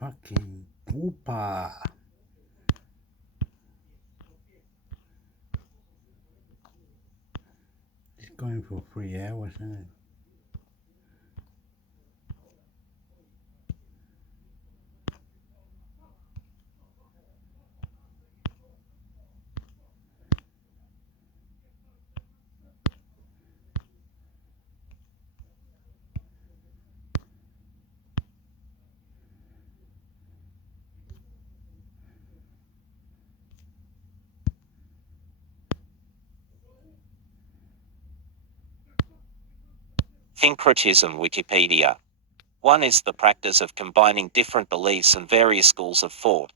Fucking poopa. It's going for 3 hours, isn't it? Syncretism Wikipedia. One is the practice of combining different beliefs and various schools of thought.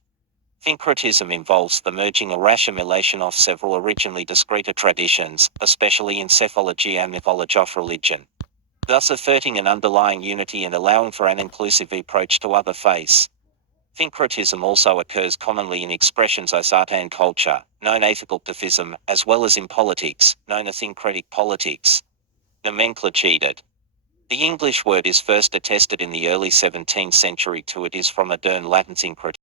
Syncretism involves the merging or assimilation of several originally discrete traditions, especially in psephology and mythology of religion, thus asserting an underlying unity and allowing for an inclusive approach to other faiths. Syncretism also occurs commonly in expressions as art and culture, known as occultism, as well as in politics, known as syncretic politics. Nomenclature. The English word is first attested in the early 17th century to it is from modern Latin syncretism.